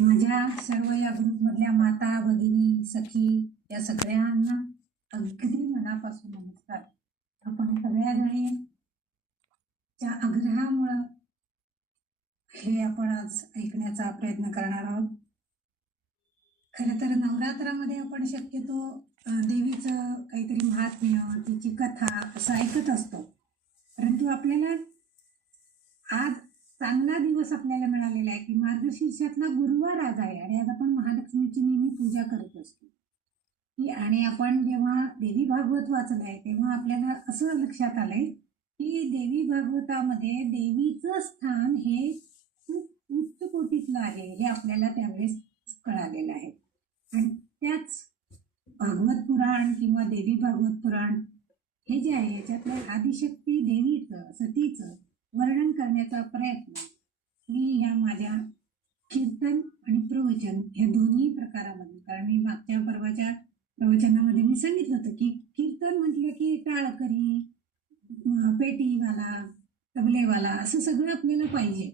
माझ्या सर्व या ग्रुपमधल्या माता भगिनी सखी या सगळ्यांना अगदी मनापासून नमस्कार. आपण सगळ्या जणीच्या आग्रहामुळं हे आपण आज ऐकण्याचा प्रयत्न करणार आहोत. खरं तर नवरात्रामध्ये आपण शक्यतो देवीचं काहीतरी महात्म्य, तिची कथा असं ऐकत असतो. परंतु आपल्याला आज चांगला दिवस आपल्याला मिळालेला आहे की मार्गशीर्षातला गुरुवार आज आहे आणि आज आपण महालक्ष्मीची नेहमी पूजा करत असतो. आणि आपण जेव्हा देवी भागवत वाचलंय तेव्हा आपल्याला असं लक्षात आलंय की देवी भागवतामध्ये देवीचं स्थान हे खूप उच्च कोटीतलं आहे हे आपल्याला त्यावेळेस कळालेलं आहे. आणि त्याच भागवत पुराण किंवा देवी भागवत पुराण हे जे आहे याच्यातलं आदिशक्ती देवीचं सतीचं वर्णन करण्याचा प्रयत्न मी ह्या माझ्या कीर्तन आणि प्रवचन ह्या दोन्ही प्रकारामध्ये, कारण मी मागच्या पर्वाच्या प्रवचनामध्ये मी सांगितलं होतं की कीर्तन म्हटलं की टाळकरी, पेटीवाला, तबलेवाला असं सगळं आपल्याला पाहिजे.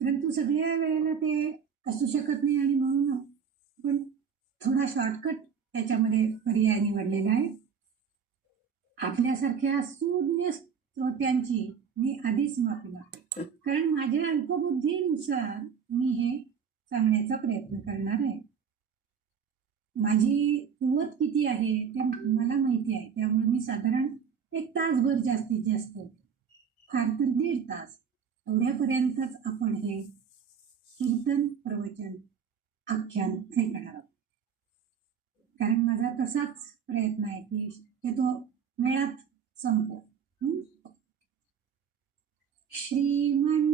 परंतु सगळ्या वेळेला ते असू शकत नाही आणि म्हणून आपण थोडा शॉर्टकट त्याच्यामध्ये पर्याय निवडलेला आहे. आपल्यासारख्या सुज्ञ श्रोत्यांची मी आधीच माफी मागते, कारण माझ्या अल्पबुद्धीनुसार मी हे सांगण्याचा प्रयत्न करणार आहे. माझी कुवत किती आहे ते मला माहिती आहे, त्यामुळे मी साधारण 1 तासभर जास्तीत जास्त, फार तर 1.5 तास एवढ्यापर्यंतच आपण हे कीर्तन प्रवचन आख्यान हे करणार आहोत. कारण माझा तसाच प्रयत्न आहे की तो वेळात संपो. श्रीमन्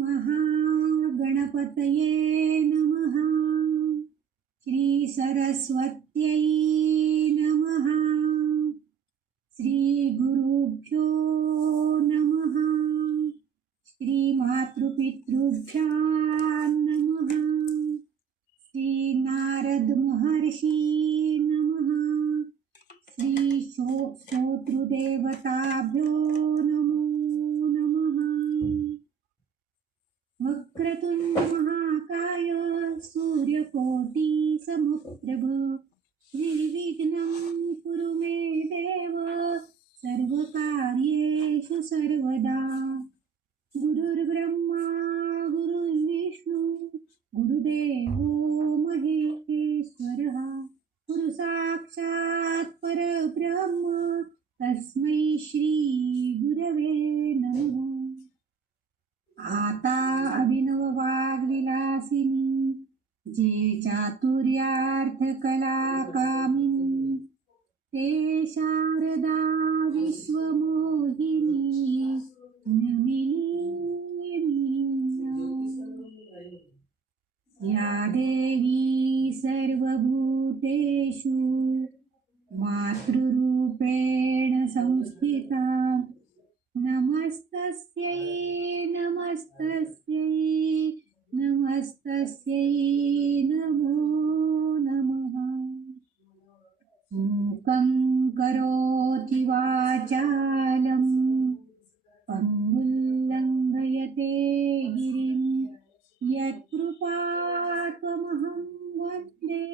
महागणपतये नमः. श्री सरस्वत्यै नमः. श्री गुरुभ्यो नमः. श्री मातृपितृभ्यो नमः. श्री नारद महर्षी नमः. श्री श्रोतृदेवताभ्यो नमो नमः. वक्रतुंड महाकाय सूर्यकोटि समप्रभ निर्विघ्नं कुरु मे देव सर्वकार्येषु सर्वदा. गुरुर्ब्रह्मा गुरुर्विष्णू गुरुदेवो महेश्वरः. गुरु साक्षात् परब्रह्म तस्मै श्री गुरवे नमः. आता अभिनव वाग्विलासिनी जे चातुर्यार्थ कला कामिनी ते शारदा विश्वमोहिनी नमिनी. या देवी सर्वभूतेषु मातृरूपेण संस्थिता. नमस्तस्यै नमस्तस्यै नमस्तस्यै नमो नमः. मूकं करोति वाचालं पङ्गुं लङ्घयते गिरिं यत्कृपात्महं वन्दे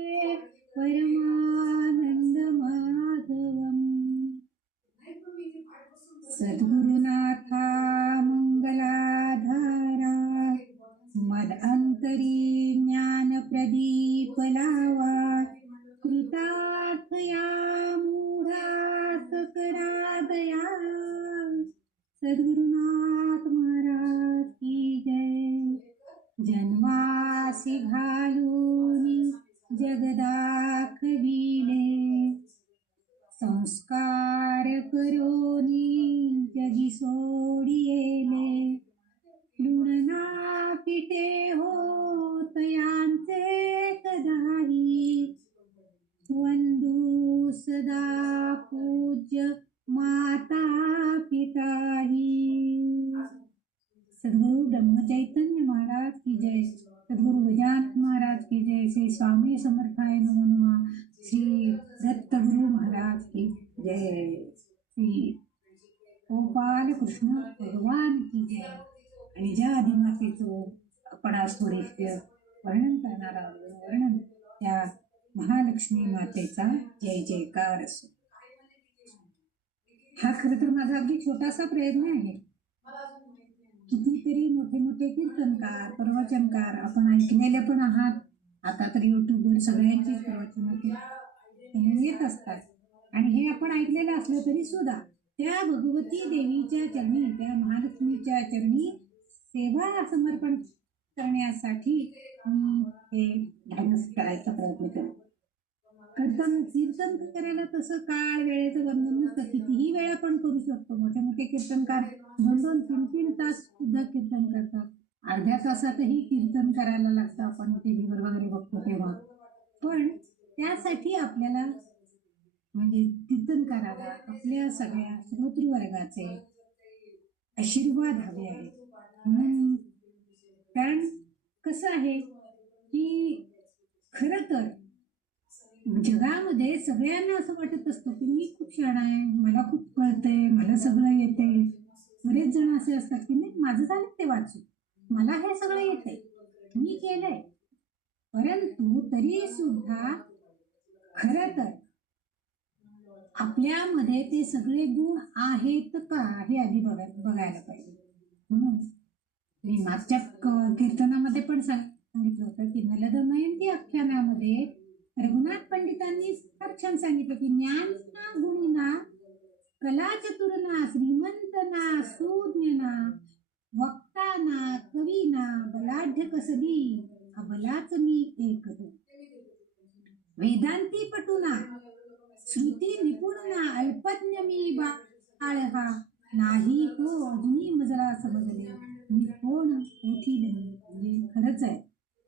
परमानन्दमाधवम्. सद्गुरुनाथा मंगलाधारा मद अंतरी ज्ञानप्रदीप लावा. कृतार्थया मूढा सकरा दया. सद्गुरुनाथ महाराज की जय. जन्मासी घालूनी जगदाखविले संस्कार करोनी जगी सोडियेले. लुणना पिटे होत यांचे कदाही वंदू सदा पूज्य माता पिताही. सद्गुरु ब्रह्मचैतन्य महाराज की जय. सद्गुरु गजानन महाराज की जय. श्री स्वामी समर्थाय नमो नमः. श्री दत्तगुरु महाराज की जय. श्री गोपाल कृष्ण भगवान की जय. आणि ज्या आदिमातेचं आपण आज थोडे वर्णन करणार आहोत, वर्णन त्या महालक्ष्मी मातेचा जय जयकार असो. हा खरं तर माझा अगदी छोटासा प्रयत्न आहे. कितीतरी मोठे मोठे कीर्तनकार, प्रवचनकार आपण ऐकलेले पण आहात. आता तर युट्यूबवर सगळ्यांचीच प्रवचन येत असतात. आणि हे आपण ऐकलेलं असलं तरी सुद्धा त्या भगवती देवीच्या चरणी, त्या महालक्ष्मीच्या चरणी सेवा समर्पण करण्यासाठी मी हे धाडस करायचा प्रयत्न करतो. कीर्तन करायला तसं काळ वेळेचं बंधन नसतं. कितीही वेळ आपण करू शकतो. मोठे मोठे कीर्तनकार 2-2, 3-3 तास सुद्धा कीर्तन करतात. अर्ध्या तासातही कीर्तन करायला लागतं. आपण टीव्हीवर वगैरे बघतो तेव्हा. पण त्यासाठी आपल्याला म्हणजे कीर्तनकाराला आपल्या सगळ्या श्रोतृवर्गाचे आशीर्वाद हवे आहेत. म्हणून कारण कसं आहे की खरं तर जगामध्ये सगळ्यांना असं वाटत असतं की मी खूप शहाणा आहे, मला खूप कळतंय, मला सगळं येतंय. बरेच जण असे असतात की नाही माझं झालं ते वाचून, मला हे सगळं येतंय, मी केलंय. परंतु तरी सुद्धा खरं तर आपल्यामध्ये ते सगळे गुण आहेत का हे आधी बघायला पाहिजे. म्हणून मी मागच्या कीर्तनामध्ये पण सांगितलं होतं की नलदमयंती आख्यानामध्ये रघुनाथ पंडितांनी फार छान सांगितलं की ज्ञान ना गुणीना, कला चतुरना, श्रीमंतना, सुज्ञना, वक्ताना, कवीना, बलाढ्य कसदी, अबलाच मी एक हो. वेदांती पटुना, श्रुती निपुणना, अल्पज्ञ मी बाळ हा, नाही हो अजूनही मजला समजले, मी कोण उठील मी. म्हणजे खरंच आहे,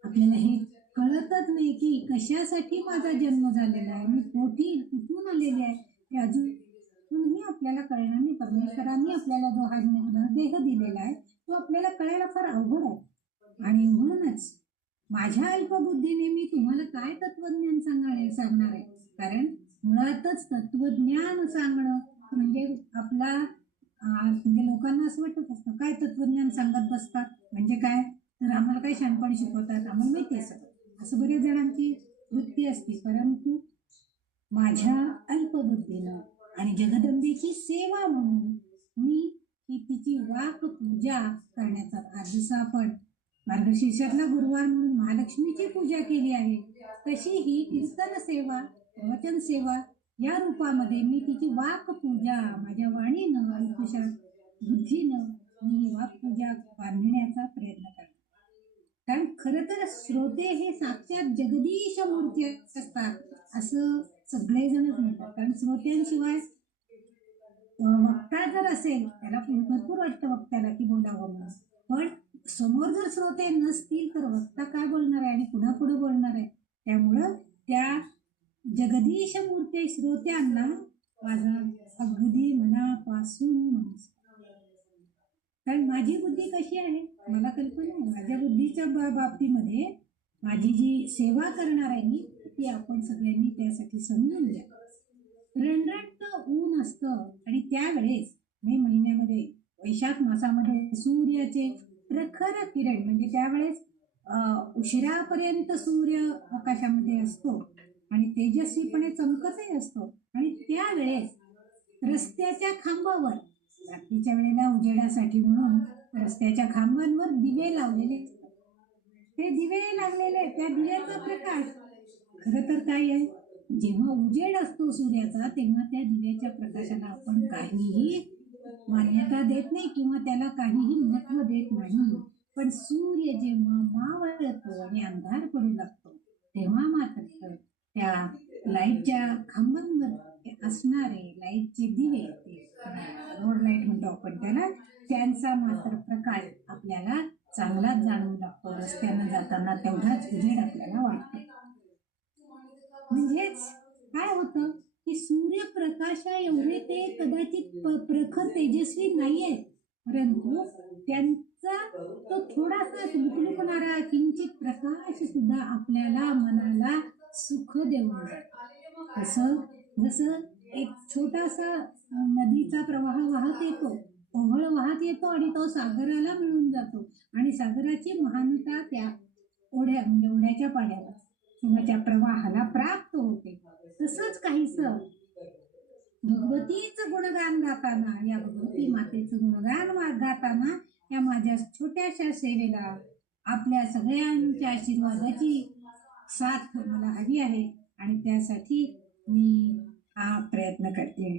आपल्याला हे कळतच नाही की कशासाठी माझा जन्म झालेला आहे, मी कुठून आलेले आहे हे अजूनही आपल्याला कळणार नाही. परमेश्वरांनी आपल्याला जो हा देह दिलेला आहे तो आपल्याला कळायला फार अवघड आहे. आणि म्हणूनच माझ्या अल्पबुद्धीने मी तुम्हाला काय तत्वज्ञान सांगणार आहे. कारण मुळातच तत्वज्ञान सांगणं म्हणजे आपला म्हणजे लोकांना असं वाटत असतं काय तत्वज्ञान सांगत बसतात म्हणजे काय, तर आम्हाला काही शहाणपण शिकवतात, आम्हाला माहिती आहे सगळं, असं बऱ्याच जणांची वृत्ती असते. परंतु माझ्या अल्पबुद्धीनं आणि जगदंबेची सेवा म्हणून मी ही तिची वाक पूजा करण्याचा आज जसं आपण मार्गशीर्षातला गुरुवार म्हणून महालक्ष्मीची पूजा केली आहे, तशी ही कीर्तन सेवा, वचन सेवा या रूपामध्ये मी तिची वाक पूजा माझ्या वाणीनं अल्पशा बुद्धीनं मी ही वाक पूजा बांधण्याचा प्रयत्न करतो. कारण खरं तर श्रोते हे साक्षात जगदीश मूर्ती असतात असं सगळेजणच म्हणतात. कारण श्रोत्यांशिवाय वक्ता जर असेल त्याला भरपूर वाटतं वक्त्याला की बोलावं म्हणून, पण समोर जर श्रोते नसतील तर वक्ता काय बोलणार आहे आणि पुन्हा पुढे बोलणार आहे. त्यामुळं त्या जगदीश मूर्ती श्रोत्यांना माझा अगदी मनापासून नमस्कार. कारण माझी बुद्धी कशी आहे मला कल्पना आहे. माझ्या बुद्धीच्या बाबतीमध्ये माझी जी सेवा करणार आहे मी ती आपण सगळ्यांनी त्यासाठी समजून घ्या. रणरणत ऊन असतं आणि त्यावेळेस मे महिन्यामध्ये वैशाख मासामध्ये सूर्याचे प्रखर किरण म्हणजे त्यावेळेस उशिरापर्यंत सूर्य आकाशामध्ये असतो आणि तेजस्वीपणे चमकतही असतो. आणि त्यावेळेस रस्त्याच्या खांबावर रात्रीच्या वेळेला उजेडासाठी म्हणून रस्त्याच्या खांबांवर दिवे लावलेले असतात. ते दिवे लागलेले त्या दिव्याचा प्रकाश खरं तर काय आहे, जेव्हा उजेड असतो सूर्याचा तेव्हा त्या दिव्याच्या प्रकाशाला आपण काहीही मान्यता देत नाही किंवा त्याला काहीही महत्व देत नाही. पण सूर्य जेव्हा मावळतो आणि अंधार पडू लागतो तेव्हा मात्र त्या लाईटच्या खांबांवर असणारे लाईटचे दिवे, रोड लाईट म्हणतो आपण त्याला, त्यांचा मात्र प्रकाश आपल्याला चांगलाच जाणवू लागतो. रस्त्यानं जाताना तेवढाच उजेड आपल्याला वाटतो. म्हणजेच काय होतं की सूर्यप्रकाशा एवढे ते कदाचित प्रखर तेजस्वी नाहीये, परंतु त्यांचा तो थोडासा लुकलुकणारा किंचित प्रकाश सुद्धा आपल्याला मनाला सुख देऊन जातो. जसं एक छोटासा नदीचा प्रवाह वाहत येतो, ओघळ वाहत येतो आणि तो सागराला मिळून जातो आणि सागराची महानता त्या ओढ्या म्हणजे ओढ्याच्या पाण्याला किंवा त्या प्रवाहाला प्राप्त होते. तसंच काहीसं भगवतीचं गुणगान गाताना, या भगवती मातेचं गुणगान गाताना या माझ्या छोट्याशा सेवेला आपल्या सगळ्यांच्या आशीर्वादाची साथ मला हवी आहे आणि त्यासाठी मी हा प्रयत्न करते.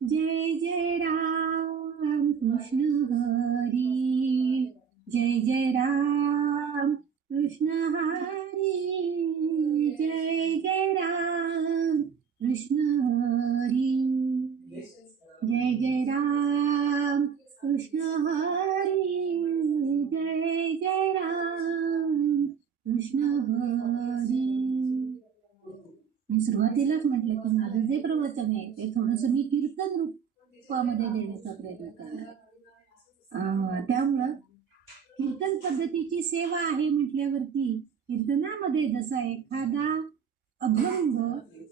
जय जय राम कृष्ण हरी, जय जय राम कृष्ण हरी, जय जय राम कृष्ण हरी, जय जय राम कृष्ण हरी, जय जय राम कृष्ण हरी. मी सुरुवातीलाच म्हटलं की माझं जे प्रवचन आहे ते थोडंसं मी कीर्तन रूपामध्ये देण्याचा प्रयत्न करणार. त्यामुळं कीर्तन पद्धतीची सेवा आहे म्हटल्यावरती कीर्तनामध्ये जसा एखादा अभंग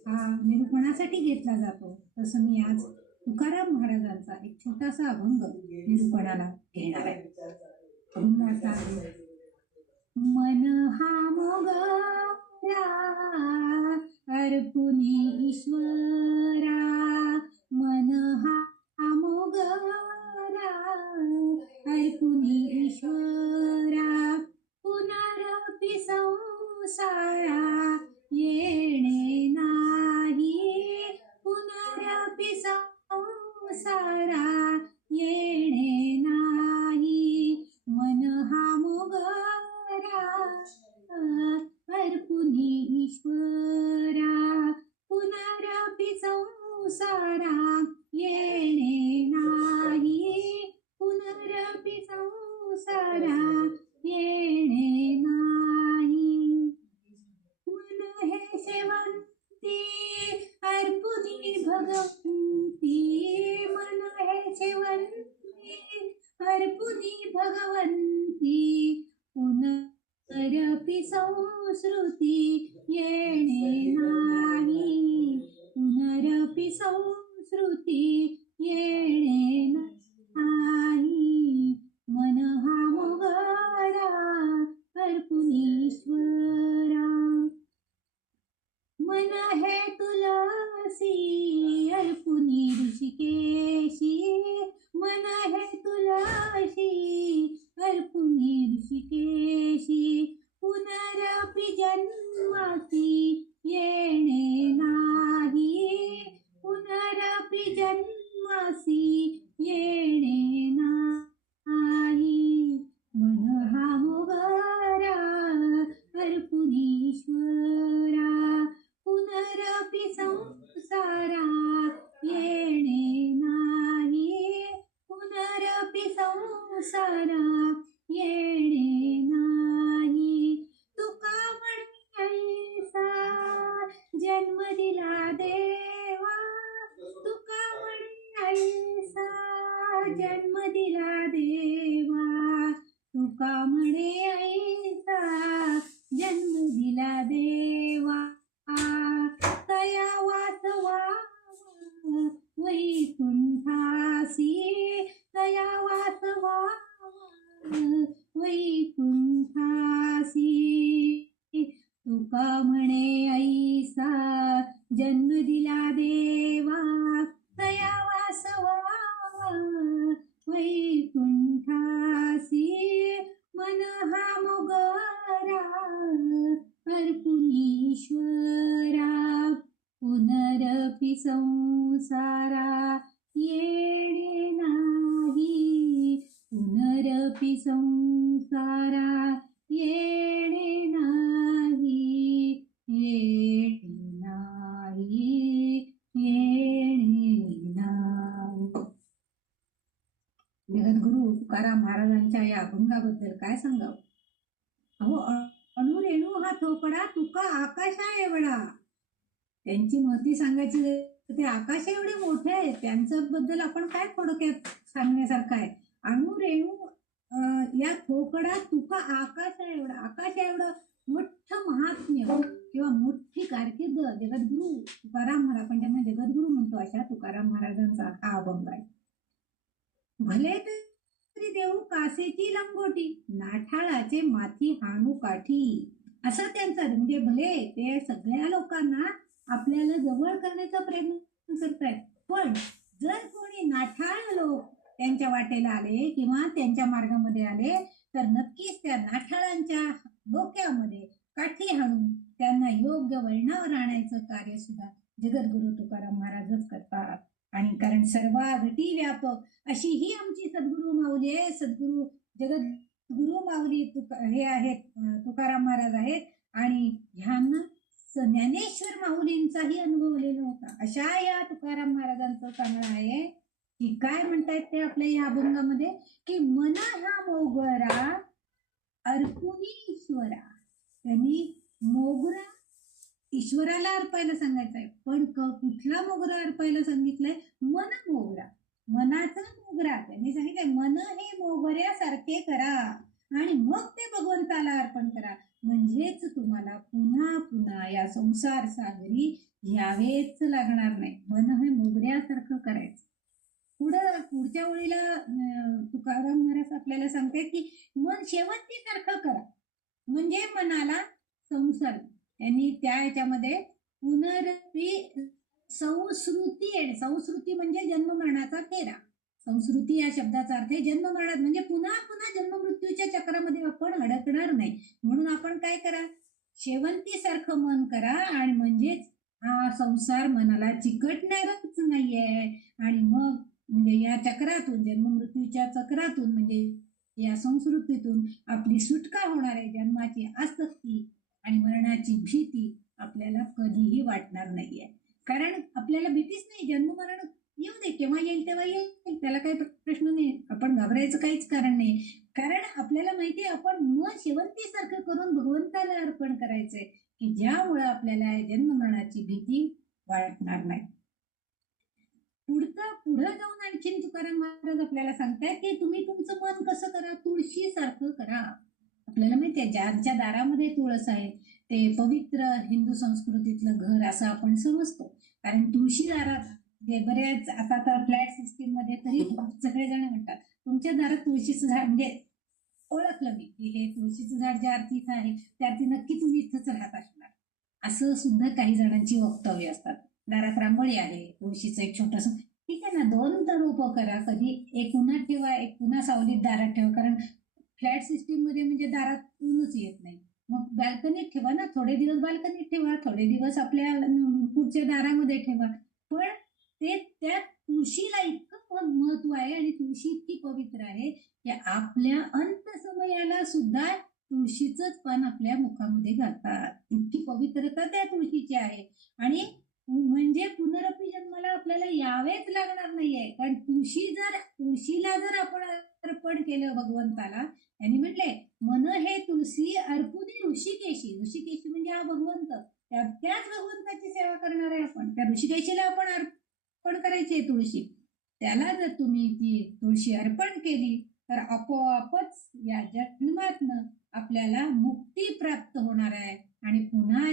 हा निरूपणासाठी घेतला जातो, तसं मी आज तुकाराम महाराजांचा एक छोटासा अभंग निरूपणाला घेणार आहे. अभंग असा आहे. मन हा मोगरा अर्पुनी ईश्वरा, मन हा मोगरा अर्पुनी ईश्वरा, पुनरपि संसारा येणे नाही, पुनरपि संसारा येणे नाही, मन हा मोगरा अर्पुनी ईश्वरा, पुनरपि संसारा येणे नाही, पुनरपि संसारा येणे नाही. मन हे शेवंती अर्पुनी भगवंती, मन हे शेवंती अर्पुनी भगवंती, पुनरपि संस्कृती येणे नाही, पुनरपि संस्कृती येणे नाही, मन हा मोगरा अर्पुनी ईश्वरा. मन हे तुलसी अर्पुनी ऋषिकेशी, मन हे तुलसी अर्पुनी ऋषिकेशी, पुनरपि जन्मासी येणे नाही, पुनरपि जन्मासी येणे नाही, मन हा मोगरा अर्पुनी ईश्वरा, पुनरपि संसारा येणे नाही, पुनरपि संसारा येणे नाही. तुका म्हणे ऐसा जन्म दिला देवा, तुका म्हणे ऐसा जन्म दिला देवा, तुका म्हणे ऐसा जन्म दिला देवा, तया वासवा वैकुंठासी, तया वासवा वैकुंठासी, तुका म्हणे ऐसा जन्म दिला देवा, तया वासवा वैकुंठासी, मन हा मोगरा अर्पुनी ईश्वरा, पुनरपि संसारा येणे नाही, पुनरपि संसारा येणे नाही, येणे नाही, येणे नाही. जगद्गुरु तुकाराम महाराजांच्या या अभंगाबद्दल काय सांगावं. अहो, अणुरेणू हा थोपडा तुका आकाशा एवढा. त्यांची महती सांगायची ते आकाश एवढे मोठे आहेत, त्यांच्याबद्दल आपण काय थोडक्यात सांगण्यासारखं आहे. अणुरेणू या थोपडा तुका आकाशा एवढा. आकाश एवढं मोठं महात्म्य किंवा मोठी कारकीर्द जगद्गुरु तुकाराम महाराज, आपण ज्यांना जगद्गुरु म्हणतो अशा तुकाराम महाराजांचा हा अभंग आहे. भले तरी देऊ कासेची लंगोटी, नाठाळाचे माथी हाणू काठी. असं त्यांचं म्हणजे भले ते सगळ्या लोकांना आपल्याला जवळ करण्याचा प्रयत्न करतायत, पण जर कोणी नाठाळ लोक त्यांच्या वाटेला आले किंवा त्यांच्या मार्गामध्ये आले तर नक्कीच त्या नाठाळांच्या डोक्यामध्ये काठी हाणून त्यांना योग्य वळणावर आणायचं कार्य सुद्धा जगद्गुरु तुकाराम महाराजच करतात. आणि कारण सर्वागती व्यापक अशी ही आमची सद्गुरु माऊली आहे. सद्गुरु जगद्गुरु माऊली हे आहेत, तुकाराम महाराज आहेत. आणि ह्यांना ज्ञानेश्वर माऊलींचाही अनुभवलेला होता. अशा या तुकाराम महाराजांचं सांगणं आहे की काय म्हणतायत ते आपल्या या अभंगामध्ये की मना हा मोगरा अर्पुनी ईश्वरा. त्यांनी मोगरा ईश्वराला अर्पायला सांगायचंय, पण कुठला मोगरा अर्पायला सांगितलंय? मन मोगरा, मनाचा मोगरा. त्यांनी सांगितलंय मन हे मोगऱ्यासारखे करा आणि मग ते भगवंताला अर्पण करा, म्हणजेच तुम्हाला पुन्हा पुन्हा या संसार सागरी यावेच लागणार नाही. मन हे मोगऱ्यासारखं करायचं. पुढच्या ओळीला तुकाराम महाराज आपल्याला सांगतात की मन शेवंतीसारखं करा, म्हणजे मनाला संसार. त्यांनी त्या ह्याच्यामध्ये पुनरपी संस्कृती आहे. संस्कृती म्हणजे जन्म मरणाचा फेरा. संस्कृती या शब्दाचा अर्थ आहे जन्म मरणात, म्हणजे पुन्हा पुन्हा जन्म मृत्यूच्या चक्रामध्ये आपण अडकणार नाही. म्हणून आपण काय करा, शेवंतीसारखं मन करा आणि म्हणजेच हा संसार मनाला चिकटणारच नाहीये. आणि मग म्हणजे या चक्रातून, जन्म मृत्यूच्या चक्रातून, म्हणजे या संस्कृतीतून आपली सुटका होणार आहे. जन्माची आसक्ती आणि मरणाची भीती आपल्याला कधीही वाटणार नाहीये. कारण आपल्याला भीतीच नाही. जन्म मरण येऊ दे, केव्हा येईल तेव्हा येईल, त्याला काही प्रश्न नाही. आपण घाबरायचं काहीच कारण नाही. कारण आपल्याला माहिती आहे आपण मन शेवंतीसारखं करून भगवंताला अर्पण करायचंय की ज्यामुळे आपल्याला जन्म मरणाची भीती वाटणार नाही. पुढं जाऊन आणखीन तुकाराम महाराज आपल्याला सांगतायत की तुम्ही तुमचं मन कसं करा, तुळशी सारखं करा. आपल्याला माहितीये ज्यांच्या दारामध्ये तुळस आहे ते पवित्र हिंदू संस्कृतीतलं घर असं आपण समजतो. कारण तुळशी दारात जे बरेच आता तर फ्लॅट सिस्टीम मध्ये तरी सगळेजण म्हणतात तुमच्या दारात तुळशीचं झाड, म्हणजे ओळखलं मी की हे तुळशीचं झाड ज्या अर्थी इथं आहे त्या अर्थी नक्की तुम्ही इथंच राहत असणार, असं सुद्धा काही जणांची वक्तव्य असतात. दारात रांगोळी आहे, तुळशीचं एक छोटस, ठीक आहे ना, 2 तर रोपं करा. कधी एक उन्हात ठेवा, एक पुन्हा सावलीत दारात ठेवा. कारण फ्लॅट सिस्टीम मध्ये म्हणजे दारात ऊनच येत नाही. मग बाल्कनीत ठेवा ना, थोडे दिवस बाल्कनीत ठेवा, थोडे दिवस आपल्या पुढच्या दारामध्ये ठेवा. पण ते त्या तुळशीला इतकं महत्व आहे आणि तुळशी इतकी पवित्र आहे की आपल्या अंत समयाला सुद्धा तुळशीचंच पान आपल्या मुखामध्ये घालतात. इतकी पवित्रता त्या तुळशीची आहे. आणि म्हणजे पुनरपी जन्माला आपल्याला यावेच लागणार नाहीये. कारण तुळशीला जर आपण अर्पण केलं भगवंताला, त्यांनी म्हटले मन हे तुळशी अर्पुनी ऋषिकेशी. ऋषिकेशी म्हणजे हा भगवंत, त्याच भगवंताची सेवा करणार आहे आपण. त्या ऋषिकेशीला आपण अर्पण करायची आहे तुळशी. त्याला जर तुम्ही ती तुळशी अर्पण केली तर आपोआपच या जन्मातनं आपल्याला मुक्ती प्राप्त होणार आहे आणि पुन्हा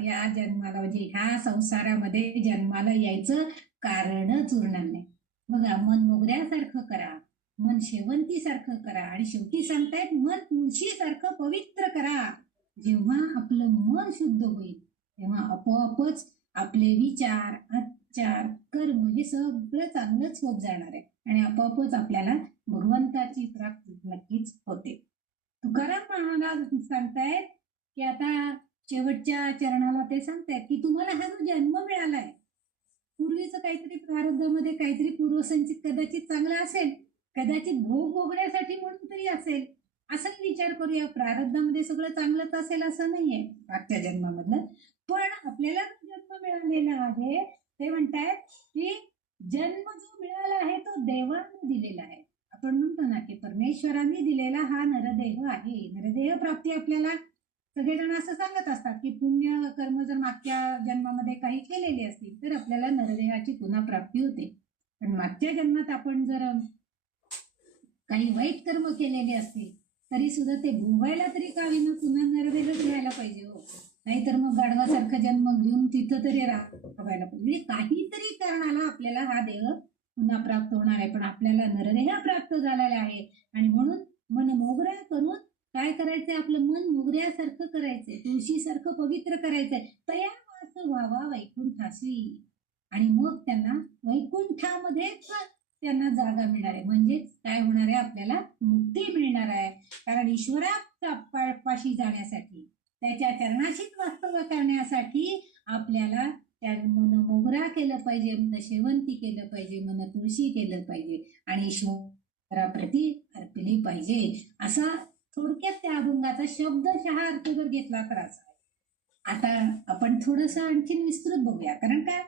या जन्माला म्हणजे ह्या संसारामध्ये जन्माला यायचं कारणच उरणार नाही. बघा, मन मोगऱ्यासारखं करा, मन शेवंतीसारखं करा आणि शेवटी सांगतायत मन तुळशीसारखं पवित्र करा. जेव्हा आपलं मन शुद्ध होईल तेव्हा आपोआपच आपले विचार, आचार, कर्म हे सगळं चांगलंच होत जाणार आहे आणि आपोआपच आपल्याला भगवंताची प्राप्ती नक्कीच होते. तुकाराम महाराज सांगतायत की आता शेवटच्या चरणाला ते सांगतायत की तुम्हाला हा जो जन्म मिळालाय, पूर्वीचं काहीतरी प्रारब्धामध्ये काहीतरी पूर्वसंचित कदाचित चांगलं असेल, कदाचित भोग भोगण्यासाठी म्हणून तरी असेल, असाही विचार करूया. प्रारब्धामध्ये सगळं चांगलंच असेल असं नाहीये मागच्या जन्मामधलं. पण आपल्याला जन्म मिळालेला आहे ते म्हणतायत की जन्म जो मिळाला आहे तो देवाने दिलेला आहे. आपण म्हणतो ना की परमेश्वरांनी दिलेला हा नरदेह आहे. नरदेह प्राप्ती आपल्याला सगळेजण असं सांगत असतात की पुण्य कर्म जर मागच्या जन्मामध्ये काही केलेली असतील तर आपल्याला नरदेहाची पुन्हा प्राप्ती होते. पण मागच्या जन्मात आपण जर काही वाईट कर्म केलेले असतील तरी सुद्धा ते भोगायला तरी का विना पुन्हा नरदेह घ्यायला पाहिजे हो. नाहीतर मग गाढवासारखा जन्म घेऊन तिथं तरी राहायला पाहिजे. म्हणजे काहीतरी कारणाला आपल्याला हा देह पुन्हा प्राप्त होणार आहे, पण आपल्याला नरदेह प्राप्त झालेला आहे. आणि म्हणून मन मोगरा करून काय करायचंय, आपलं मन मोगऱ्यासारखं करायचंय, तुळशीसारखं पवित्र करायचंय. तया वास व्हावा वैकुंठासी. आणि मग त्यांना वैकुंठामध्येच त्यांना जागा मिळणार आहे. म्हणजेच काय होणार आहे, आपल्याला मुक्ती मिळणार आहे. कारण ईश्वराच्या पाशी जाण्यासाठी, त्याच्या चरणाशीच वास्तव करण्यासाठी आपल्याला त्या मन मोगरा केलं पाहिजे, मन शेवंती केलं पाहिजे, मन तुळशी केलं पाहिजे आणि ईश्वराप्रती अर्पली पाहिजे. असा थोडक्यात त्या अभंगाचा शब्दशः अर्थ जर घेतला तर असा. आता आपण थोडस आणखीन विस्तृत बघूया. कारण काय,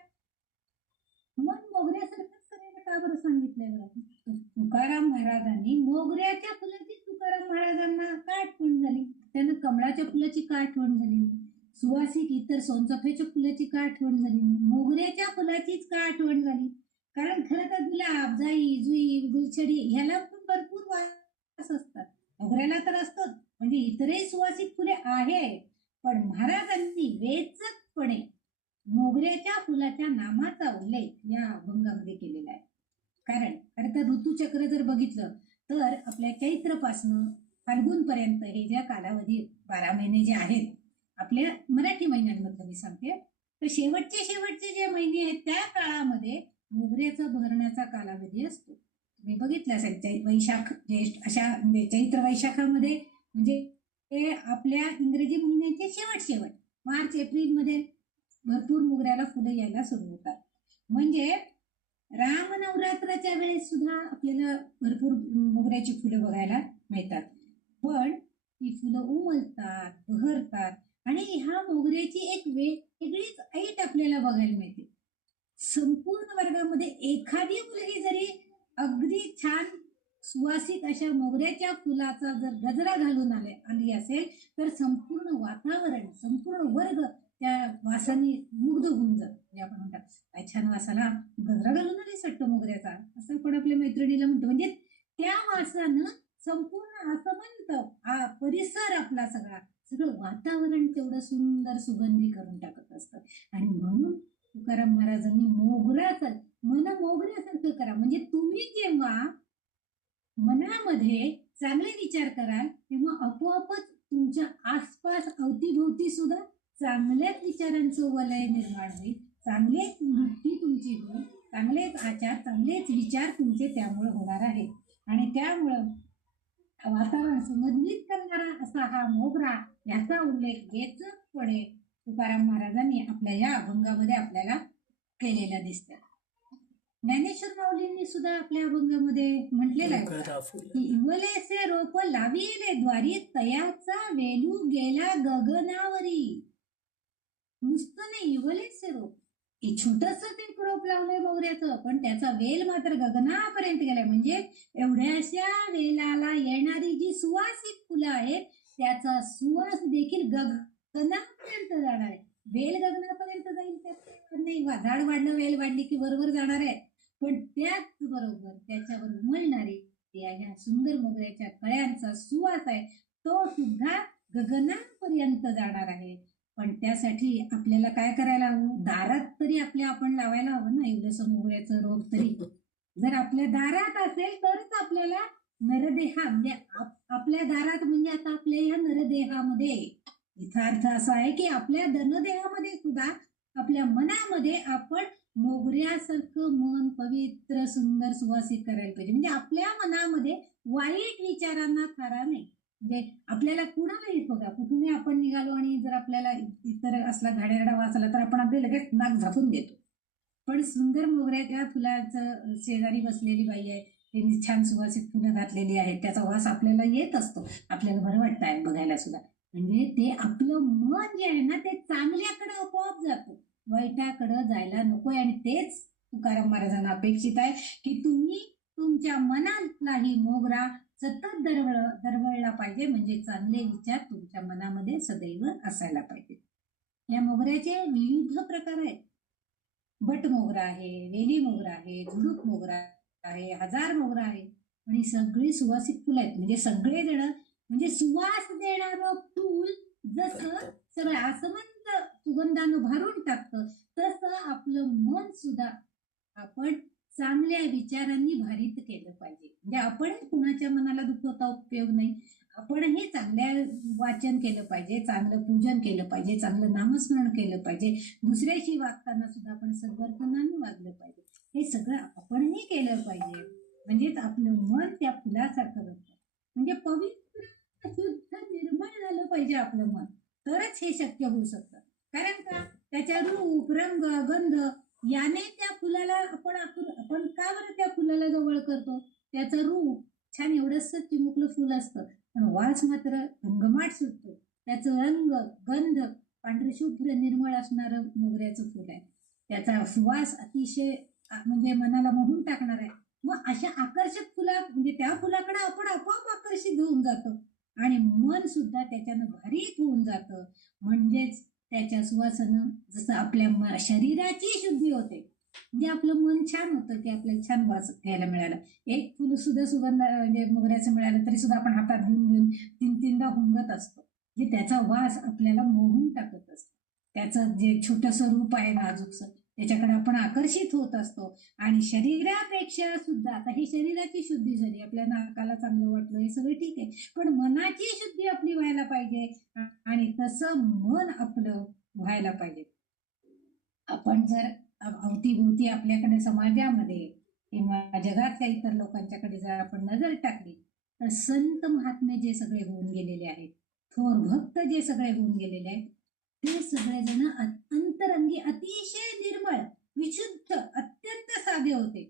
मन मोगऱ्यासारखंच करायला का बरं सांगितलंय बरं? तुकाराम महाराजांनी मोगऱ्याच्या फुलाची तुकाराम महाराजांना का आठवण झाली, त्यांना कमळाच्या फुलाची का आठवण झाली नाही, सुवासिक इतर सोनचाफ्याच्या फुलाची का आठवण झाली नाही, मोगऱ्याच्या फुलाचीच का आठवण झाली? कारण खरं तर गुलाब, जाई, जुई, गुलछडी ह्याला पण भरपूर वास असतात, मोगऱ्याला तर असतं, म्हणजे इतरही सुवासिक फुले आहे. पण महाराजांनी वेचकपणे मोगऱ्याच्या फुलाच्या नामाचा उल्लेख या अभंगामध्ये केलेला आहे. कारण खरं तर ऋतुचक्र जर बघितलं तर आपल्या चैत्रपासनं फाल्गुन पर्यंत हे ज्या कालावधी 12 महिने जे आहेत आपल्या मराठी महिन्यांमधलं मी सांगते, तर शेवटचे जे महिने आहेत त्या काळामध्ये मोगऱ्याचा भरण्याचा कालावधी असतो. तुम्ही बघितलं असेल वैशाख ज्येष्ठ अशा म्हणजे चैत्र वैशाखामध्ये म्हणजे हे आपल्या इंग्रजी महिन्याचे शेवट मार्च एप्रिलमध्ये भरपूर मोगऱ्याला फुलं यायला सुरू होतात. म्हणजे रामनवरात्राच्या वेळेस सुद्धा आपल्याला भरपूर मोगऱ्याची फुलं बघायला मिळतात. पण ती फुलं उमलतात, बहरतात आणि ह्या मोगऱ्याची एक वेगळीच ऐट आपल्याला बघायला मिळते. संपूर्ण वर्गामध्ये एखादी मुलगी जरी अगदी छान सुवासिक अशा मोगऱ्याच्या फुलाचा जर गजरा घालून आली असेल तर संपूर्ण वातावरण, संपूर्ण वर्ग त्या वासाने मुग्ध होऊन जातो. म्हणजे आपण म्हणतात काय छान वासाला गजरा घालून आली सट्ट मोगऱ्याचा, असं पण आपल्या मैत्रिणीला म्हणतो. म्हणजे त्या वासानं संपूर्ण असं म्हणतं परिसर आपला सगळं वातावरण तेवढं सुंदर सुगंधी करून टाकत असतं. आणि म्हणून तुकाराम महाराजांनी मोगऱ्याचं मन मोगऱ्यासारखं करा. म्हणजे तुम्ही जेव्हा मनामध्ये चांगले विचार कराल तेव्हा आपोआपच तुमच्या आसपास अवतीभोवती सुद्धा चांगल्याच विचारांचं वलय निर्माण होईल, चांगलेच वृत्ती तुमची होईल, चांगलेच आचार, चांगलेच विचार तुमचे त्यामुळे होणार आहेत. आणि त्यामुळं वातावरण सुगंधित करणारा असा हा मोगरा याचा उल्लेख वेचकपणे तुकाराम महाराजांनी आपल्या या अभंगामध्ये आपल्याला केलेला दिसतं. ज्ञानेश्वर माऊलींनी सुद्धा आपल्या अभंगामध्ये म्हटलेलं आहे की इवलेसे रोप लाविले द्वारी तयाचा वेलू गेला गगनावरी. नुसतं नाही, इवलेसे रोप छोटस ते रोप लावलंय मोगऱ्याचं, पण त्याचा वेल मात्र गगनापर्यंत गेलाय. म्हणजे एवढ्याशा वेलाला येणारी जी सुवासिक फुलं आहेत त्याचा सुवास देखील गगनापर्यंत जाणार आहे. वेल गगनापर्यंत जाईल त्यात नाही, झाड वाढलं, वेल वाढली की बरोबर जाणार आहे, पण त्याच बरोबर त्याच्यावर उमलणारी या सुंदर मोगऱ्याच्या कळ्यांचा सुवास आहे तो सुद्धा गगनापर्यंत जाणार आहे. पण त्यासाठी आपल्याला काय करायला हवं, दारात तरी आपण लावायला हवं ना एवढंसं मोगऱ्याचं रोप. तरी जर आपल्या दारात असेल तरच आपल्याला नरदेहा म्हणजे आपल्या दारात म्हणजे आता आपल्या या नरदेहामध्ये इथं अर्थ असा आहे की आपल्या धनदेहामध्ये सुद्धा आपल्या मनामध्ये आपण मोगऱ्यासारखं मन पवित्र सुंदर सुवासिक करायला पाहिजे. म्हणजे आपल्या मनामध्ये वाईट विचारांना थारा नाही. म्हणजे आपल्याला कुणालाही बघा कुठूनही आपण निघालो आणि जर आपल्याला इतर असला घाणेरडा वास आला तर आपण आपले लगेच नाक झाकून देतो. पण सुंदर मोगऱ्याच्या फुलाचं शेजारी बसलेली बाई आहे, त्यांनी छान सुवासिक फुलं घातलेली आहेत, त्याचा वास आपल्याला येत असतो, आपल्याला बरं वाटतं आहे बघायला सुद्धा. म्हणजे ते आपलं मन जे आहे ना ते चांगल्याकडे आपोआप जातं, वाईटाकडे जायला नकोय. आणि तेच तुकाराम महाराजांना अपेक्षित आहे की तुम्ही तुमच्या मनातलाही मोगरा सतत दरवळला पाहिजे. म्हणजे चांगले विचार तुमच्या मनामध्ये सदैव असायला पाहिजे. या मोगऱ्याचे विविध प्रकार आहेत. बट मोगरा आहे, वेली मोगरा आहे, झुडूप मोगरा आहे, हजार मोगरा आहे. आणि सगळी सुवासिक फुलं आहेत. म्हणजे सगळे जण म्हणजे सुवास देणारं फूल जसं सगळं आसमंत सुगंधानं भरून टाकतं. तसं आपलं मन सुद्धा आपण चांगल्या विचारांनी भारित केलं पाहिजे. म्हणजे आपणही कुणाच्या मनाला दुखवता उपयोग नाही. आपणही चांगल्या वाचन केलं पाहिजे, चांगलं पूजन केलं पाहिजे, चांगलं नामस्मरण केलं पाहिजे. दुसऱ्याशी वागताना सुद्धा आपण सद्वर्तनाने वागलं पाहिजे. हे सगळं आपणही केलं पाहिजे. म्हणजेच आपलं मन त्या फुलासारखं बनतं. म्हणजे पवित्र, शुद्ध, निर्मळ झालं पाहिजे आपलं मन. तरच हे शक्य होऊ शकतं. कारण का त्याच्या रूप, रंग, गंध याने त्या फुलाला आपण का बरं त्या फुलाला जवळ करतो? त्याचं रूप छान एवढंसं चिमुकलं फुल असतं, पण वास मात्र घमघमाट सुटतो. त्याचं रंग, गंध पांढरशुभ्र निर्मळ असणारं मोगऱ्याचं फुल आहे. त्याचा सुवास अतिशय म्हणजे मनाला मोहून टाकणार आहे. मग अशा आकर्षक फुला म्हणजे त्या फुलाकडे आपण आपोआप आकर्षित होऊन जातो आणि मन सुद्धा त्याच्यानं भारित होऊन जातं. म्हणजेच त्याच्या सुवासानं जसं आपल्या शरीराची शुद्धी होते. म्हणजे आपलं मन छान होतं की आपल्याला छान वास घ्यायला मिळाला. एक फुल सुद्धा सुगंध म्हणजे मोगऱ्याचं मिळालं तरी सुद्धा आपण हातात घेऊन घेऊन तीन-तीनदा हुंगत असतो. म्हणजे त्याचा वास आपल्याला मोहून टाकत असतो. त्याचं जे छोटंसं रूप आहे नाजूकसं त्याच्याकडे आपण आकर्षित होत असतो. आणि शरीरापेक्षा सुद्धा आता ही शरीराची शुद्धी झाली, आपल्या नाकाला चांगलं वाटलं, हे सगळं ठीक आहे. पण मनाची शुद्धी आपली व्हायला पाहिजे आणि तसं मन आपलं व्हायला पाहिजे. आपण जर अवतीभोवती आपल्याकडे समाजामध्ये किंवा जगातल्या इतर लोकांच्याकडे जर आपण नजर टाकली तर संत महात्मे जे सगळे होऊन गेलेले आहेत, थोर भक्त जे सगळे होऊन गेलेले आहेत, ते सगळेजण अंतरंगी अतिशय निर्मळ, विशुद्ध, अत्यंत साधे होते.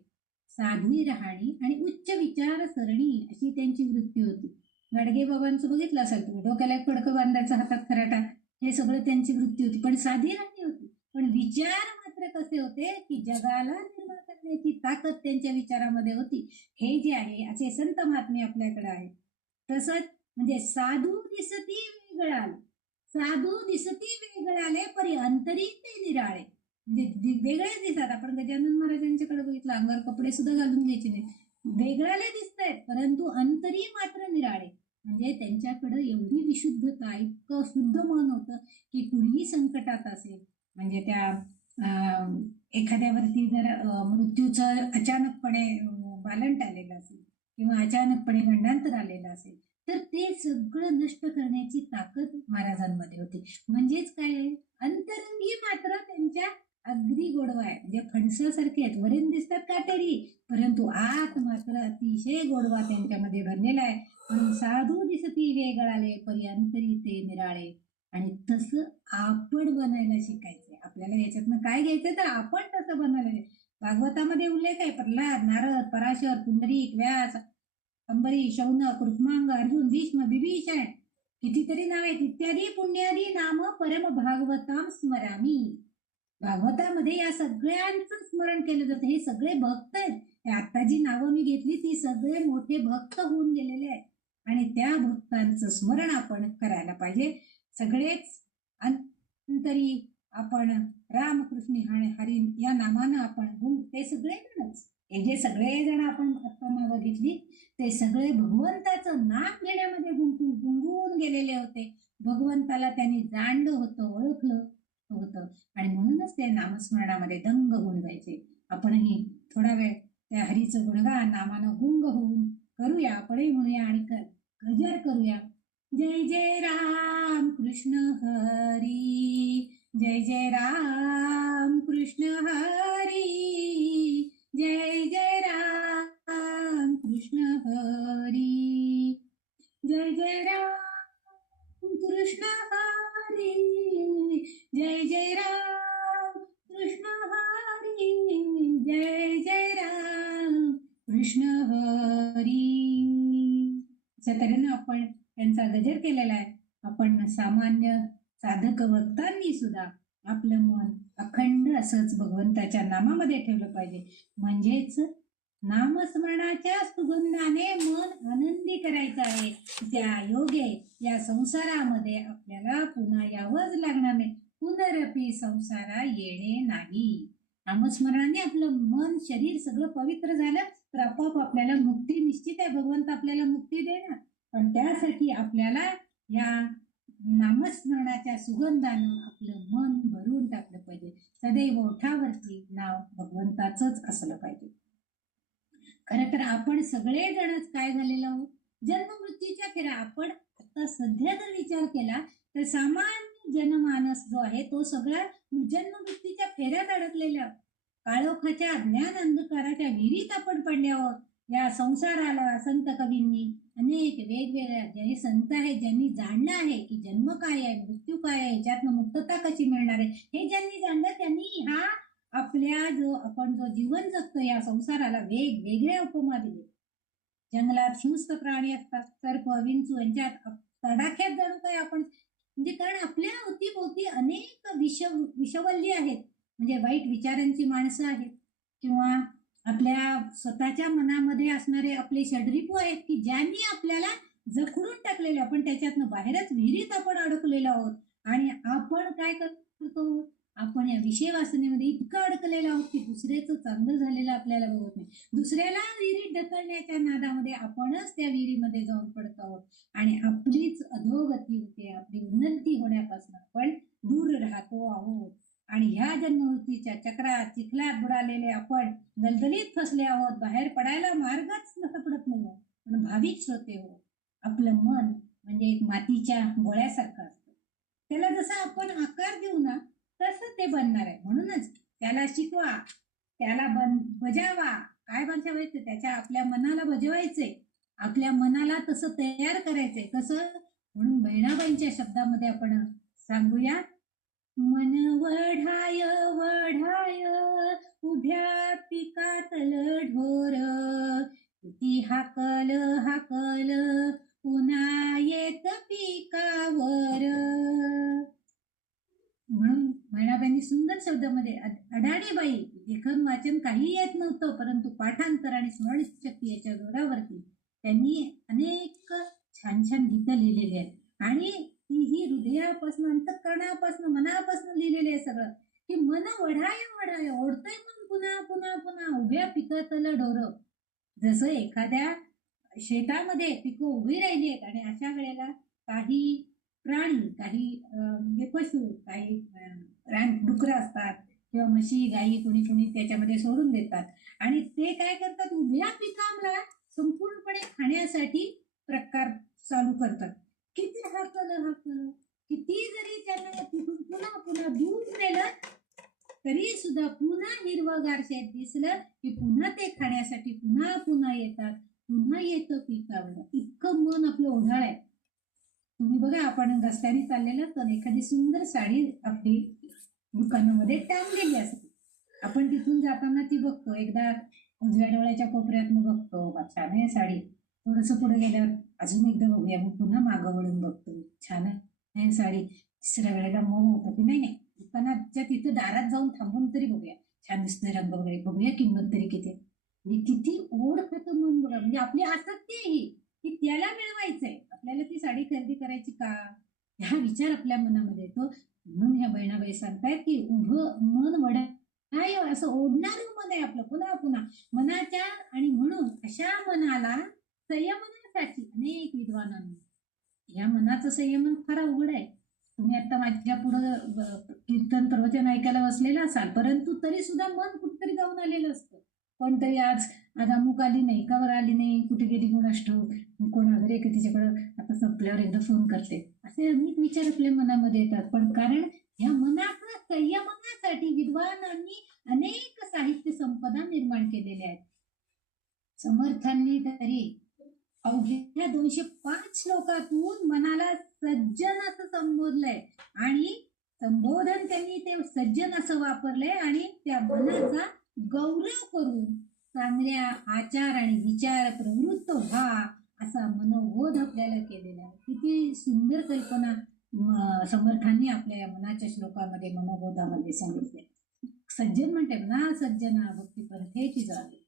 साध्वी राहणी आणि उच्च विचारसरणी अशी त्यांची वृत्ती होती. गाडगे बाबांचं बघितलं असेल तुम्ही, डोक्याला एक फडकं बांधायचं, हातात खराटा, हे सगळं त्यांची वृत्ती होती. पण साधी राहणी होती. पण विचार मात्र कसे होते की जगाला निर्माण करण्याची ताकद त्यांच्या विचारामध्ये होती. हे जे आहे असे संत महात्मे आपल्याकडे आहेत. तसंच म्हणजे साधू दिसती वेगळाले, साधू दिसती वेगळाले परी अंतरी ते निराळे. म्हणजे वेगळेच दिसतात. आपण गजानन महाराजांच्याकडे बघितलं, अंगावर कपडे सुद्धा घालून घ्यायचे नाही, वेगळाले दिसत आहेत, परंतु अंतरी मात्र निराळे. म्हणजे त्यांच्याकडे एवढी विशुद्धता, इतकं शुद्ध मन होतं की कुणीही संकटात असेल म्हणजे त्या एखाद्यावरती जर मृत्यूचं अचानकपणे बालंट आलेलं असेल किंवा अचानकपणे गंडांतर आलेलं असेल तर ते सगळं नष्ट करण्याची ताकद महाराजांमध्ये होती. म्हणजेच काय अंतरंगी मात्र त्यांच्या अगदी गोडवा आहे. म्हणजे फणसासारखे आहेत, वरील दिसतात काटेरी, परंतु आत मात्र अतिशय गोडवा त्यांच्यामध्ये भरलेला आहे. म्हणून साधू दिसती वेगळाले परी अंतरी ते निराळे. आणि तसं आपण बनायला शिकायचंय. आपल्याला याच्यातनं काय घ्यायचंय तर आपण तसं बनायला. भागवतामध्ये उल्लेख आहे, प्रल्हाद, नारद, पराशर, पुंडरीक, व्यास, अंबरी, शौनक, रुक्मांग, अर्जुन, भीष्म, विभीषण, कितीतरी नाव आहेत. इत्यादी पुण्यादी नाम परम भागवताम स्मरामी. भागवतामध्ये या सगळ्यांचं स्मरण केलं जातं. हे सगळे भक्त आहेत. आता जी नावं मी घेतली ती सगळे मोठे भक्त होऊन गेलेले आहेत आणि त्या भक्तांचं स्मरण आपण करायला पाहिजे. सगळेच अंतरी आपण रामकृष्ण हरी या नामानं आपण ते सगळेजणच, हे जे सगळेजण आपण आता नावं घेतली ते सगळे भगवंताचं नाम घेण्यामध्ये गुंगून गेलेले होते. भगवंताला त्यांनी जाणलं होतं, ओळखलं होतं आणि म्हणूनच ते नामस्मरणामध्ये दंग होऊन जायचे. आपणही थोडा वेळ त्या हरीचं गुणगान नामानं गुंग होऊन करूया, आपणही म्हणूया आणि गजर करूया. जय जय राम कृष्ण हरी, जय जय राम कृष्ण हरी, जय जय राम कृष्ण हरी, जय जय राम कृष्ण हरी, जय जय राम कृष्ण हरी, जय जय राम कृष्ण हरी. अशा तऱ्हेनं आपण त्यांचा गजर केलेला आहे. आपण सामान्य साधक भक्तांनी सुद्धा आपलं मन अखंड असंच भगवंताच्या नामामध्ये ठेवलं पाहिजे. म्हणजेच नामस्मरणाच्या सुगंधाने मन आनंदी करायचं आहे. त्या योगे या संसारामध्ये आपल्याला पुन्हा यावंच लागणार नाही. पुनरपी संसारा येणे नाही. नामस्मरणाने आपलं मन शरीर सगळं पवित्र झालं तर आपोआप आपल्याला मुक्ती निश्चित आहे. भगवंत आपल्याला मुक्ती देणार, पण त्यासाठी आपल्याला या नामस्मरणाच्या सुगंधानं आपलं मन भरून टाकलं पाहिजे. सदैव ओठावरती नाव भगवंताचंच असलं पाहिजे. खरं तर आपण सगळेजणच काय झालेलो आहोत, जन्ममृत्यूच्या फेऱ्या. आपण आता सध्या जर विचार केला तर सामान्य जनमानस जो आहे तो सगळ्या जन्ममृत्यूच्या फेऱ्यात अडकलेला, काळोखाच्या ज्ञान अंधकाराच्या विहिरीत आपण पडले आहोत. या संसाराला संत कवींनी अनेक वेगवेगळ्या, जे संत आहेत ज्यांनी जाणलं आहे की जन्म काय आहे, मृत्यू काय आहे, ह्याच्यातनं मुक्तता कशी मिळणार आहे, हे ज्यांनी जाणलं त्यांनी ह्या आपल्या आपण जो जीवन जगतो या संसाराला वेगवेगळ्या उपमा दिले. जंगलात हिंस्र प्राणी असतात, सर्प, विंचू यांच्यात तडाख्यात जणू काय आपण, म्हणजे कारण आपल्या अवतीभोवती अनेक विषवल्ली आहेत, म्हणजे वाईट विचारांची माणसं आहेत, किंवा आपल्या स्वतःच्या मनामध्ये असणारे आपले षड्रिपू आहेत की ज्यांनी आपल्याला जखडून टाकलेले, आपण त्याच्यातनं बाहेरच विहिरीत आपण अडकलेलो आहोत. आणि आपण काय करतो, आपण या विषय वासनेमध्ये इतकं अडकलेलो आहोत की दुसऱ्याचं चांगलं झालेलं आपल्याला बघत नाही. दुसऱ्याला विहिरीत ढकलण्याच्या नादामध्ये आपणच त्या विहिरीमध्ये जाऊन पडतो आहोत आणि आपलीच अधोगती होते, आपली उन्नती होण्यापासून आपण दूर राहतो आहोत. आणि ह्या जन्ममृत्यूच्या चक्रात चिखलात बुडालेले आपण दलदलीत फसले आहोत. बाहेर पडायला मार्गच सापडत नाही. पण भाविक श्रोते हो, आपलं मन म्हणजे एक मातीच्या गोळ्यासारखं असतं. त्याला जसा आपण आकार देऊ ना तसं ते बनणार आहे. म्हणूनच त्याला शिकवा, त्याला बजावा. काय बजावायचं, त्याच्या आपल्या मनाला बजवायचंय, आपल्या मनाला तसं तयार करायचंय. कसं, म्हणून बहिणाबाईंच्या शब्दामध्ये आपण सांगूया, मन वढाय वढाय उभ्या पिकातल ढोर, किती हाकल हाकल पुन्हा येत पिकावर. म्हणून बहिणाबाईंनी सुंदर शब्दामध्ये, अडाणी बाई लेखन वाचन काही येत नव्हतं, परंतु पाठांतर आणि स्मरणशक्ती याच्या जोरावरती त्यांनी अनेक छान छान गीतं लिहिलेली आहेत. आणि ही हृदयापासून, अंतःकरणापासून, मनापासून लिहिलेले आहे सगळं, की मन वढाय वढाय, ओढतंय मन पुन्हा पुन्हा पुन्हा उभ्या पिकातलं ढोर. जसं एखाद्या शेतामध्ये पिकं उभी राहिली आहेत आणि अशा वेळेला काही प्राणी, काही म्हणजे पशु, काही डुकरं असतात किंवा म्हशी गाई कुणी कुणी त्याच्यामध्ये सोडून देतात आणि ते काय करतात, उभ्या पिकाला संपूर्णपणे खाण्यासाठी प्रकार चालू करतात. किती हाकलं हाकलं, किती जरी त्यांना तिथून पुन्हा पुन्हा दूर नेलं तरी सुद्धा पुन्हा हिरवगार शेत दिसलं की पुन्हा ते खाण्यासाठी पुन्हा पुन्हा येतात, पुन्हा येतं पिकावर. इतकं मन आपलं ओढाळ आहे. तुम्ही बघा, आपण रस्त्याने चाललेलं तर एखादी सुंदर साडी आपली दुकानामध्ये टांगलेली असते, आपण तिथून जाताना ती बघतो, एकदा उजव्या डोळ्याच्या कोपऱ्यात बघतो, छान आहे साडी, थोडस पुढे गेल्यावर अजून एकदा बघूया, मग पुन्हा मागं वळून बघतो, छान आहे साडी, तिसऱ्या वेळेला मग होतो की नाही दुकानाच्या तिथं दारात जाऊन थांबून तरी बघूया, छान दिसतोय रंग वगैरे, बघूया किंमत तरी किती. म्हणजे किती ओढ खातं मन बघा. म्हणजे आपली आसक्ती आहे ही की त्याला मिळवायचंय, आपल्याला ती साडी खरेदी करायची का, हा विचार आपल्या मनामध्ये येतो. म्हणून ह्या बहिणाबाई सांगतायत की उभं मन वढाय, असं ओढणारं मन आहे आपलं पुन्हा पुन्हा मनाच्या. आणि म्हणून अशा मनाला संयमनासाठी अनेक विद्वानांनी, या मनाचं संयमन फार अवघड आहे. तुम्ही आता माझ्या पुढं कीर्तन प्रवचन ऐकायला बसलेला असाल, परंतु तरी सुद्धा मन कुठेतरी जाऊन आलेलं असतं. कोणतरी आज अमुक आली नाही, का बरं आली नाही, कुठे गेली कोणास ठाऊक, कोण आजारी की तिच्याकडं आता संपल्यावर एकदा फोन करते, असे अनेक विचार आपल्या मनामध्ये येतात. पण कारण या मनाच्या संयमनासाठी विद्वानांनी अनेक साहित्य संपदा निर्माण केलेल्या आहेत. समर्थांनी तरी अवघ्या 205 श्लोकातून मनाला सज्जन असं संबोधलंय आणि संबोधन त्यांनी ते सज्जन असं वापरलंय आणि त्या मनाचा गौरव करून चांगल्या आचार आणि विचार प्रवृत्त व्हा असा मनोबोध आपल्याला केलेला आहे. किती सुंदर कल्पना समर्थांनी आपल्या या मनाच्या श्लोकामध्ये, मनोबोधामध्ये सांगितले. सज्जन म्हणते ना, सज्जना भक्ती पंथेची जावी,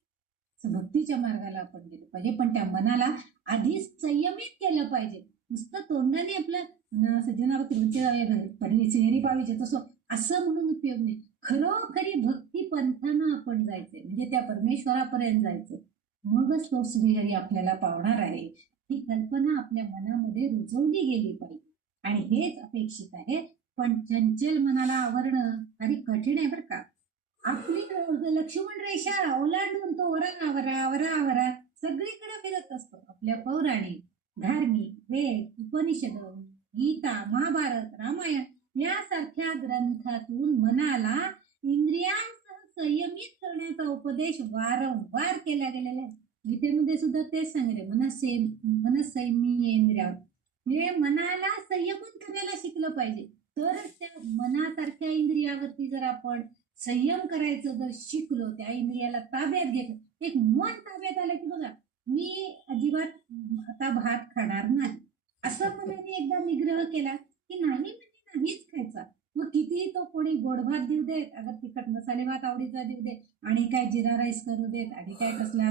भक्तीच्या मार्गाला आपण गेलो पाहिजे, पण त्या मनाला आधी संयमित केलं पाहिजे. नुसतं तोंडाने आपलं सज्जना भक्ती चेहरी पाहिजे तसं असं म्हणून उपयोग नाही. खरोखरी भक्ती पंथानं आपण जायचंय, म्हणजे त्या परमेश्वरापर्यंत जायचंय, मगच तो श्रीहरी आपल्याला पावणार आहे. ही कल्पना आपल्या मनामध्ये रुजवली गेली पाहिजे आणि हेच अपेक्षित आहे. पण चंचल मनाला आवरणं फारी कठीण आहे बरं का. आपली लक्ष्मण रेषा ओलांडून तो वरा सगळीकडे फिरत असतो. आपल्या पौराणिक, धार्मिक, वेद, उपनिषद, गीता, महाभारत, रामायण यासारख्या ग्रंथातून मनाला इंद्रियांसह संयमित करण्याचा उपदेश वारंवार केला गेलेला आहे. गीतेमध्ये सुद्धा तेच सांगितले, मनसंयमी हे मनाला संयमित करायला शिकलं पाहिजे. तरच त्या मनासारख्या इंद्रियावरती जर आपण संयम करायचं जर शिकलो, त्या इंद्रियाला ताब्यात घेतलं, एक मन ताब्यात आलं की बघा, मी अजिबात आता भात खाणार नाही असं मनाने एकदा निग्रह केला की नाही म्हणजे नाहीच खायचा. मग किती तो कोणी गोड भात देऊ देत, अगर तिखट मसाले भात आवडीचा देऊ दे, आणि काय जिरा राईस करू देत, आणि काय कसला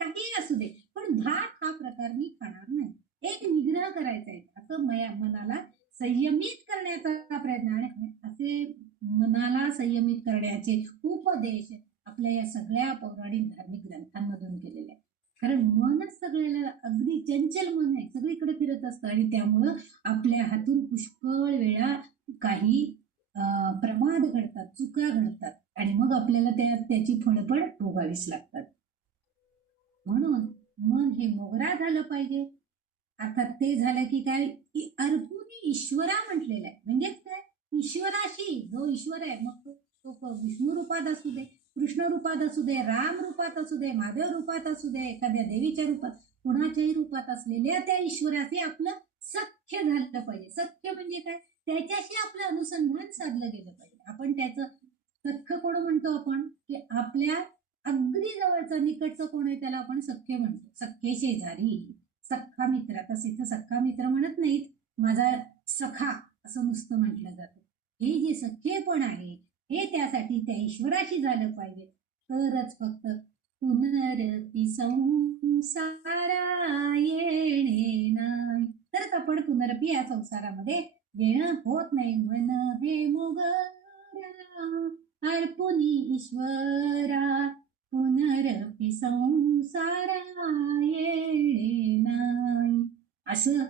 काही असू दे, पण भात हा प्रकार मी खाणार नाही. एक निग्रह करायचा आहे असं मनाला संयमित करण्याचा प्रयत्न. आणि असे मनाला संयमित करण्याचे उपदेश आपल्या या सगळ्या पौराणिक धार्मिक ग्रंथांमधून केलेले आहे. कारण मनच सगळ्याला अगदी चंचल मन आहे, सगळीकडे फिरत असतं, आणि त्यामुळं आपल्या हातून पुष्कळ वेळा काही प्रमाद घडतात, चुका घडतात, आणि मग आपल्याला त्याची फळपड भोगावीच लागतात. म्हणून मन हे मोगरा झालं पाहिजे. अर्थात ते झालं की काय, अर्पुनी ईश्वरा म्हटलेलं आहे. म्हणजेच काय, ईश्वराशी जो ईश्वर आहे, मग तो विष्णू रूपात असू दे, कृष्ण रूपात असू दे, राम रूपात असू दे, महादेव रूपात असू दे, एखाद्या देवीच्या रूपात, कुणाच्याही रूपात असलेल्या त्या ईश्वराशी आपलं सख्य झालं पाहिजे. सख्य म्हणजे काय, त्याच्याशी आपलं अनुसंधान साधलं गेलं पाहिजे. आपण त्याचं सख्य कोण म्हणतो आपण, की आपल्या अगदी जवळचं निकटचं कोण आहे त्याला आपण सख्य म्हणतो. सख्य शेजारी, सख्खा मित्र. तसे तर सख्खा मित्र म्हणत नाहीत, माझा सखा असं नुसतं म्हटलं जातं. हे जे सख्येपण आहे हे त्यासाठी त्या ईश्वराशी झालं पाहिजे. तरच फक्त पुनरपि संसारा येणे नाही, तरच आपण पुनरपि या संसारामध्ये येणं होत नाही. मन हे मोगरा अर्पुनी ईश्वरा पुनरपि संसारा येणे नाही, असं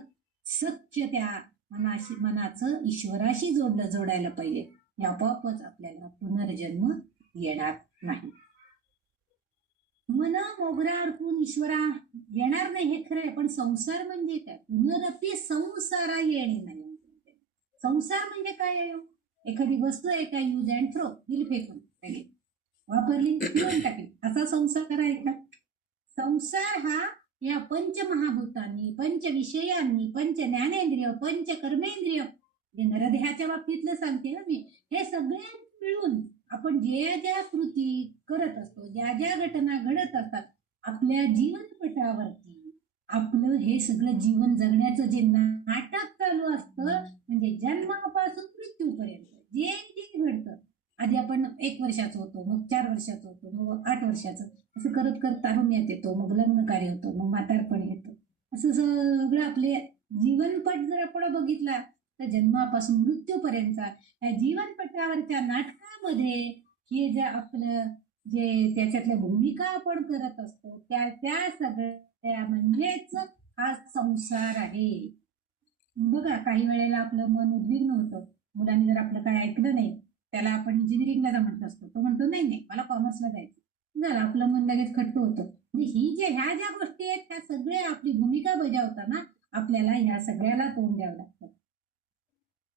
सख्य त्या मनाचं ईश्वराशी जोडायला पाहिजे. आपोआपच आपल्याला पुनर्जन्म येणार नाही. मन मोगरा अर्पून ईश्वरा येणार नाही हे खरं आहे, पण संसार म्हणजे काय, पुनरपि संसारा येणे नाही. संसार म्हणजे काय आहे, एखादी वस्तू आहे का, यूज अँड थ्रो, दिली फेकून वापरली पिऊन टाकली, असा संसार आहे का. संसार हा या पंचमहाभूतांनी, पंचविषयांनी, पंच ज्ञानेंद्रिय, पंच कर्मेंद्रिय, नरदेहाच्या बाबतीतलं सांगते ना मी, हे सगळे मिळून आपण ज्या ज्या कृती करत असतो, ज्या ज्या घटना घडत असतात आपल्या जीवनपटावरती, आपलं हे सगळं जीवन जगण्याचं जे नाटक चालू असतं, म्हणजे जन्मापासून मृत्यूपर्यंत जे जे घडतं, आधी आपण 1 वर्षाचं होतो, मग 4 वर्षाचं होतो, मग 8 वर्षाचं, असं करत करत तारुण्यात येतो, मग लग्न कार्य होतो, मग म्हातारपण येतं. असं सगळं आपले जीवनपट जर आपण बघितला तर जन्मापासून मृत्यूपर्यंतचा या जीवनपटावरच्या नाटकामध्ये हे जे आपलं जे त्याच्यातल्या भूमिका आपण करत असतो त्या सगळ्या म्हणजेच हा संसार आहे. बघा, काही वेळेला आपलं मन उद्विग्न होतं, मुलांनी जर आपलं काय ऐकलं नाही, त्याला आपण इंजिनिअरिंगला जा म्हणत असतो, तो म्हणतो नाही नाही मला कॉमर्सला जायचं, झालं आपलं मन लगेच खट्ट होतं. म्हणजे ह्या ज्या गोष्टी आहेत त्या सगळ्या आपली भूमिका बजावताना आपल्याला ह्या सगळ्याला तोंड द्यावं लागतं.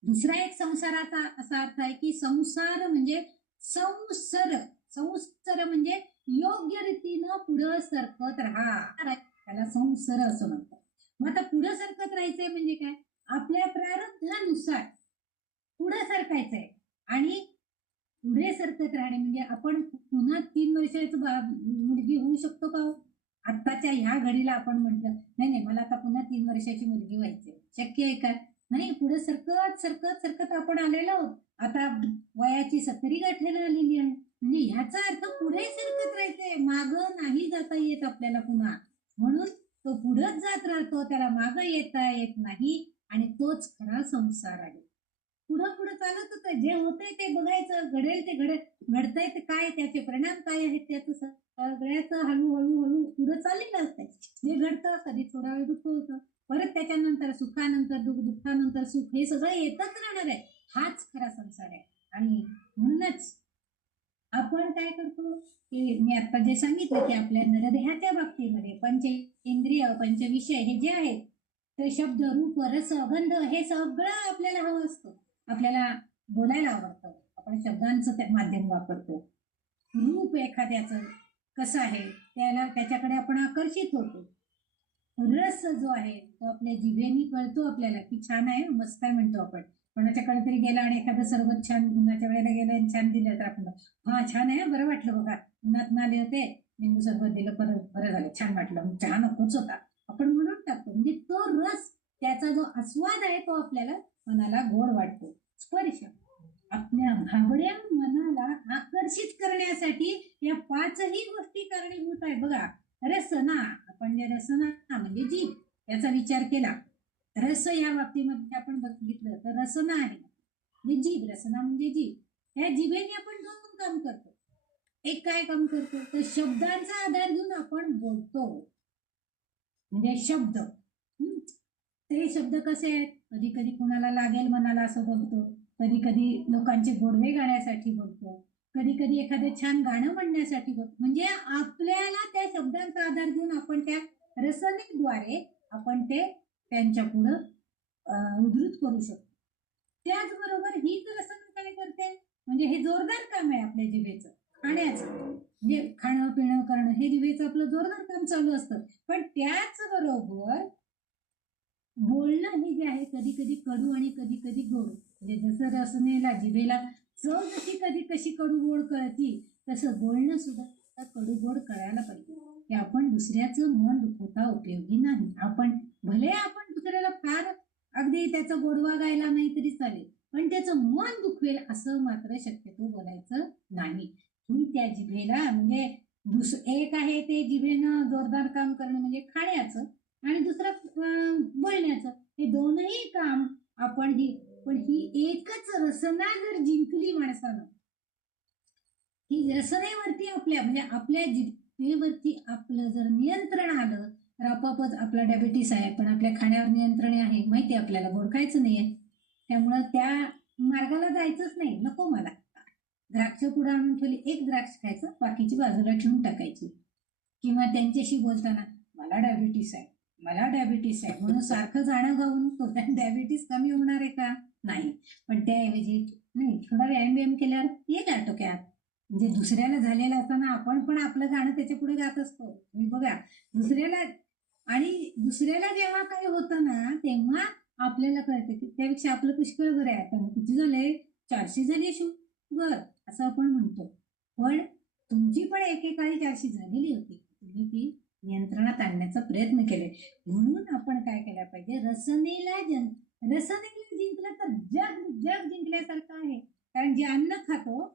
दुसरा एक संसाराचा असा अर्थ आहे की संसार म्हणजे संसार म्हणजे योग्य रीतीनं पुढं सरकत राहा, त्याला संसार असं म्हणतात. मग आता पुढं सरकत राहायचंय म्हणजे काय, आपल्या प्रारब्धानुसार पुढे सरकायचंय. आणि पुढे सरकत राहणे म्हणजे आपण पुन्हा 3 वर्षाचं मुलगी होऊ शकतो का हो? आत्ताच्या ह्या घडीला आपण म्हटलं नाही नाही मला आता पुन्हा 3 वर्षाची मुलगी व्हायची, शक्य आहे का? नाही. पुढे सरकत सरकत सरकत आपण आलेलो आहोत, आता वयाची 70 गाठायला आलेली आहे. म्हणजे ह्याचा अर्थ पुढे सरकत राहायचंय, मागं नाही जाता येत आपल्याला पुन्हा. म्हणून तो पुढेच जात राहतो, त्याला मागं येता येत नाही, आणि तोच खरा संसार आहे. पुढं पुढं चालत होतं, जे होतंय ते बघायचं, घडेल ते घडतंय ते काय, त्याचे परिणाम काय आहेत त्याचं सगळ्याच हळूहळू पुढं चाललेलं असतंय. जे घडतं कधी थोडा वेळ दुःख होतं, परत त्याच्यानंतर सुखानंतर दुःख, दुःखानंतर सुख, हे सगळं येतच राहणार आहे. हाच खरा संसार आहे. आणि म्हणूनच आपण काय करतो की मी आता जे सांगितलं की आपल्या नरदेहाच्या बाबतीमध्ये पंच इंद्रिय, पंचविषय हे जे आहेत ते शब्द, रूप, रस, गंध हे सगळं आपल्याला हवं असतं. आपल्याला बोलायला आवडतं, आपण शब्दांचं ते माध्यम वापरतो. रूप एखाद्याचं कसं आहे त्याच्याकडे आपण आकर्षित होतो. रस जो आहे तो आपल्या जिभेने कळतो आपल्याला की छान आहे, मस्त आहे म्हणतो आपण. कोणाच्याकडे तरी गेला आणि एखादं सरबत छान उन्हाच्या वेळेला गेलं आणि छान दिलं तर आपण हा छान आहे, बरं वाटलं बघा, उन्हात आले होते, लिंबू सरबत दिलं, बरं झालं, छान वाटलं, चहा नकोच होता, आपण म्हणून टाकतो. म्हणजे तो रस, त्याचा जो आस्वाद आहे तो आपल्याला मनाला गोड वाटतो. स्पर्श आपल्या भाबड्या मनाला आकर्षित करण्यासाठी या पाचही गोष्टी कारणीभूत आहेत बघा. रसना, आपण जे रसना म्हणजे जीभ याचा विचार केला, रस या बाबतीमध्ये आपण बघितलं तर रसना आहे म्हणजे जीभ. रसना म्हणजे जीभ. या जिभेने आपण दोन काम करतो. एक काय काम करतो तर शब्दांचा आधार घेऊन आपण बोलतो. म्हणजे शब्द, ते शब्द कसे आहेत, कधी कधी कोणाला लागेल मनाला असं बोलतो, कधी कधी लोकांचे गोडवे गाण्यासाठी बोलतो, कधी कधी एखादं छान गाणं म्हणण्यासाठी बोलतो. म्हणजे आपल्याला त्या शब्दांचा आधार घेऊन आपण त्या रसनेद्वारे आपण ते त्यांच्या पुढं उद्धृत करू शकतो. त्याचबरोबर हीच रसना काय करते, म्हणजे हे जोरदार काम आहे आपल्या जिभेचं, खाण्याचं. म्हणजे खाणं पिणं करणं हे जिभेचं आपलं जोरदार काम चालू असतं. पण त्याचबरोबर बोलणं हे जे आहे कधी कधी कडू आणि कधी कधी गोड. म्हणजे जसं रसनेला जिभेला चव जशी कधी कशी कडू गोड कळती, तसं बोलणं सुद्धा कडू गोड कळायला पाहिजे. की आपण दुसऱ्याचं मन दुखवता उपयोगी नाही. आपण दुसऱ्याला फार अगदी त्याचा गोडवा गायला नाही तरी चालेल, पण त्याचं मन दुखवेल असं मात्र शक्यतो बोलायचं नाही. ही त्या जिभेला म्हणजे एक आहे ते जिभेनं जोरदार काम करणं म्हणजे खाण्याचं, आणि दुसरं बोलण्याचं. हे दोनही काम आपण पण ही एकच रसना जर जिंकली माणसानं, ही रसनेवरती आपल्या म्हणजे आपल्या जिभेवरती आपलं जर नियंत्रण आलं तर आपोआपच आपला डायबिटीस आहे पण आपल्या खाण्यावर नियंत्रण आहे, माहिती आहे आपल्याला गोड खायचं नाहीये, त्यामुळं त्या मार्गाला जायचंच नाही. नको मला, द्राक्ष पुढे आणून ठेवली, एक द्राक्ष खायचं, बाकीची बाजूला ठेवून टाकायची. किंवा त्यांच्याशी बोलताना मला डायबिटीस आहे, मला डायबिटीस आहे म्हणून सारखं जाणं गाऊन तो डायबिटीस कमी होणार आहे का? नाही. पण त्याऐवजी नाही, थोडा व्यायाम केल्यावर येईल आटोक्यात. म्हणजे दुसऱ्याला झालेलं असताना आपण पण आपलं गाणं त्याच्या पुढे गात असतो. मी बघा दुसऱ्याला, आणि दुसऱ्याला जेव्हा काही होतं ना तेव्हा आपल्याला कळते की त्यापेक्षा आपलं पुष्कळ बरं आहे. आता किती झाले, 400 झाली शुगर असं आपण म्हणतो, पण तुमची पण एकेकाळी 400 झालेली होती, तुम्ही ती नियंत्रणात आणण्याचा प्रयत्न केले. म्हणून आपण काय केलं पाहिजे, रसनेला जिंकलं तर जग जिंकल्यासारखं आहे. कारण जे अन्न खातो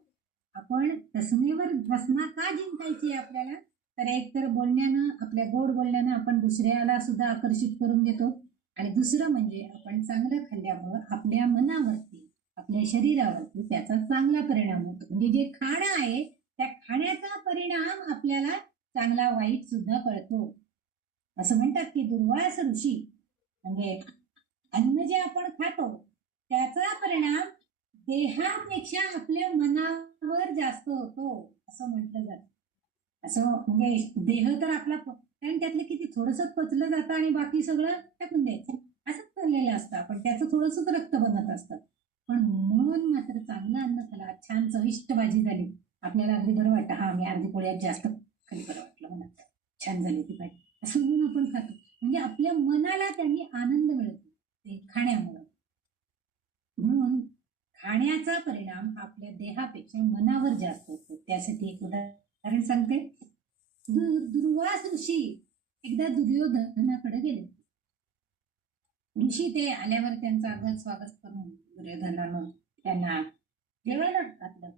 आपण, रसना का जिंकायची आहे आपल्याला, तर एक तर बोलण्यानं, आपल्या गोड बोलण्यानं आपण दुसऱ्याला सुद्धा आकर्षित करून घेतो, आणि दुसरं म्हणजे आपण चांगलं खाल्ल्यामुळं आपल्या मनावरती, आपल्या शरीरावरती त्याचा चांगला परिणाम होतो. म्हणजे जे खाणं आहे त्या खाण्याचा परिणाम आपल्याला चांगला वाईट सुद्धा कळतो. असं म्हणतात की दुर्वास ऋषी म्हणजे अन्न जे आपण खातो त्याचा परिणाम देहापेक्षा आपल्या मनावर जास्त होतो असं म्हटलं जातं. असं म्हणजे देह तर आपला, कारण त्यातलं किती थोडंसं पचलं जातं आणि बाकी सगळं टाकून द्यायचं असंच चाललेलं असतं. आपण त्याचं थोडंसं रक्त बनत असतं. पण मन मात्र चांगलं अन्न खाला, छान चविष्ट भाजी झाली, आपल्याला अगदी बरं वाटतं, हा मी अर्धी पोळ्यात जास्त खाली बरं वाटलं मला, छान झाली ती भाजी, असं म्हणून आपण खातो. म्हणजे आपल्या मनाला त्यांनी आनंद मिळतो ते खाण्यामुळं. म्हणून खाण्याचा परिणाम आपल्या देहापेक्षा मनावर जास्त होतो. त्यासाठी एक उदाहरण सांगते. दुर्वास ऋषी एकदा दुर्योधनाकडे गेले. ऋषी ते आल्यावर त्यांचं आगत स्वागत करून दुर्योधनानं त्यांना जेवायला घातलं.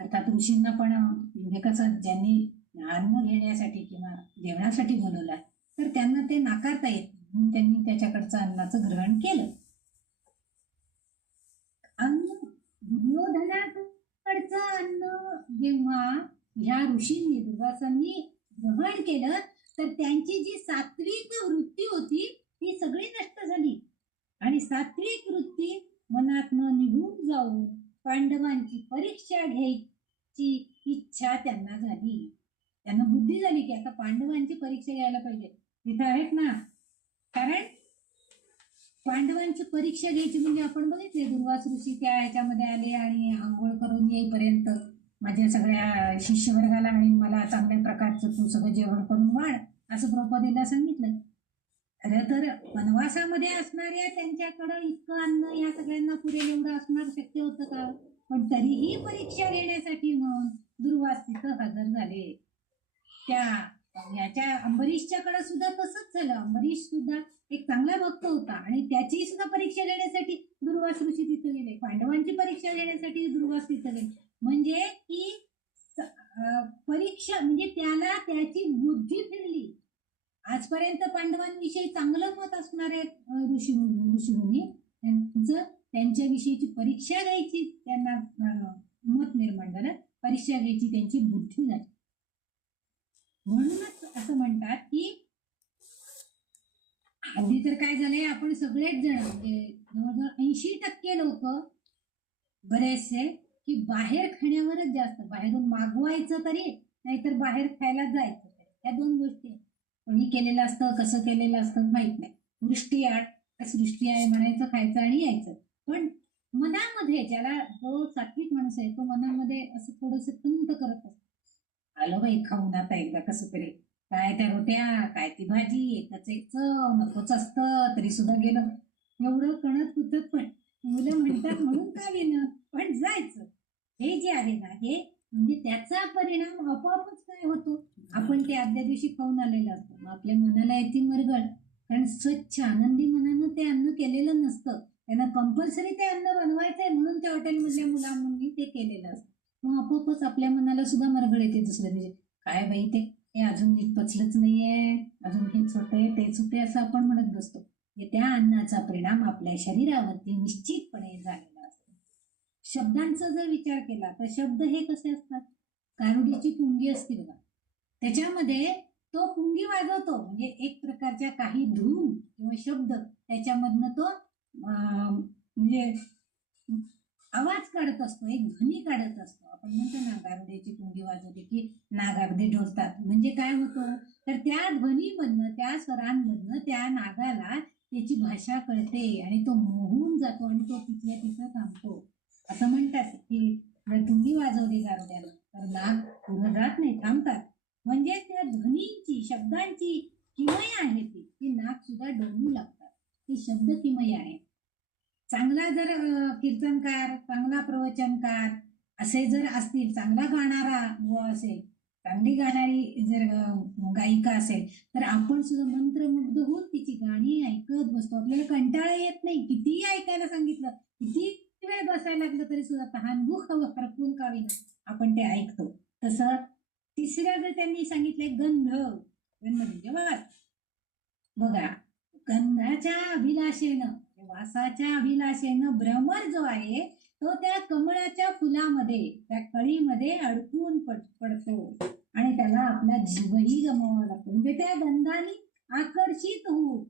अर्थात ऋषींना पण म्हणजे कसं, ज्यांनी अन्न घेण्यासाठी किंवा जेवणासाठी बोलवलं तर त्यांना ते नाकारता येत म्हणून त्यांनी त्याच्याकडचं अन्नाचं ग्रहण केलं. अन्न, दुर्योधनाकडचं अन्न जेव्हा ह्या ऋषींनी, दुर्वासांनी ग्रहण केलं तर त्यांची जी सात्विक वृत्ती होती ती सगळी नष्ट झाली आणि सात्विक वृत्ती मनातनं निघून जाऊन पांडवांची परीक्षा घ्यायची इच्छा त्यांना झाली. त्यांना बुद्धी झाली की आता पांडवांची परीक्षा घ्यायला पाहिजे. तिथे आहेत ना, कारण पांडवांची परीक्षा घ्यायची म्हणजे आपण बघितले दुर्वास ऋषी त्या ह्याच्यामध्ये आले आणि आंघोळ करून येईपर्यंत माझ्या सगळ्या शिष्यवर्गाला आणि मला चांगल्या प्रकारचं तू सगळं जेवण करून वाढ असं द्रौपदीला सांगितलं. खरं तर वनवासामध्ये असणाऱ्या त्यांच्याकडं इतकं अन्न या सगळ्यांना पुरेल एवढं असणार शक्य होतं का? पण तरीही परीक्षा घेण्यासाठी म्हणून दुर्वास तिथं हजर झाले. त्या याच्या अंबरीशच्याकडे सुद्धा तसंच झालं. अंबरीश सुद्धा एक चांगला भक्त होता आणि त्याची सुद्धा परीक्षा घेण्यासाठी दुर्वास ऋषी तिथे गेले. पांडवांची परीक्षा घेण्यासाठी दुर्वास तिथे गेले. म्हणजे की परीक्षा म्हणजे त्याला त्याची बुद्धी फिरली. आजपर्यंत पांडवांविषयी चांगलं मत असणारे ऋषीमुनी त्यांचं त्यांच्याविषयीची परीक्षा घ्यायची त्यांना मत निर्माण झालं. परीक्षा घ्यायची त्यांची बुद्धी झाली. म्हणूनच असं म्हणतात की हल्ली तर काय झालंय, आपण सगळेच जण म्हणजे जवळजवळ 80% लोक बरेचसे की बाहेर खाण्यावरच जास्त, बाहेरून मागवायचं तरी नाहीतर बाहेर खायला जायचं तरी, या दोन गोष्टी कोणी केलेलं असतं कसं केलेलं असतं माहित नाही. सृष्टी आड सृष्टी आहे म्हणायचं, खायचं आणि यायचं. पण मनामध्ये ज्याला जो सात्विक माणूस आहे तो मनामध्ये असं थोडस तंत करत असतो. आलो बाई खाऊन आता एकदा कसं तरी, काय त्या रोट्या काय ती भाजी एकच एक चव नकोच असतं तरी सुद्धा गेलं. एवढं कणत कुतत पण मुलं म्हणतात म्हणून का गेलं पण जायचं. हे जे आहे ना हे म्हणजे त्याचा परिणाम आपोआपच काय होतो, आपण ते आदल्या दिवशी खाऊन आलेलं असतं. मग आपल्या मनाला येते मरगळ, कारण स्वच्छ आनंदी मनानं ते अन्न केलेलं नसतं. त्यांना कंपल्सरी ते अन्न बनवायचंय म्हणून त्या हॉटेलमधल्या मुलांनी ते केलेलं असतं. मग आपोआपच आपल्या मनाला सुद्धा मरगळ येते दुसऱ्या दिवशी, काय बाई ते अजून नीट पचलंच नाहीये, अजून हेच होते तेच होते असं आपण म्हणत बसतो. त्या अन्नाचा परिणाम आपल्या शरीरावरती निश्चितपणे झालेला असतो. शब्दांचा जर विचार केला तर शब्द हे कसे असतात, गारुडीची पुंगी असते बघा, त्याच्यामध्ये तो पुंगी वाजवतो म्हणजे एक प्रकारच्या काही धूम किंवा शब्द त्याच्यामधनं तो म्हणजे आवाज काढत असतो, एक ध्वनी काढत असतो. आपण म्हणतो ना गारुड्याची पुंगी वाजवली की नाग अगदी ढोलतात. म्हणजे काय होतं तर त्या ध्वनीमधनं त्या स्वरांमधनं त्या नागाला त्याची भाषा कळते आणि तो मोहून जातो आणि तो तिथल्या तिथं थांबतो. असं म्हणतात की जर पुंगी वाजवली गारुड्याला तर नाग पुढे जात नाही, थांबतात. म्हणजे त्या ध्वनीची शब्दांची किमया आहे ती नाग सुद्धा डोलू लागतात. ती शब्द किमया आहे. चांगला जर कीर्तनकार चांगला प्रवचनकार असे जर असतील, चांगला गाणारा असेल, चांगली गाणारी जर गायिका असेल तर आपण सुद्धा मंत्रमुग्ध होऊन तिची गाणी ऐकत बसतो. आपल्याला कंटाळा येत नाही. कितीही ऐकायला सांगितलं, किती वेळ बसायला लागलं तरी सुद्धा तहानभूक हरपून का विना आपण ते ऐकतो. तसं तिसऱ्या जर त्यांनी सांगितले गंध, गंध म्हणजे वास. बघा, गंधाच्या अभिलाषेनं वासाच्या अभिलाषेनं भ्रमर जो आहे तो त्या कमळाच्या फुलामध्ये त्या कळीमध्ये अडकून पडतो आणि त्याला आपला जीवही गमवावा लागतो. म्हणजे त्या गंधाने आकर्षित होऊन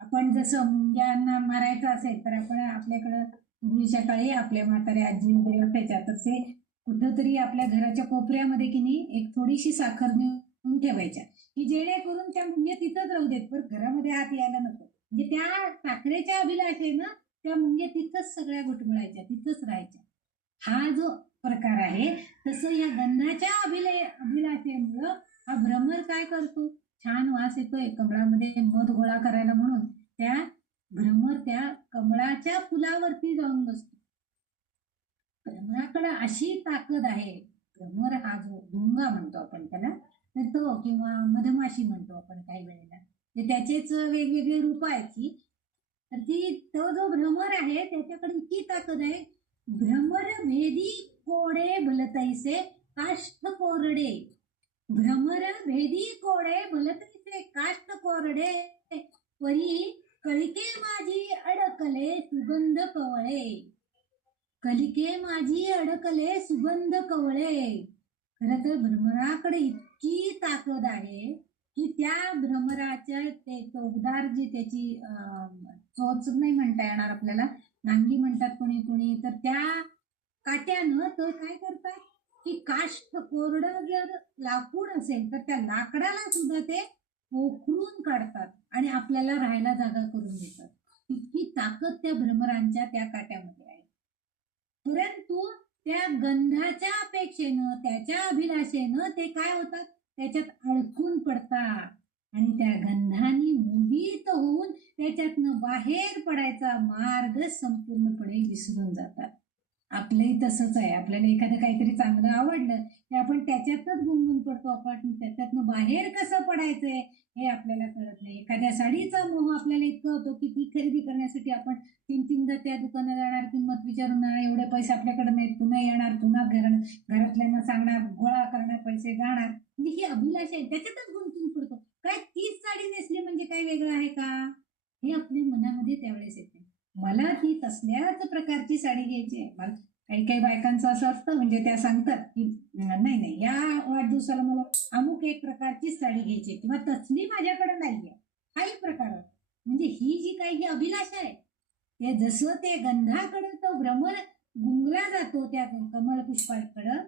आपण जसं मुंग्यांना मारायचं असेल तर आपण आपल्याकडं पूर्वीच्या काळी आपल्या म्हाताऱ्या आजी वगैरे असायच्या तर ते कुठंतरी आपल्या घराच्या कोपऱ्यामध्ये की नाही एक थोडीशी साखर नेऊन ठेवायच्या की जेणेकरून त्या मुंग्या तिथंच राहू देत, पण घरामध्ये आत यायला नको. म्हणजे त्या साखरेच्या अभिलाषेनं त्या मुंग्या तिथंच सगळ्या घुटमळायच्या, तिथंच राहायच्या. हा जो प्रकार आहे तसं या गंधाच्या अभिलाषेमुळं हा भ्रमर काय करतो, छान वास येतोय कमळामध्ये मध गोळा करायला म्हणून त्या भ्रमर त्या कमळाच्या फुलावरती जाऊन बसतो. भ्रमराकडे अशी ताकद आहे. भ्रमर हा जो भुंगा म्हणतो आपण त्याला तर तो किंवा मधमाशी म्हणतो आपण काही वेळेला, त्याचेच वेगवेगळे रूप आहेत की तर तो जो भ्रमर आहे त्याच्याकडे इतकी ताकद आहे. भ्रमर भेदी कोडे भलतैसे काष्ठ कोरडे, भ्रमर भेदी कोडे भलतैसे काष्ठ कोरडे, परी कळिके माझी अडकले सुगंध कवळे, कलिके माझी अडकले सुगंध कवळे. खरं तर भ्रमराकडे इतकी ताकद आहे की त्या भ्रमराच्या ते टोकदार जी त्याची चोच नाही म्हणता येणार आपल्याला, नांगी म्हणतात कोणी कोणी, तर त्या काट्यानं तो काय करतात की काष्ट कोरडं जर लाकूड असेल तर त्या लाकडाला सुद्धा ते पोखरून काढतात आणि आपल्याला राहायला जागा करून देतात. इतकी ताकद त्या भ्रमरांच्या त्या काट्यामध्ये आहे. परंतु त्या गंधाच्या अपेक्षेनं, त्याच्या अभिलाषेनं ते काय होतात, त्याच्यात अडकून पडतात आणि त्या गंधाने मोहित होऊन त्याच्यातनं बाहेर पडायचा मार्ग संपूर्णपणे विसरून जातात. आपलंही तसंच आहे. आपल्याला एखादं काहीतरी चांगलं आवडलं की आपण त्याच्यातच गुंगून पडतो. आपण त्याच्यातनं बाहेर कसं पडायचंय हे आपल्याला कळत नाही. एखाद्या साडीचा मोह आपल्याला इतका होतो की ती खरेदी करण्यासाठी आपण 3-3दा त्या दुकानात जाणार, किंमत विचारून एवढे पैसे आपल्याकडे नाहीत, पुन्हा येणार, पुन्हा घरातल्यांना सांगणार, गोळा करणार, पैसे गाणार. म्हणजे ही अभिलाषा आहे, त्याच्यातच गुंतून पडतो. काय तीच साडी नेसली म्हणजे काही वेगळं आहे का, हे आपल्या मनामध्ये त्यावेळेस येते. मला ती तसल्याच प्रकारची साडी घ्यायची आहे. मला काही काही बायकांचं असं असतं, म्हणजे त्या सांगतात की नाही नाही, या वाढदिवसाला मला अमुक एक प्रकारचीच साडी घ्यायची किंवा तसली माझ्याकडे नाहीये, हाही प्रकार. म्हणजे ही जी काही ही अभिलाषा आहे, ते जसं ते गंधाकडे तो भ्रमर गुंगला जातो त्या कमळ पुष्पाकडं,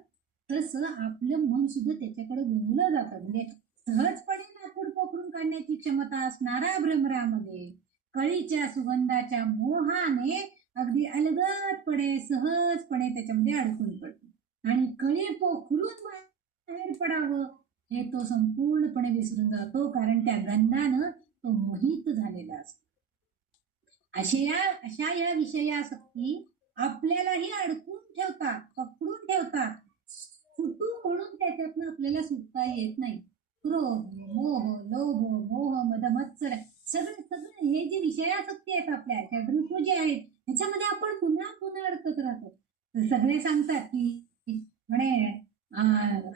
तसं आपलं मन सुद्धा त्याच्याकडे गुंगलं जातं. म्हणजे सहजपणे लाकूड पोखरून काढण्याची क्षमता असणारा भ्रमरामध्ये कळीच्या सुगंधाच्या मोहाने अगदी अलगदपणे सहजपणे त्याच्यामध्ये अडकून पडतो आणि कळी पोखरून बाहेर पडावं हे तो संपूर्णपणे विसरून जातो, कारण त्या गंधानं तो मोहित झालेला असतो. अशा या विषयासक्ती आपल्यालाही अडकून ठेवतात, पकडून ठेवतात. सुटू म्हणून त्याच्यातनं आपल्याला सुटता येत नाही. क्रोध, मोह, लोभ, मोह, मद, मत्सर, सगळं सगळं हे जे विषयासक्ती आहेत आपल्या, षड्ऋतू जे आहेत, ह्याच्यामध्ये आपण पुन्हा पुन्हा अडकत राहतो. सगळे सांगतात की म्हणे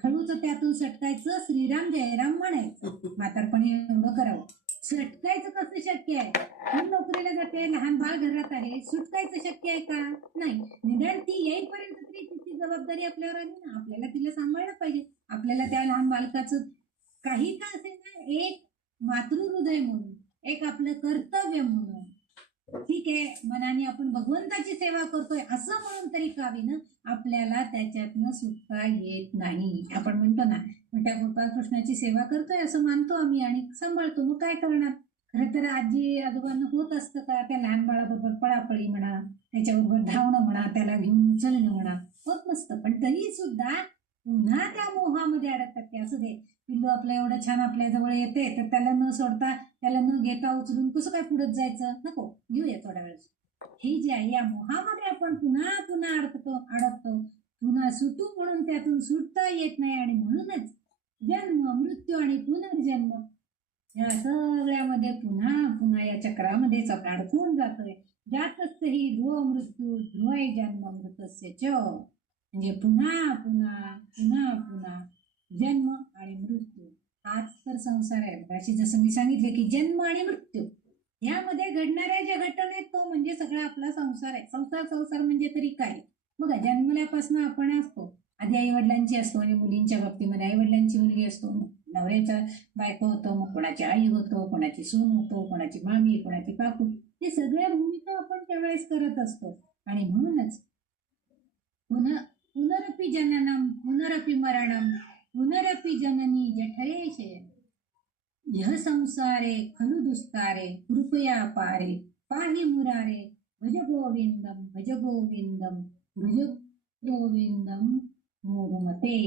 हळूच त्यातून सटकायचं, श्रीराम जयराम म्हणायचं, म्हातारपणी एवढं करावं. सटकायचं कसं शक्य आहे? मी नोकरीला जाते, लहान बाळ घरात आहे, सुटकायचं शक्य आहे का? नाही. निदान ती येईपर्यंत तरी तिची जबाबदारी आपल्यावर आली ना, आपल्याला तिला सांभाळलं पाहिजे. आपल्याला त्या लहान बालकाचं काही का असेल ना, एक मातृहृदय म्हणून, एक आपलं कर्तव्य म्हणून, ठीक आहे, मनाने आपण भगवंताची सेवा करतोय असं म्हणून तरी का विना आपल्याला त्याच्यातनं सुटका येत नाही. आपण म्हणतो ना, त्या गोपाळकृष्णाची सेवा करतोय असं मानतो आम्ही आणि सांभाळतो, मग काय करणार. खरं तर आजी आजोबांना होत असतं का त्या लहान बाळाबरोबर पळापळी म्हणा, त्याच्याबरोबर धावणं म्हणा, त्याला घेऊन चलणं म्हणा, होत नसतं. पण तरी सुद्धा पुन्हा त्या मोहामध्ये अडकतात की असू दे, पिल्लू आपलं एवढं छान आपल्या जवळ येते, तर त्याला न सोडता, त्याला न घेता उचलून कसं काय पुढे जायचं, नको, घेऊया थोड्या वेळ. हे जे आहे, या मोहामध्ये आपण पुन्हा पुन्हा अडकतो, पुन्हा सुटू म्हणून त्यातून सुटता येत नाही आणि म्हणूनच जन्म, मृत्यू आणि पुनर्जन्म या सगळ्यामध्ये पुन्हा पुन्हा या चक्रामध्येच आपण अडकून जातोय. जातच ही ध्रुव मृत्यू ध्रुवय जन्म मृतस्य च, म्हणजे पुन्हा पुन्हा पुन्हा पुन्हा जन्म आणि मृत्यू हाच तर संसार आहे. अशी जसं मी सांगितले की जन्म आणि मृत्यू यामध्ये घडणाऱ्या ज्या घटना आहेत, तो म्हणजे सगळा आपला संसार आहे. संसार म्हणजे तरी काय? बघा, जन्मल्यापासून आपण असतो, आधी आई वडिलांची असतो, म्हणजे मुलींच्या बाबतीमध्ये आई वडिलांची मुलगी असतो, नवऱ्याचा बायको होतो, मग कोणाची आई होतो, कोणाची सून होतो, कोणाची मामी, कोणाची काकू, हे सगळ्या भूमिका आपण त्यावेळेस करत असतो. आणि म्हणूनच पुनरपि जननम पुनरपि मरणम पुनरपि जननी जठरे शयन, यह संसारे खलु दुस्तारे कृपया पारे पाहि मुरारे, भज गोविंदम भज गोविंदम भज गोविंदम मोहमते.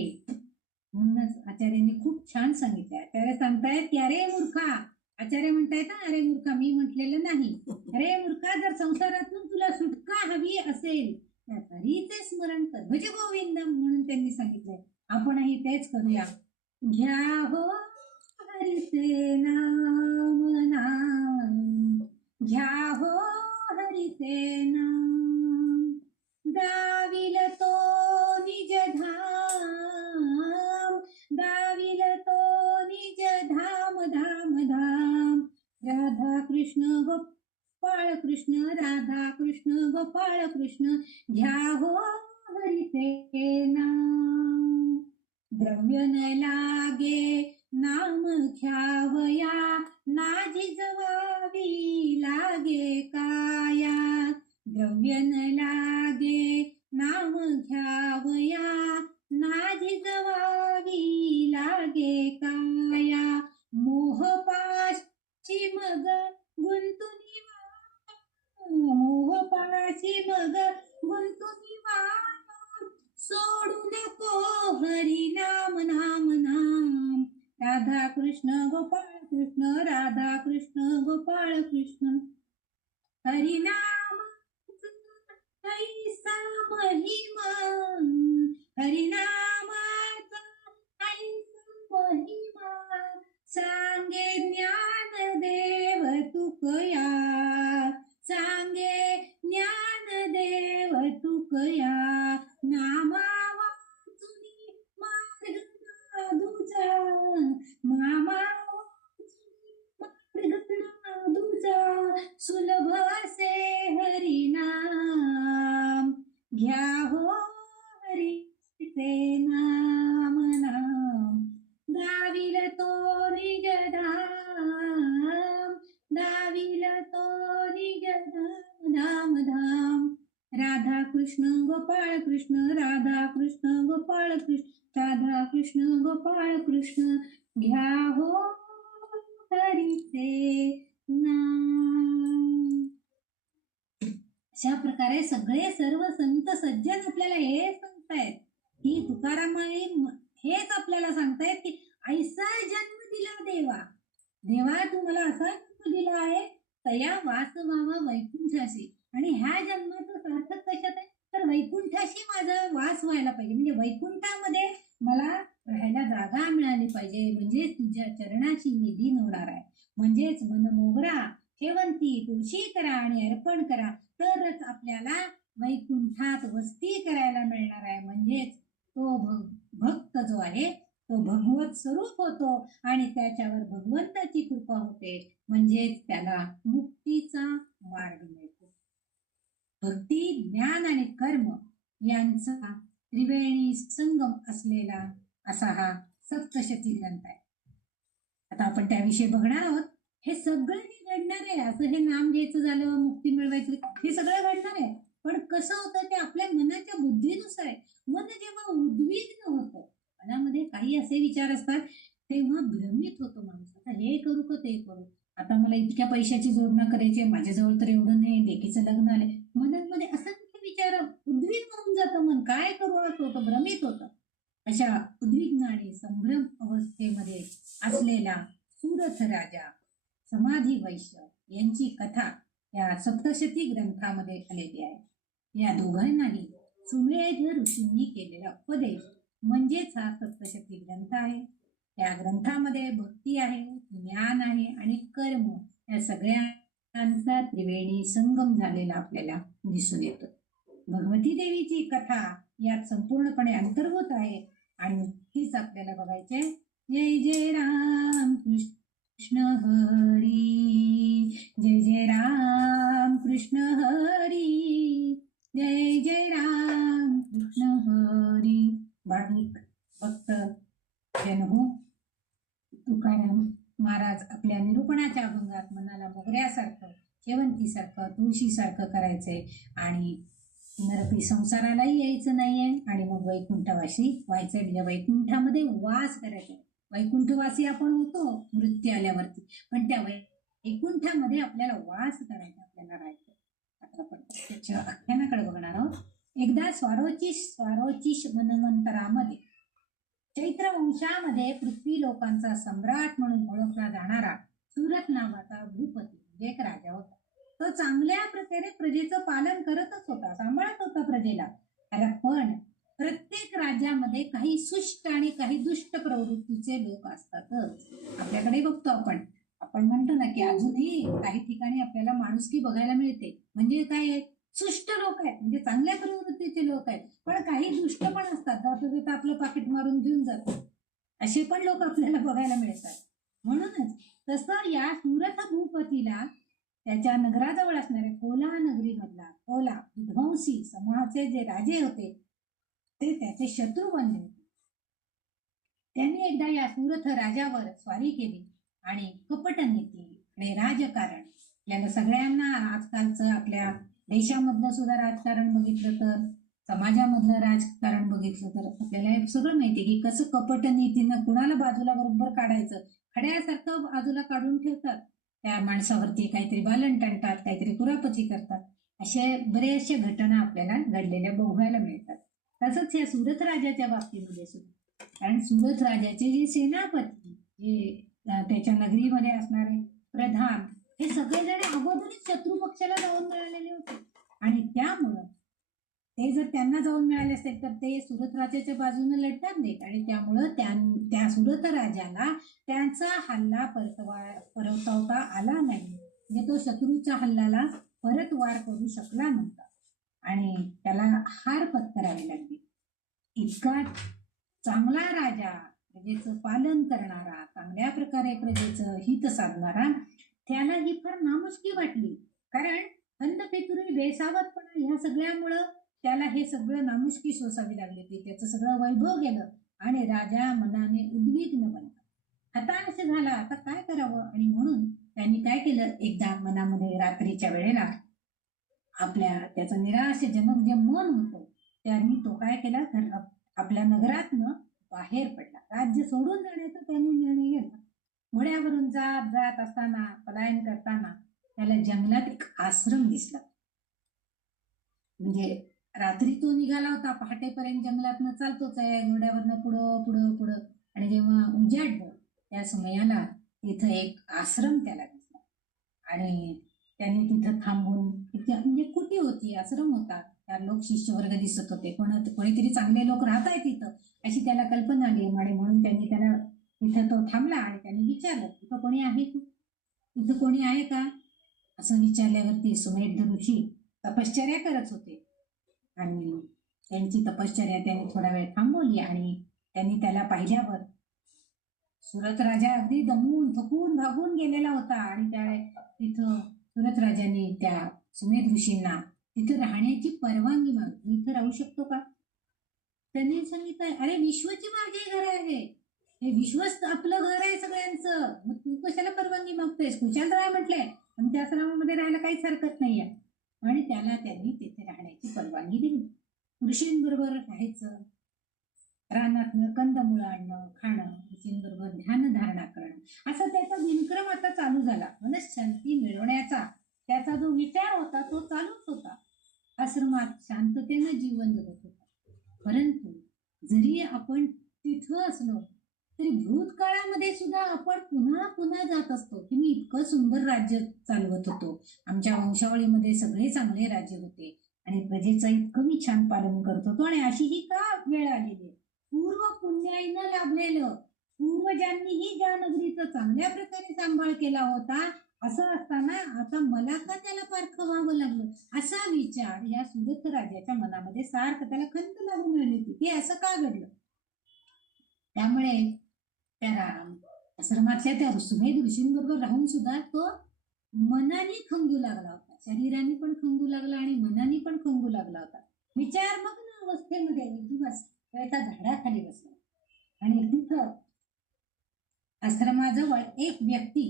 म्हणूनच आचार्यांनी खूप छान सांगितलं. आचार्य सांगतायत की अरे मूर्खा, आचार्य म्हणतायत ना, अरे मूर्खा, मी म्हटलेलं नाही. अरे मूर्खा, जर संसारातून तुला सुटका हवी असेल तर हरीचे स्मरण कर, भज गोविंदम म्हणून त्यांनी सांगितलंय. आपणही तेच करूया. घ्या हो हरीचे नाम नाम, घ्या हो हरीचे नाम, गाविल तो निज धाम, गाविल तो निज धाम धाम धाम. राधा कृष्ण गोपाळ कृष्ण, राधा कृष्ण गोपाळ कृष्ण, घ्या हो हरीचे नाम. द्रव्य न लागे नाम ख्यावया नाजी जवावी लागे काया, द्रव्य न लागे नाम घ्यावया नाजी जवावी लागे काया, मोहपाशी मग गुंतुनी मोहपाशी मग गुंतुनी सोडू नको हरी नाम नाम नाम, राधा कृष्ण गोपाळ कृष्ण राधा कृष्ण गोपाळ कृष्ण, हरिनाम ऐसा महिमा, हरिनामाचा ऐसा महिमा, सांगे ज्ञानदेव तुकया, सांगे ज्ञानदेव तुकया, नामा वाचुनी मार्ग साधूचा, नामा वाचुनी मार्ग साधूचा, सुलभ असे हरिनाम, घ्या हो हरीचे नाम नाम, दाविल तो निजधाम, दाविल तो निजधाम धाम धाम, राधा कृष्ण गोपाळ कृष्ण राधा कृष्ण गोपाळ कृष्ण राधा कृष्ण गोपाळ कृष्ण, घ्या हो हरीचे नाम. अशा प्रकारे सगळे सर्व संत सज्जन आपल्याला हे सांगतायत की तुकारामाई हेच आपल्याला सांगतायत की ऐसा जन्म दिला देवा, देवा तू मला असा जन्म दिला आहे तया वास व्हावा वैकुंठाशी, आणि ह्या जन्माचं सार्थक कशात आहे तर वैकुंठाशी माझा वास व्हायला पाहिजे, म्हणजे वैकुंठामध्ये मला राहायला जागा मिळाली पाहिजे, म्हणजे तुझ्या चरणाशी मी दिन होणार आहे, म्हणजेच मन मोगरा शेवंती तुळशी करा आणि अर्पण करा, तरच आपल्याला वैकुंठात वस्ती करायला मिळणार आहे, म्हणजेच तो भक्त जो आहे तो भगवत स्वरूप होतो आणि त्याच्यावर भगवंताची कृपा होते, म्हणजेच त्याला मुक्तीचा मार्ग मिळतो. भक्ती ज्ञान आणि कर्म यांचा त्रिवेणी संगम असलेला असा हा सप्तशती ग्रंथ आहे. आता आपण त्याविषयी बघणार आहोत. हे सगळं घडणार आहे, असं हे नाम घ्यायचं झालं मुक्ती मिळवायची हे सगळं घडणार आहे, पण कसं होतं ते आपल्या मनाच्या बुद्धीनुसार आहे. मन जेव्हा उद्विग्न होतं, मनामध्ये काही असे विचार असतात तेव्हा भ्रमित होतो माणूस, आता हे करू का ते करू, आता मला इतक्या पैशाची जोडणा करायची, माझ्याजवळ तर एवढं नाही, लेकीचं लग्न आले, मनामध्ये असंख्य विचार उद्विग्न होऊन जातं मन, काय करू असं होतं, भ्रमित होतं. अशा उद्विग्न आणि संभ्रम अवस्थेमध्ये असलेला सुरथ राजा समाधी वैश्य यांची कथा या सप्तशती ग्रंथामध्ये आलेली आहे. या दोघांनाही सुमेध ऋषींनी केलेला उपदेश म्हणजेच हा सप्तशती ग्रंथ आहे. या ग्रंथामध्ये भक्ती आहे, ज्ञान आहे आणि कर्म या सगळ्यांचा त्रिवेणी संगम झालेला आपल्याला दिसून येतो. भगवती देवीची कथा यात संपूर्णपणे अंतर्भूत आहे आणि तीच आपल्याला बघायचे. जय जय राम कृष्ण हरी, जय जय राम कृष्ण हरी, जय जय राम कृष्ण हरी. भाविक भक्त जन हो, तुकाराम महाराज आपल्या निरूपणाच्या अभंगात मनाला मोगऱ्यासारखं शेवंतीसारखं तुळशीसारखं करायचंय आणि नरकी संसारालाही यायचं नाहीये आणि मग वैकुंठवासी व्हायचंय, म्हणजे वैकुंठामध्ये वास करायचा. वैकुंठवासी आपण होतो मृत्यू आल्यावरती, पण त्या वैकुंठामध्ये आपल्याला वास करायचा, आपल्याला राहायचं. आता आपण त्याच्या आख्यानाकडे बघणार आहोत. एकदा स्वारोचिष मनवंतरामध्ये चैत्र वंशामध्ये पृथ्वी लोकांचा सम्राट म्हणून ओळखला जाणारा सुरथ नावाचा भूपती म्हणजे एक राजा होता. तो चांगल्या प्रकारे प्रजेचं पालन करतच होता, सांभाळत होता प्रजेला. पण प्रत्येक राज्यामध्ये काही सुष्ट आणि काही दुष्ट प्रवृत्तीचे लोक असतातच. आपल्याकडे बघतो आपण म्हणतो ना की अजूनही काही ठिकाणी आपल्याला माणुसकी बघायला मिळते. म्हणजे काय, सुष्ट लोक आहेत म्हणजे चांगल्या प्रवृत्तीचे लोक आहेत, पण काही दुष्ट पण असतात, जाता आपलं पाकिट मारून घेऊन जातात, असे पण लोक आपल्याला बघायला मिळतात. म्हणूनच तसं या सुरथ भूपतीला त्याच्या नगराजवळ असणाऱ्या कोला नगरीमधला कोला विध्वंसी समूहाचे जे राजे होते ते त्याचे शत्रू बनले होते. त्यांनी एकदा या सुरथ राजावर स्वारी केली आणि कपटनीती आणि राजकारण, आपल्याला सगळ्यांना आजकालचं आपल्या देशामधलं सुद्धा राजकारण बघितलं तर, समाजामधलं राजकारण बघितलं तर आपल्याला हे सगळं माहिती की कसं कपटनीतीनं कुणाला बाजूला बरोबर काढायचं, खड्यासारखं बाजूला काढून ठेवतात, त्या माणसावरती काहीतरी बालन टाणतात, काहीतरी कुरापती करतात. असे बरेचशा घटना आपल्याला घडलेल्या बघायला मिळतात. तसंच या सुरथ राजाच्या बाबतीमध्ये सुद्धा, कारण सुरथ राजाचे जे सेनापती, जे त्याच्या नगरीमध्ये असणारे प्रधान, हे सगळेजण अगोदरच शत्रू पक्षाला जाऊन मिळालेले होते आणि त्यामुळं ते जर त्यांना जाऊन मिळाले असेल तर ते सुरथ राजाच्या बाजूने लढणार नाहीत आणि त्यामुळं त्या सुरथ राजाला त्यांचा हल्ला परतवता आला नाही, म्हणजे तो शत्रूच्या हल्ल्याला परत वार करू शकला नव्हता आणि त्याला हार पत्करावी लागली. इतका चांगला राजा, प्रजेचं पालन करणारा, चांगल्या प्रकारे प्रजेचं हित साधणारा, त्याला ही फार नामुष्की वाटली. कारण अंधपितुरी, बेसावतपणा ह्या सगळ्यामुळं त्याला हे सगळं नामुष्की सोसावी लागली होती. त्याचं सगळं वैभव गेलं आणि राजा मनाने उद्विग्न बनला, हताश झाला. आता काय करावं? आणि म्हणून त्यांनी काय केलं, एकदा मनामध्ये रात्रीच्या वेळेला त्याचं निराशजनक जे मन होतं त्यांनी तो काय केला, आपल्या नगरातनं बाहेर पडला. राज्य सोडून जाण्याचा त्यांनी निर्णय घेतला. घोड्यावरून जात जात असताना, पलायन करताना त्याला जंगलात एक आश्रम दिसला. म्हणजे रात्री तो निघाला होता, पहाटेपर्यंत जंगलातनं चालतोच आहे, घोड्यावरनं पुढं पुढं पुढं, आणि जेव्हा उजाडलं त्या समयाला तिथं एक आश्रम त्याला दिसला आणि त्यांनी तिथं थांबून, म्हणजे कुटी होती, आश्रम होता, त्या लोक शिष्यवर्ग दिसत होते, कोणीतरी चांगले लोक राहत आहेत तिथं अशी त्याला कल्पना आली आणि म्हणून त्यांनी त्याला तिथं तो थांबला आणि त्यांनी विचारलं, तिथं कोणी आहे का, तिथं कोणी आहे का, असं विचारल्यावरती सुमेध ऋषी तपश्चर्या करत होते आणि त्यांची तपश्चर्या त्यांनी थोडा वेळ थांबवली आणि त्यांनी त्याला पाहिल्यावर सुरथ राजा अगदी दमून थकून भागून गेलेला होता आणि त्या तिथं सुरथ राजाने त्या सुमेध ऋषींना तिथं राहण्याची परवानगी मागितली. इथं राहू शकतो का? त्यांनी सांगितलं, अरे विश्वची माझे घर आहे, हे विश्वस्त आपलं घर आहे सगळ्यांचं, मग तू कशाला परवानगी मागतोयस, कुशाल राहा म्हटलंय आणि त्या आश्रमामध्ये राहायला काहीच हरकत नाहीये. आणि त्याला त्यांनी तिथे राहण्याची परवानगी दिली. ऋषींबरोबर राहायचं, रानातनं कंदमुळं आणणं खाणं, ऋषींबरोबर ध्यानधारणा करणं, असा त्याचा दिनक्रम आता चालू झाला. मनशांती मिळवण्याचा त्याचा जो विचार होता तो चालूच होता. आश्रमात शांततेनं जीवन जगत होता. परंतु जरी आपण तिथं असलो तरी भूतकाळामध्ये सुद्धा आपण पुन्हा पुन्हा जात असतो की मी इतकं सुंदर राज्य चालवत होतो, आमच्या वंशावळीमध्ये सगळे चांगले राज्य होते आणि प्रजेचं इतकं मी छान पालन करत होतो, आणि अशी ही का वेळ आलेली, पूर्व पुण्याईनं लाभलेलं, पूर्वजांनीही ज्या नगरीचा चांगल्या प्रकारे सांभाळ केला होता, असं असताना आता मला का त्याला पारखं व्हावं लागलं, असा विचार या सुरथ राजाच्या मनामध्ये सारखं त्याला खंत लागून राहिली होती. ते असं का घडलं? त्यामुळे त्या आश्रमातल्या त्या सुमेध ऋषींबरोबर राहून सुद्धा तो मनाने खंगू लागला होता, शरीराने पण खंगू लागला आणि मनाने पण खंगू लागला होता. विचार मग्न अवस्थेमध्ये दिवस एका झाडाखाली बसला आणि तिथं आश्रमाजवळ एक व्यक्ती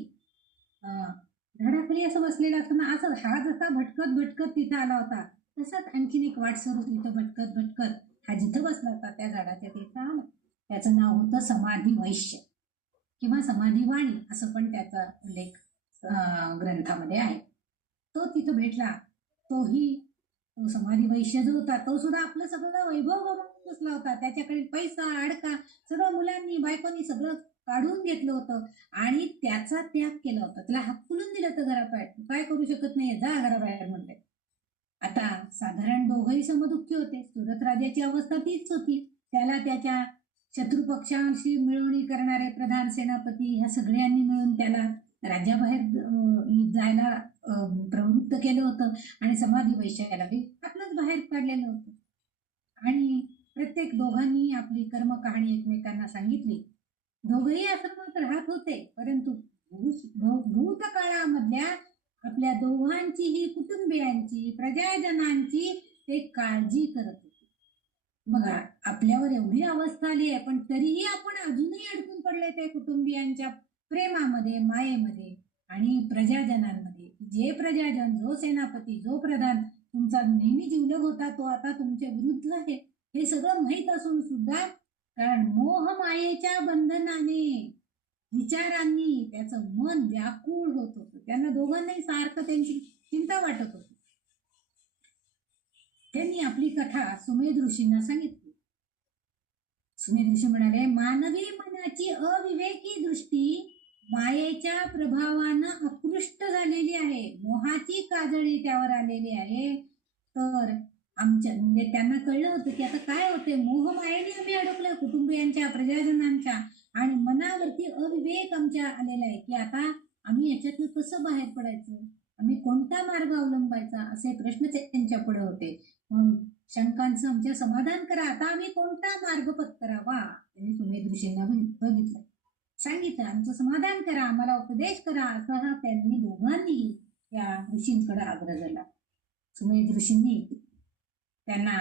झाडाखाली असं बसलेला असताना असं हा जसा भटकत भटकत तिथं आला होता तसंच आणखीन एक वाटसरू तिथं भटकत भटकत हा जिथं बसला होता त्या झाडाच्या तिथं आला. त्याचं नाव होतं समाधी वैश्य किंवा समाधी वाणी, असं पण त्याचा उल्लेख ग्रंथामध्ये आहे. तो तिथं भेटला. तो समाधी वैश्य जो होता तो सुद्धा आपलं सगळं वैभव बसला होता. त्याच्याकडे पैसा अडका सगळं मुलांनी बायकोनी सगळं काढून घेतलं होतं आणि त्याचा त्याग केला होता. त्याला हाकलून दिलं होतं घराबाहेर, काय करू शकत नाहीये, जा घराबाहेर म्हणले. आता साधारण दोघंही समदुःखी होते. सुरथ राजाची अवस्था तीच होती. त्याला त्याच्या शत्रुपक्षांशी मिळवणी करणारे प्रधान सेनापती ह्या सगळ्यांनी मिळून त्याला राज्याबाहेर जायला प्रवृत्त केलं होतं आणि समाधी वैश्याला आपलंच बाहेर काढलेलं होतं. आणि प्रत्येक दोघांनी आपली कर्म कहाणी एकमेकांना सांगितली. दोघंही आश्रमात राहत होते, परंतु भूतकाळामधल्या आपल्या दोघांचीही कुटुंबियांची प्रजाजनांची ते काळजी करत होते. बघा, आपल्यावर एवढी अवस्था आली आहे, पण तरीही आपण अजूनही अडकून पडले ते कुटुंबियांच्या प्रेमामध्ये, मायेमध्ये आणि प्रजाजनांमध्ये. जे प्रजाजन, जो सेनापती, जो प्रधान तुमचा नेहमी जिवलग होता, तो आता तुमच्या विरुद्ध आहे. हे सगळं माहीत असून सुद्धा कारण मोह मायेच्या बंधनाने, विचारांनी त्याचं मन व्याकुळ होत होतं. त्यांना दोघांनाही सारखं त्यांची चिंता वाटत होती. त्यांनी आपली कथा सुमेध ऋषींना सांगितली. सुमेध ऋषी म्हणाले, मानवी मनाची अविवेकी दृष्टी मायेच्या प्रभावानं आकृष्ट झालेली आहे, मोहाची काजळी त्यावर आलेली आहे. तर आमच्या म्हणजे त्यांना कळलं होतं की आता काय होते, मोह मायेने आम्ही अडकलोय, कुटुंबियांच्या, प्रजाजनांच्या, आणि मनावरती अविवेक आमच्या आलेला आहे की आता आम्ही याच्यातनं कसं बाहेर पडायचं, आम्ही कोणता मार्ग अवलंबायचा, असे प्रश्न त्यांच्या पुढे होते. मग शंकांचं आमच्या समाधान करा, आता आम्ही कोणता मार्ग पत्करावा. त्यांनी सुमेध ऋषींना बघितलं, सांगितलं आमचं समाधान करा, आम्हाला उपदेश करा, असा त्यांनी दोघांनी या ऋषींकडे आग्रह धरला. सुमेध ऋषींनी त्यांना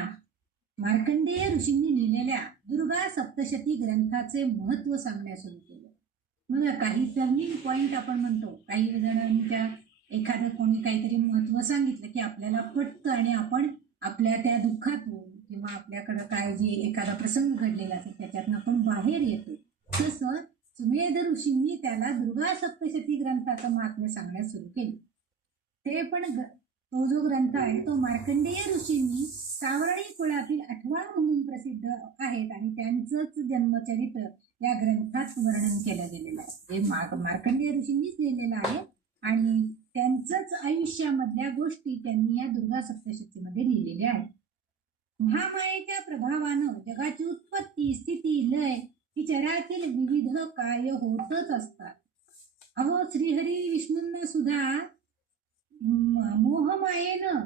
मार्कंडेय ऋषींनी लिहिलेल्या दुर्गा सप्तशती ग्रंथाचे महत्व सांगण्यास सुरू केलं. मग काही टर्निंग पॉइंट आपण म्हणतो, काही जणांच्या एखादं कोणी काहीतरी महत्व सांगितलं की आपल्याला पटतं आणि आपण आपल्या त्या दुःखातून किंवा आपल्याकडं काय जे एखादा प्रसंग घडलेला असेल त्याच्यातून आपण बाहेर येतो. तसं सुमेध ऋषींनी त्याला दुर्गा सप्तशती ग्रंथाचं महात्म्य सांगण्यास सुरू केले. ते पण तो जो ग्रंथ आहे तो मार्कंडेय ऋषींनी सावर्णी कुळातील 8वा म्हणून प्रसिद्ध आहेत आणि त्यांचंच जन्मचरित्र या ग्रंथात वर्णन केलं गेलेलं आहे. हे मार्कंडेय ऋषींनीच लिहिलेलं आहे आणि त्यांचंच आयुष्यामधल्या गोष्टी त्यांनी या दुर्गा सप्तशतीमध्ये लिहिलेल्या आहेत. महामायेच्या प्रभावानं जगाची उत्पत्ती, स्थिती, लय ही चरातील विविध कार्य होतच असतात. अहो, श्रीहरी विष्णूंना सुद्धा मोहमायेनं,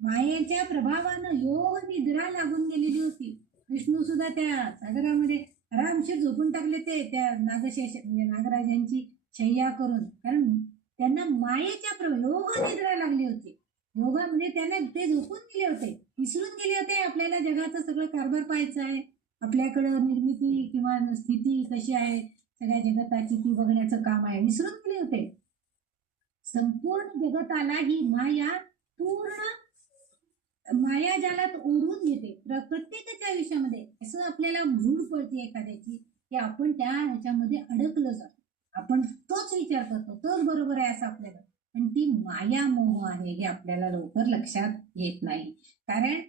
मायेच्या प्रभावानं योग निद्रा लागून गेलेली होती. विष्णू सुद्धा त्या सागरामध्ये आरामशीर झोपून टाकले ते त्या नागशेष म्हणजे नागराजांची शय्या करून, कारण त्यांना मायेच्या योग निद्रा लागली होती. योगामध्ये त्यांना ते झोपून गेले होते, विसरून गेले होते आपल्याला जगाचं सगळं कारभार पाहायचं आहे, आपल्याकडं निर्मिती किंवा स्थिती कशी आहे सगळ्या जगताची ती बघण्याचं काम आहे, विसरून गेले होते. संपूर्ण जगताला ही माया पूर्ण मायाजालात ओढून घेते. प्रत्येकाच्या आयुष्यामध्ये असं आपल्याला भूड पडते एखाद्याची की आपण त्या ह्याच्यामध्ये अडकलं जातो, आपण तोच विचार करतो, तोच बरोबर आहे असं आपल्याला, पण ती माया मोह आहे हे आपल्याला लवकर लक्षात येत नाही. कारण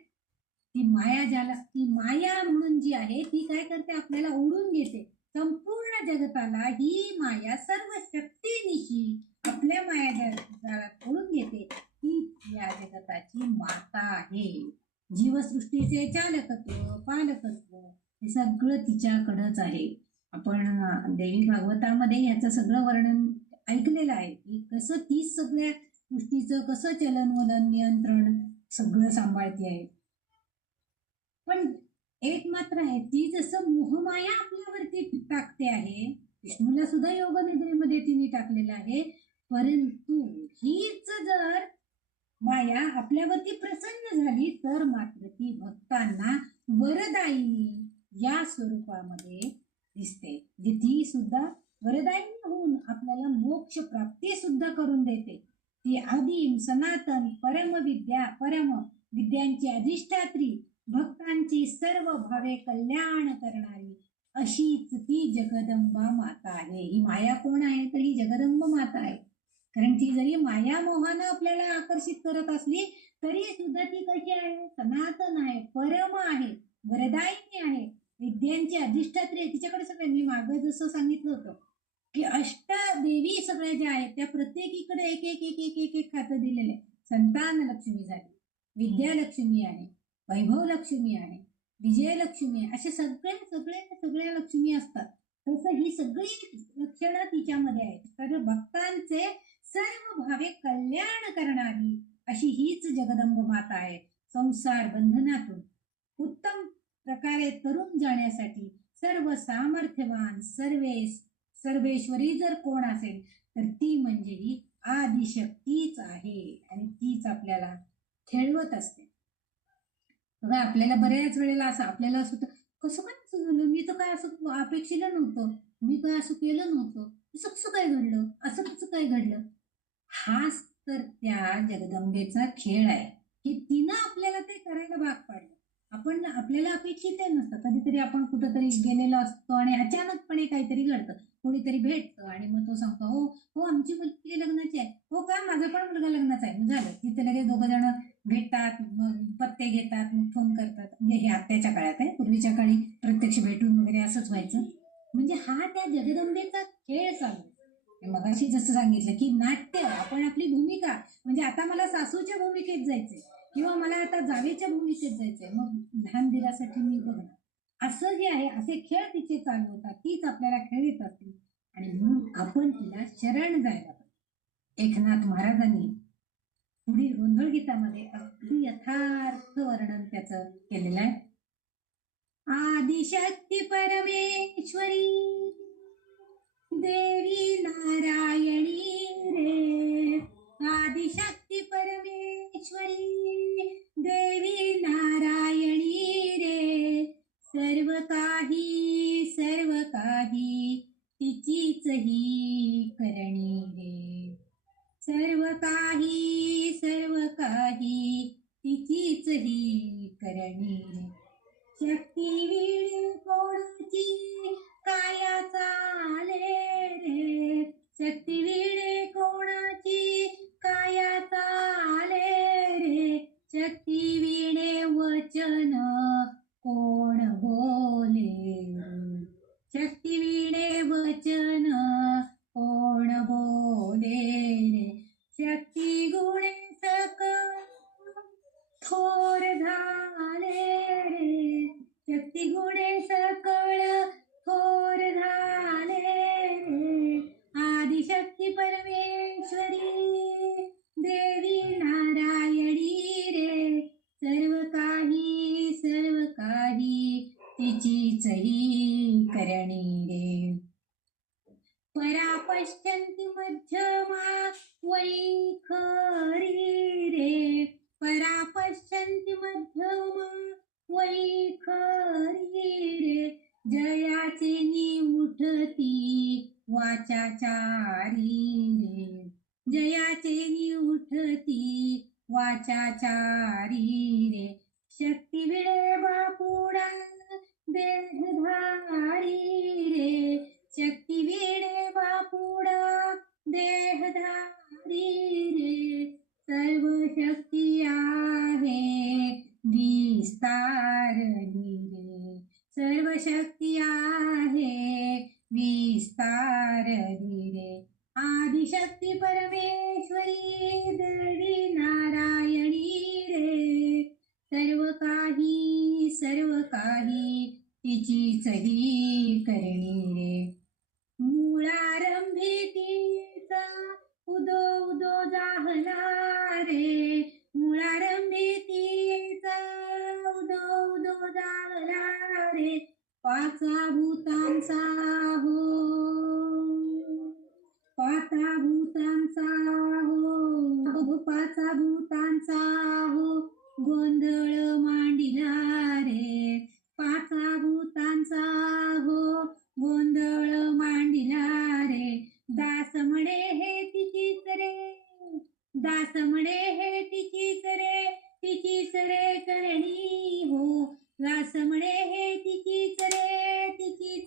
ती माया म्हणून जी आहे ती काय करते, आपल्याला ओढून घेते. संपूर्ण जगताला ही माया सर्व शक्तीनिशी आपल्या मायाजालात ओढून घेते. ती या जगताची माता आहे. जीवसृष्टीचे चालकत्व, पालकत्व हे सगळं तिच्याकडंच आहे. आपण देवी भागवतामध्ये ह्याचं सगळं वर्णन ऐकलेलं आहे की कसं तीच सगळ्या सृष्टीचं कसं चलनवलन, नियंत्रण सगळं सांभाळते आहे. पण एक मात्र आहे, ती जसं मोहमाया आपल्यावरती टाकते आहे, विष्णूला सुद्धा योग निद्रेमध्ये तिने टाकलेलं आहे, परंतु हीच जर माया आपल्यावरती प्रसन्न झाली तर मात्र ती भक्तांना वरदायिनी या स्वरूपामध्ये दिसते. ती सुद्धा वरदायिनी होऊन आपल्याला मोक्ष प्राप्ती सुद्धा करून देते. ती आदिम, सनातन, परम विद्यांची अधिष्ठात्री, भक्तांची सर्व भावे कल्याण करणारी अशीच ती जगदंबा माता आहे. ही माया कोण आहे तर ही जगदंब माता आहे. कारण ती जरी माया मोहानं आपल्याला आकर्षित करत असली तरी सुद्धा ती कशी आहे, सनातन आहे, परम आहे, वरदायिनी आहे, विद्यांची अधिष्ठात्री आहे. तिच्याकडे सगळे मी मागे जसं सांगितलं होतं की अष्टदेवी सगळ्या ज्या आहेत त्या प्रत्येकीकडे एक एक एक एक एक एक खातं दिलेलं आहे. संतान लक्ष्मी झाली, विद्यालक्ष्मी आहे, वैभव लक्ष्मी आहे, विजयलक्ष्मी आहे, असे सगळ्या लक्ष्मी असतात. तसं ही सगळी लक्षणं तिच्यामध्ये आहेत. तर भक्तांचे सर्व भावे कल्याण करणारी अशी हीच जगदंब माता आहे. संसार बंधनातून उत्तम प्रकारे तरुण जाण्यासाठी सर्व सामर्थ्यवान सर्वेश्वरी जर कोण असेल तर ती म्हणजे ही आदिशक्तीच आहे आणि तीच आपल्याला खेळवत असते. बघा आपल्याला बऱ्याच वेळेला असं आपल्याला असं होतं, कसं काय असं झालं, मी तर काय असं अपेक्षिलं नव्हतं, मी काय असं केलं नव्हतं, असं कसं काय घडलं, असं कसं काय घडलं. हाच तर त्या जगदंबेचा खेळ आहे, की तिनं आपल्याला ते करायला भाग पाडलं. आपण आपल्याला अपेक्षित आहे नसतं. कधीतरी आपण कुठंतरी गेलेलो असतो आणि अचानकपणे काहीतरी घडतं. कोणीतरी भेटतं आणि मग तो सांगतो, "हो, हो आमची मुलगी लग्नाची आहे." "हो का? माझा पण मुलगा लग्नाचा आहे." मग झालं. तिथे लगेच दोघं जण भेटतात, मग पत्ते घेतात, मग फोन करतात. म्हणजे हे आत्ताच्या काळात आहे. पूर्वीच्या काळी प्रत्यक्ष भेटून वगैरे असंच व्हायचं. म्हणजे हा त्या जगदंबेचा खेळ चालू आहे. मगाशी जसं सांगितलं की नाट्य आपण आपली भूमिका म्हणजे आता मला सासूच्या भूमिकेत जायचंय किंवा मला आता जावेच्या भूमिकेत जायचंय, मग लहान दिरासाठी मी बघणार असं जे आहे असे खेळ तिचे चालू होतात, तीच आपल्याला खेळीत असते आणि म्हणून आपण तिला शरण जायला पाहिजे. एकनाथ महाराजांनी पुढील गोंधळ गीतामध्ये अगदी यथार्थ वर्णन त्याचं केलेलं आहे. आदिशक्ती परमेश्वरी देवी नारायणी रे, आदिशक्ती परमेश्वरी देवी नारायणी रे, सर्व काही तिचीच ही करणी रे, सर्व काही तिचीच ही करणी रे, शक्ती वीण कोणाची काया चाले रे, शक्ती वीणे कोणाची काया चाले रे, शक्ती वीणे वचन कोण बोले रे, शक्ती वीणे वचन कोण बोले रे, शक्ती गुणे सकळ थोर झाले रे, शक्ती गुणे सकळ थोर झाले रे, आदिशक्ती परमेश्वरी देवी नारायणी रे, सर्व काही तिचीच ही करणी रे, परापश्यन्ति मध्यमा वैखरी रे, परापश्यन्ति मध्यमा वैखरी रे, जयाचे उठती वाचाचारी रे, जयाचे उठती वाचाचारी रे, शक्ती विणे बापुडा देहधारी रे, शक्ती वीणे बापुडा देहधारी रे, सर्व शक्ती आहे विस्तारली रे, सर्व शक्ती आहे विस्तारली रे, आदिशक्ती परमेश्वरी देवी नारायणी रे, सर्व काही तिचीच ही करणी रे, मूळारंभी तिचा उदो उदो जाहला रे, मूळारंभी तिचा उदो उदो जाहला रे, पाचा भूतांचा हो, पाचा भूतांचा हो, पाचा भूतांचा हो गोंधळ मांडिला रे, पाचा भूतांचा हो गोंधळ मांडिला रे, दास म्हणे हे तिचीच रे, दास म्हणे हे तिचीच रे, तिचीच रे करणी हो, दास म्हणे हे तिचीच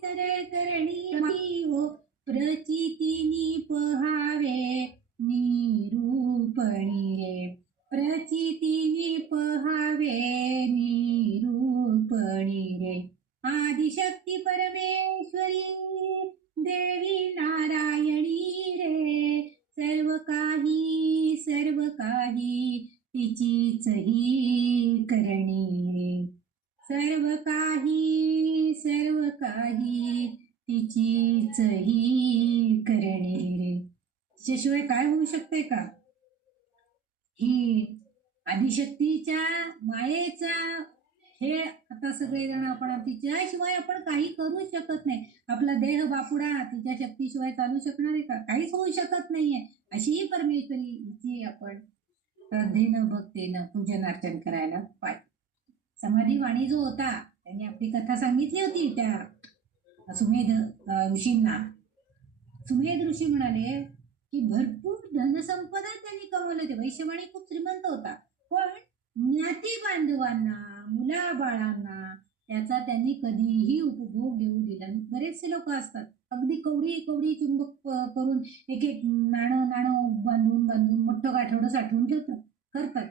रे करणी हो, प्रचितीनी पहावे निरूपणी रे, प्रचितीनी पहावे निरूपणी रे, आदिशक्ती परमेश्वरी देवी नारायणी रे, सर्व काही तिचीच ही करणी रे, सर्व काही तिचीच ही करणी रे, तिच्याशिवाय काय होऊ शकते का. ही आदिशक्तीच्या मायेचा खेळ आता सगळेजण आपण तिच्याशिवाय आपण काही करू शकत नाही. आपला देह बापुडा तिच्या शक्तीशिवाय चालू शकणार आहे का, काहीच होऊ शकत नाहीये. अशी ही परमेश्वरी हिची आपण श्रद्धेनं भक्तीनं पूजन अर्चन करायला पाहिजे. समाधी वाणी जो होता त्यांनी आपली कथा सांगितली होती त्या सुमेध ऋषींना. सुमेध ऋषी म्हणाले की भरपूर धनसंपदा त्यांनी कमवले होते. वैश्यवाणी खूप श्रीमंत होता, पण ज्ञाती बांधवांना, मुलाबाळांना त्याचा त्यांनी कधीही उपभोग घेऊ दिला. बरेचसे लोक असतात अगदी कवडी कवडी चुंबक करून एक एक नाणं बांधून बांधून मोठं गाठोडं साठवून ठेवतात, करतात,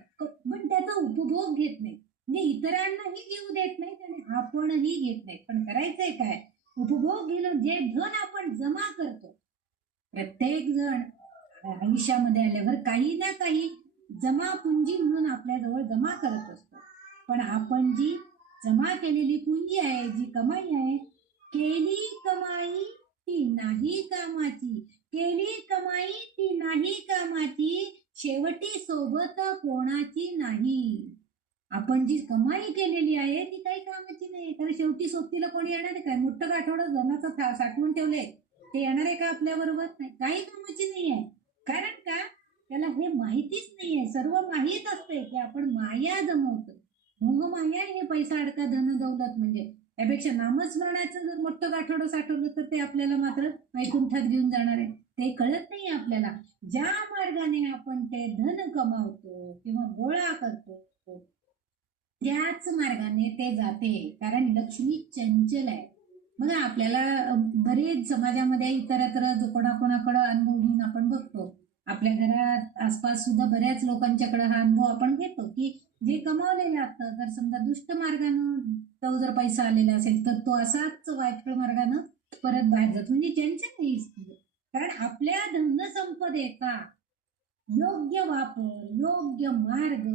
पण त्याचा उपभोग घेत नाही. म्हणजे इतरांनाही घेऊ देत नाही आणि आपणही घेत नाही. पण करायचंय काय? उपभोग घेणं. जे धन आपण जमा करतो, प्रत्येक जण आयुष्यामध्ये आल्यावर काही ना काही जमा पुंजी म्हणून आपल्याजवळ जमा करत असतो. पण आपण जी जमा केलेली पुंजी आहे, जी कमाई आहे, केली कमाई ती नाही कामाची, केली कमाई ती नाही कामाची, शेवटी सोबत कोणाची नाही. आपण जी कमाई केलेली आहे ती काही कामाची नाही, कारण शेवटी सोबतीला कोणी येणार आहे काय? मोठं गाठोडं धनाचं साठवून ठेवले, ते येणार आहे का आपल्या बरोबर? नाही, काही कामाची नाही आहे. कारण का? त्याला हे माहितीच नाहीये. सर्व माहीत असते की आपण माया जमवतो. मोहमाया हे पैसा अडका धन दौलत. म्हणजे त्यापेक्षा नामस्मरणाचं जर मोठं गाठोडं साठवलं तर ते आपल्याला मात्र वैकुंठात घेऊन जाणार आहे. ते कळत नाही आपल्याला. ज्या मार्गाने आपण ते धन कमावतो किंवा गोळा करतो त्याच मार्गाने ते जाते, कारण लक्ष्मी चंचल आहे. बघा, आपल्याला बरेच समाजामध्ये इतरत्र कोणाकोणाकडे अनुभव घेऊन आपण बघतो. आपल्या घरात आसपास सुद्धा बऱ्याच लोकांच्याकडे हा अनुभव आपण घेतो की जे कमावलेलं असतं, जर समजा दुष्ट मार्गानं तो जर पैसा आलेला असेल तर तो असाच वाईट मार्गानं परत बाहेर जातो. म्हणजे चंचल नाही. कारण आपल्या धनसंपदेचा योग्य वापर, योग्य मार्ग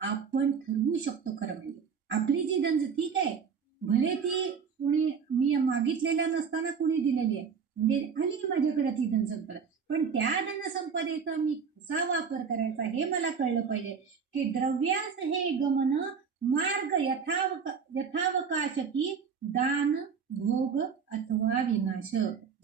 आपण ठरवू शकतो. खरं म्हणजे आपली जी धन, ठीक आहे, भले ती कोणी मी मागितलेल्या नसताना कोणी दिलेली आहे, म्हणजे आली माझ्याकडे ती धनसंपदा, पण त्या धनसंपदेचा मी कसा वापर करायचा हे मला कळलं पाहिजे. की द्रव्यास हे गमन मार्ग यथावकाश की दान भोग अथवा विनाश.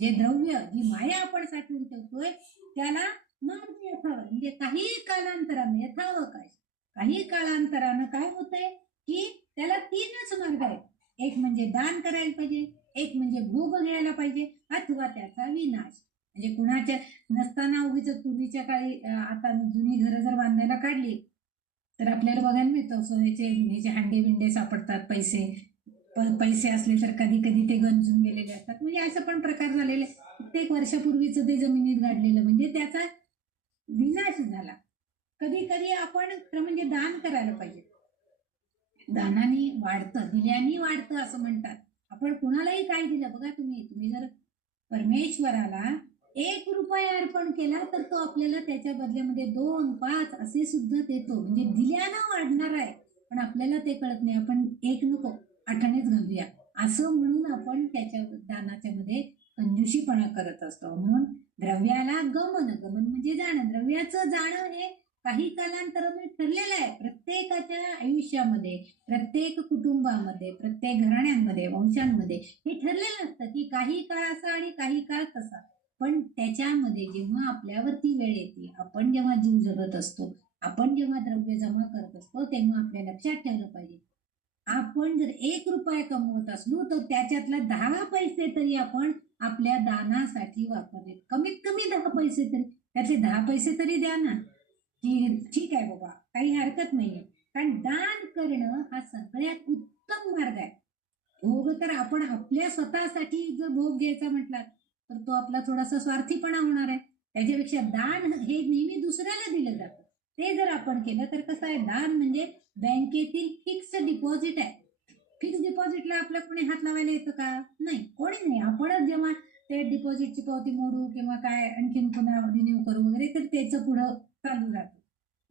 जे द्रव्य, जी माया आपण साठवून ठेवतोय त्याला मार्ग यथावत, म्हणजे काही कालांतराने, यथावकाश काही कालांतरानं काय होतंय की त्याला 3च मार्ग आहेत. एक म्हणजे दान करायला पाहिजे, एक म्हणजे भोग घ्यायला पाहिजे, अथवा त्याचा विनाश. म्हणजे कुणाच्या नसताना उगीच पूर्वीच्या काळी आता जुनी घरं जर बांधायला काढली तर आपल्याला बघायला मिळतं सोन्याचे हांडे बिंडे सापडतात, पैसे असले तर कधी कधी ते गंजून गेलेले असतात. म्हणजे असं पण प्रकार झालेले. प्रत्येक वर्षापूर्वीच ते जमिनीत गाडलेलं, म्हणजे त्याचा विनाश झाला. कधी कधी आपण म्हणजे दान करायला पाहिजे. दानाने वाढतं, दिल्याने वाढतं असं म्हणतात. आपण कुणालाही काय दिलं, बघा तुम्ही जर परमेश्वराला 1 रुपया अर्पण केला तर तो आपल्याला त्याच्या बदल्यामध्ये 2, 5 असे सुद्धा देतो. म्हणजे दिल्यानं वाढणार आहे, पण आपल्याला ते कळत नाही. आपण 1 नको 8नेच घालूया असं म्हणून आपण त्याच्या दानाच्या मध्ये कंजूशीपणा करत असतो. म्हणून द्रव्याला गमन म्हणजे जाणं. द्रव्याचं जाणं हे काही कालांतराने ठरलेलं आहे. प्रत्येकाच्या आयुष्यामध्ये, प्रत्येक कुटुंबामध्ये, प्रत्येक घराण्यांमध्ये, वंशांमध्ये हे ठरलेलं असतं की काही काळ असा आणि काही काळ तसा. पण त्याच्यामध्ये जेव्हा आपल्यावरती वेळ येते, आपण जेव्हा जीव जगत असतो, आपण जेव्हा द्रव्य जमा करत असतो, तेव्हा आपल्या लक्षात ठेवलं पाहिजे, आपण जर 1 रुपया कमवत असलो तर त्याच्यातला 10 पैसे तरी आपण आपल्या दानासाठी वापरले. कमीत कमी 10 पैसे तरी, त्यातले 10 पैसे तरी द्या ना. की ठीक आहे बाबा, काही हरकत नाहीये. कारण दान करणं हा सगळ्यात उत्तम मार्ग आहे. भोग तर आपण आपल्या स्वतःसाठी जर भोग घ्यायचा म्हटला तर तो आपला थोडासा स्वार्थीपणा होणार आहे. त्याच्यापेक्षा दान हे नेहमी दुसऱ्याला दिलं जातं. ते जर आपण केलं तर कसं आहे, दान म्हणजे बँकेतील फिक्स डिपॉझिट आहे. फिक्स डिपॉझिटला आपल्या कोणी हात लावायला येतं का? नाही, कोणी नाही. आपणच जेव्हा ते डिपॉझिटची पावती मोडू किंवा काय आणखीन पुन्हा रिन्यू करू वगैरे तर त्याचं पुढं चालू राहतं.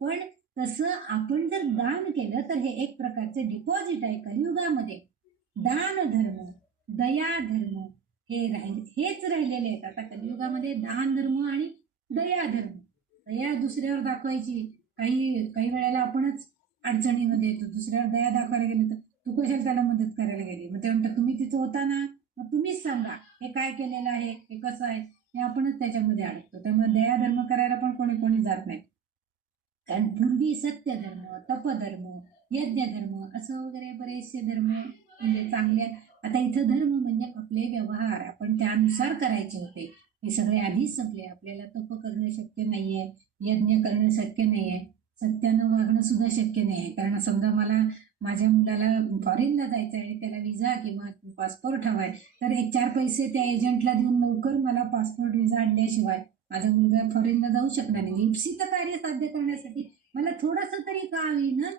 पण तसं आपण जर दान केलं तर हे एक प्रकारचे डिपॉझिट आहे. कलियुगामध्ये दान धर्म, दया धर्म हेच राहिलेले आहेत. आता कलियुगामध्ये दान धर्म आणि दया धर्म. दया दुसऱ्यावर दाखवायची, काही काही वेळेला आपणच अडचणीमध्ये येतो. दुसऱ्यावर दया दाखवायला गेलं तर तू कशाला त्याला मदत करायला गेली? मग ते म्हणतात तुम्ही तिथं होता ना, मग तुम्हीच सांगा हे काय केलेलं आहे, हे कसं आहे. हे आपणच त्याच्यामध्ये अडकतो. त्यामुळे दया धर्म करायला पण कोणी जात नाही. कारण पूर्वी सत्यधर्म, तपधर्म, यज्ञधर्म असं वगैरे बरेचसे धर्म म्हणजे चांगले. आता इथं धर्म म्हणजे आपले व्यवहार आपण त्यानुसार करायचे होते, हे सगळे आधीच संपले. आपल्याला तप करणं शक्य नाहीये, यज्ञ करणं शक्य नाहीये, सत्यानं वागणं सुद्धा शक्य नाही. कारण समजा मला माझ्या मुलाला फॉरेनला जायचं आहे आणि त्याला विजा किंवा पासपोर्ट हवाय, तर एक 4 पैसे त्या एजंटला देऊन लवकर मला पासपोर्ट विजा आणल्याशिवाय माझा मुलगा फॉरेनला जाऊ शकणार नाही. इप्सित कार्य साध्य करण्यासाठी मला थोडंसं तरी का होईना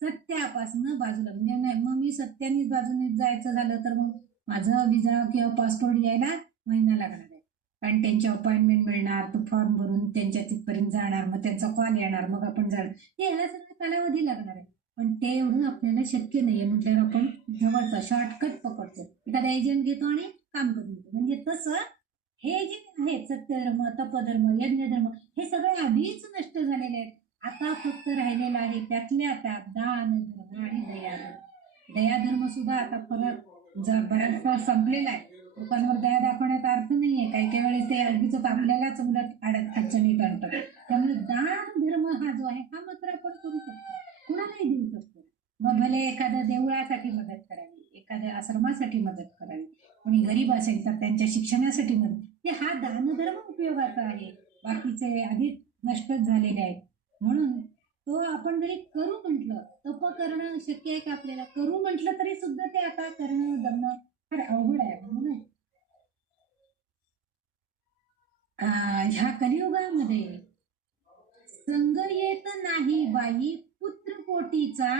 सत्यापासनं बाजूला, म्हणजे नाही मग मी सत्यानीच बाजूने जायचं झालं तर मग माझं विजा किंवा पासपोर्ट यायला महिना लागणार आहे. कारण त्यांची अपॉइंटमेंट मिळणार, तो फॉर्म भरून त्यांच्या तिथपर्यंत जाणार, मग त्यांचा कॉल येणार, मग आपण जाणार, हे याला सगळं कालावधी लागणार आहे. पण ते एवढं आपल्याला शक्य नाहीये म्हटल्यावर आपण जवळचा शॉर्टकट पकडतो, एखादा एजंट घेतो आणि काम करून घेतो. म्हणजे तसं हे जे आहेत सत्यधर्म, तपधर्म, यज्ञधर्म हे सगळे आधीच नष्ट झालेले आहेत. आता फक्त राहिलेला आहे त्यातल्या त्यात दान धर्म आणि दयाधर्म. दयाधर्म सुद्धा आता परत बऱ्याचदा संपलेला आहे. लोकांवर दया दाखवण्याचा अर्थ नाहीये, काही काही वेळेस ते अगदीच आपल्यालाच उलट अडचणीत आणतात. त्यामुळे दान धर्म हा जो आहे हा मात्र आपण करू शकतो, कुणालाही देऊ शकतो. मग भले एखाद्या देवळासाठी मदत करावी, एखाद्या आश्रमासाठी मदत करावी, कोणी गरीब असेल तर त्यांच्या शिक्षणासाठी मदत, हे हा दानधर्म उपयोगाचा आहे. बाकीचे आधीच नष्टच झालेले आहेत. म्हणून तो आपण जरी करू म्हटलं, तप करणं शक्य आहे का आपल्याला? करू म्हटलं तरी सुद्धा ते आता करणं जमणं फार अवघड आहे. म्हणून ह्या कलियुगामध्ये संग येत नाही बाई पुत्र पोटीचा,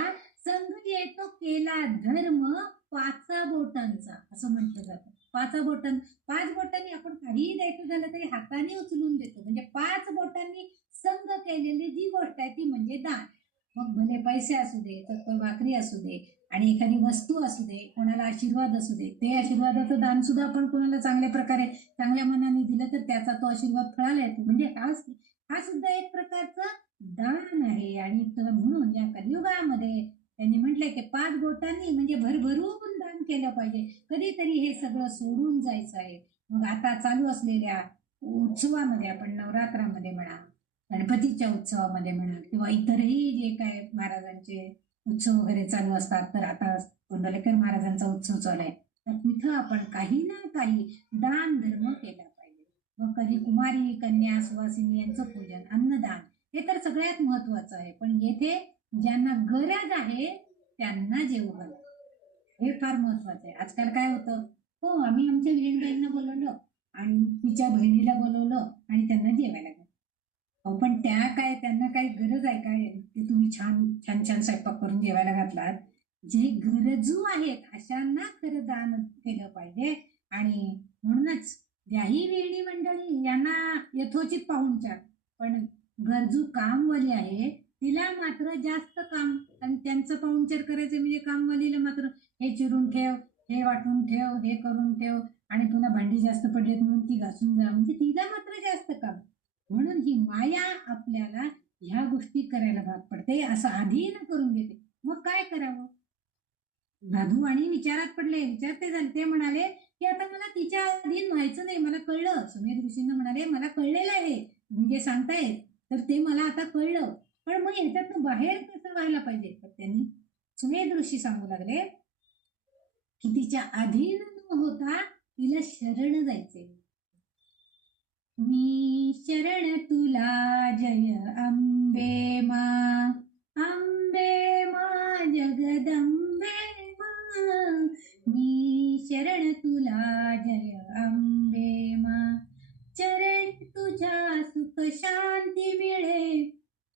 संग येतो केला धर्म पाचा बोटांचा, असं म्हटलं जातं. 5 बोटांनी आपण काहीही द्यायचं झालं तरी हाताने उचलून देतो. म्हणजे 5 बोटांनी संग केलेली जी गोष्ट आहे ती म्हणजे दान. मग भले पैसे असू दे, तर भाकरी असू दे, आणि एखादी वस्तू असू दे, कोणाला आशीर्वाद असू दे, ते आशीर्वादाचं दान सुद्धा आपण कोणाला चांगल्या प्रकारे चांगल्या मनाने दिलं तर त्याचा तो आशीर्वाद फळाला येतो. म्हणजे हा सुद्धा एक प्रकारचं दान आहे. आणि म्हणून या कलियुगामध्ये त्यांनी म्हटलंय की 5 बोटांनी म्हणजे भरभरून दान केलं पाहिजे. कधीतरी हे सगळं सोडून जायचं आहे. मग आता चालू असलेल्या उत्सवामध्ये आपण नवरात्रामध्ये म्हणा, गणपतीच्या उत्सवामध्ये म्हणा, किंवा इतरही जे काय महाराजांचे उत्सव वगैरे चालू असतात, तर आता कुंडलेकर महाराजांचा उत्सव चालू आहे, तर तिथं आपण काही ना काही दान धर्म केला पाहिजे. मग कधी कुमारी, कन्या, सुवासिनी यांचं पूजन, अन्नदान हे तर सगळ्यात महत्वाचं आहे. पण येथे ज्यांना गरज आहे त्यांना जेवू घाला, हे फार महत्वाचं आहे. आजकाल काय होतं, हो आम्ही आमच्या बहिणींना बोलवलं आणि तिच्या बहिणीला बोलवलं आणि त्यांना जेवायला घातलं. अहो पण त्या काय, त्यांना काही गरज आहे काय ते तुम्ही छान छान छान स्वयंपाक करून जेवायला घातलात? जे गरजू आहेत अशांना खरं दान केलं पाहिजे. आणि म्हणूनच याही वेळी मंडळी यांना यथोचित पाहुणचार, पण गरजू कामवाली आहे तिला मात्र जास्त काम, आणि त्यांचं पाहुणचार करायचं म्हणजे कामवालीला मात्र हे चिरून ठेव, हे वाटून ठेव, हे करून ठेव, आणि पुन्हा भांडी जास्त पडलीत म्हणून ती घासून जा, म्हणजे तिला मात्र जास्त काम. म्हणून ही माया आपल्याला ह्या गोष्टी करायला भाग पडते, असं आधी न करून घेते. मग काय करावं? राधू आणि विचारात पडले, विचारते झाले. ते म्हणाले की आता मला तिच्या अधीन व्हायचं नाही, मला कळलं. सुमेध ऋषींना म्हणाले मला कळलेलं आहे तुम्ही जे सांगतायत, तर ते मला आता कळलं, पण मग ह्याच्यातनं बाहेर कसं व्हायला पाहिजे? तर त्यांनी सुमेध ऋषी सांगू लागले की तिच्या अधीन न होता तिला शरण जायचे. मी शरण तुला जय अंबे मा, अंबे मा जगदंबे मा, मी शरण तुला जय अंबे मा, चरण तुझ्या सुख शांती मिळे,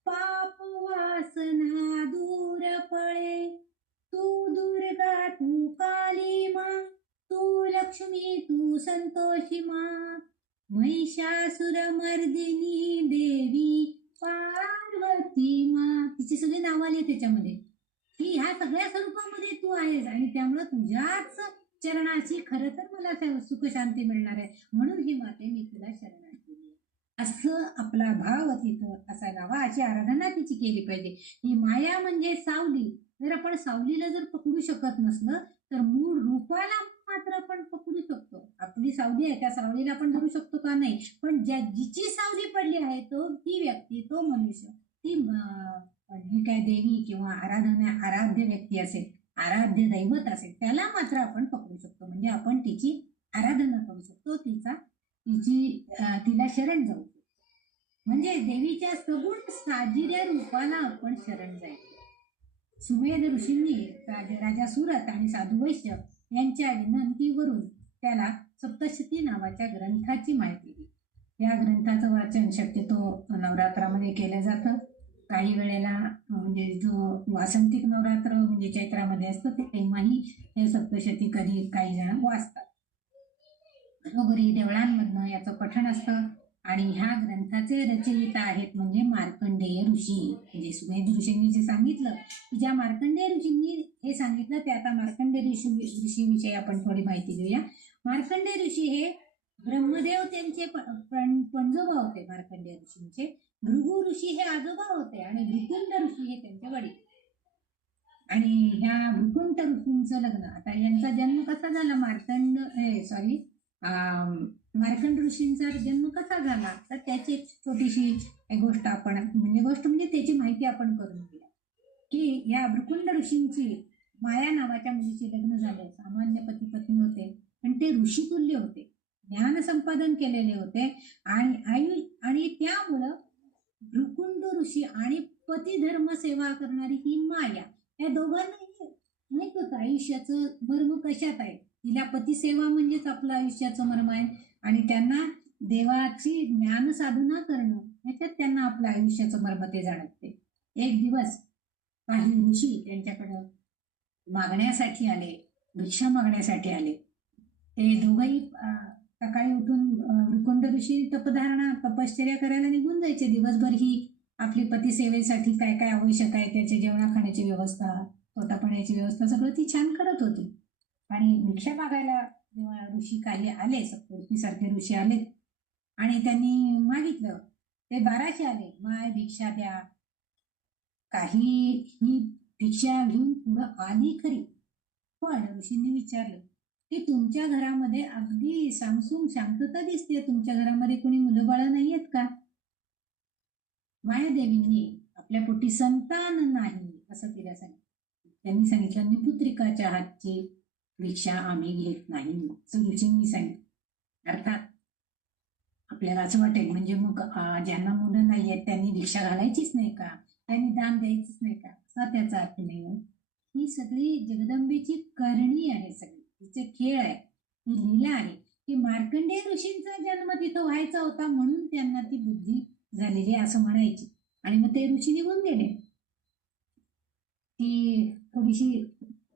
पाप वासना दूर पळे, तू दुर्गा तू काली मा, तू लक्ष्मी तू संतोषी मा, महिषासुरमर्दिनी देवी पार्वती मा, तिची सगळी नाव आली त्याच्यामध्ये की ह्या सगळ्या स्वरूपामध्ये तू आहेस, आणि त्यामुळे तुझ्याच चरणाची खरं तर मला सुख शांती मिळणार आहे. म्हणून ही माते मी तुला शरणागती केली, असं आपला भाव तिथं असायला हवा. अशी आराधना तिची केली पाहिजे. ही माया म्हणजे सावली. जर आपण सावलीला जर पकडू शकत नसलं तर मूळ रूपाला मात्र आपण पकडू शकतो. आपली सावली आहे त्या सावलीला आपण धरू शकतो का? नाही. पण जिची सावली पडली आहे तो ती व्यक्ती, तो मनुष्य ती जी काय देवी किंवा आराध्य व्यक्ती असेल, आराध्य दैवत असेल, त्याला मात्र आपण पकडू शकतो. म्हणजे आपण तिची आराधना करू शकतो, तिला शरण जाऊ शकतो. म्हणजे देवीच्या सगुण साजिऱ्या रूपाला आपण शरण जायचं. सुमेध ऋषींनी राजा सुरत आणि साधू वैश्य यांच्या विनंतीवरून त्याला सप्तशती नावाच्या ग्रंथाची माहिती दिली. या ग्रंथाचं वाचन शक्यतो नवरात्रामध्ये केलं जातं. काही वेळेला म्हणजे जो वासंतिक नवरात्र म्हणजे चैत्रामध्ये असतं तेव्हाही हे सप्तशती कधी काही जण वाचतात. घरोघरी देवळांमधनं याचं पठण असतं. आणि ह्या ग्रंथाचे रचयिता आहेत म्हणजे मार्कंडेय ऋषी. म्हणजे सुमेध ऋषींनी जे सांगितलं की ज्या मार्कंडेय ऋषींनी हे सांगितलं ते आता मार्कंडेय ऋषीविषयी आपण थोडी माहिती घेऊया. मार्कंडेय ऋषी हे ब्रह्मदेव त्यांचे पणजोबा होते. मार्कंडेय ऋषींचे भृगु ऋषी हे आजोबा होते आणि भृकुंड ऋषी हे त्यांचे वडील. आणि ह्या भृकुंड ऋषींचं लग्न, आता यांचा जन्म कसा झाला, मार्कंड ऋषींचा जन्म कसा झाला तर त्याची एक छोटीशी गोष्ट म्हणजे त्याची माहिती आपण करून घेऊया. की या भृकुंड ऋषींची माया नावाच्या मुलीचे लग्न झाले. सामान्य पती पत्नी होते पण ते ऋषितुल्य होते, ज्ञान संपादन केलेले होते. आणि त्यामुळं भृकुंड ऋषी आणि पतिधर्म सेवा करणारी ही माया, या दोघांनाही माहित होतं आयुष्याचं मर्म कशात आहे. तिला पतिसेवा म्हणजेच आपलं आयुष्याचं मर्म आहे आणि त्यांना देवाची ज्ञान साधना करणं ह्याच्यात त्यांना आपलं आयुष्याचं मर्म ते जाणवते. एक दिवस काही ऋषी त्यांच्याकडं मागण्यासाठी आले, भिक्षा मागण्यासाठी आले. ते दोघंही सकाळी उठून भृकुंड ऋषी तपश्चर्या करायला निघून जायचे. दिवसभर ही आपली पतिसेवेसाठी काय काय आवश्यक आहे त्याचे जेवणा खाण्याची व्यवस्था, पोटापाण्याची व्यवस्था सगळं ती छान करत होती. आणि भिक्षा मागायला जेव्हा ऋषी काही आले, सप्तऋषीसारखे ऋषी आले आणि त्यांनी मागितलं, ते 1200 आले, माय भिक्षा द्या. काही ही भिक्षा घेऊन पुढं आली खरी, पण ऋषींनी विचारलं की तुमच्या घरामध्ये अगदी सामसूम शांतता दिसते, तुमच्या घरामध्ये कोणी मुलं बाळ नाही आहेत का? मायादेवींनी आपल्या पोटी संतान नाही असं तिला सांगितलं. त्यांनी सांगितलं निपुत्रिकाच्या हातची भिक्षा आम्ही घेत नाही असं ऋषींनी सांगितलं. अर्थात आपल्याला असं वाटेल म्हणजे मग ज्यांना मुलं नाही आहेत त्यांनी भिक्षा घालायचीच नाही का, त्यांनी दान द्यायचंच नाही का, असा त्याचा अर्थ नाही. ही सगळी जगदंबेची करणी आहे, सगळी तिचे खेळ आहे, ही लीला आहे की मार्कंडेय ऋषींचा जन्म तिथं व्हायचा होता म्हणून त्यांना ती बुद्धी झालेली असं म्हणायची. आणि मग ते ऋषी निघून गेले. ती थोडीशी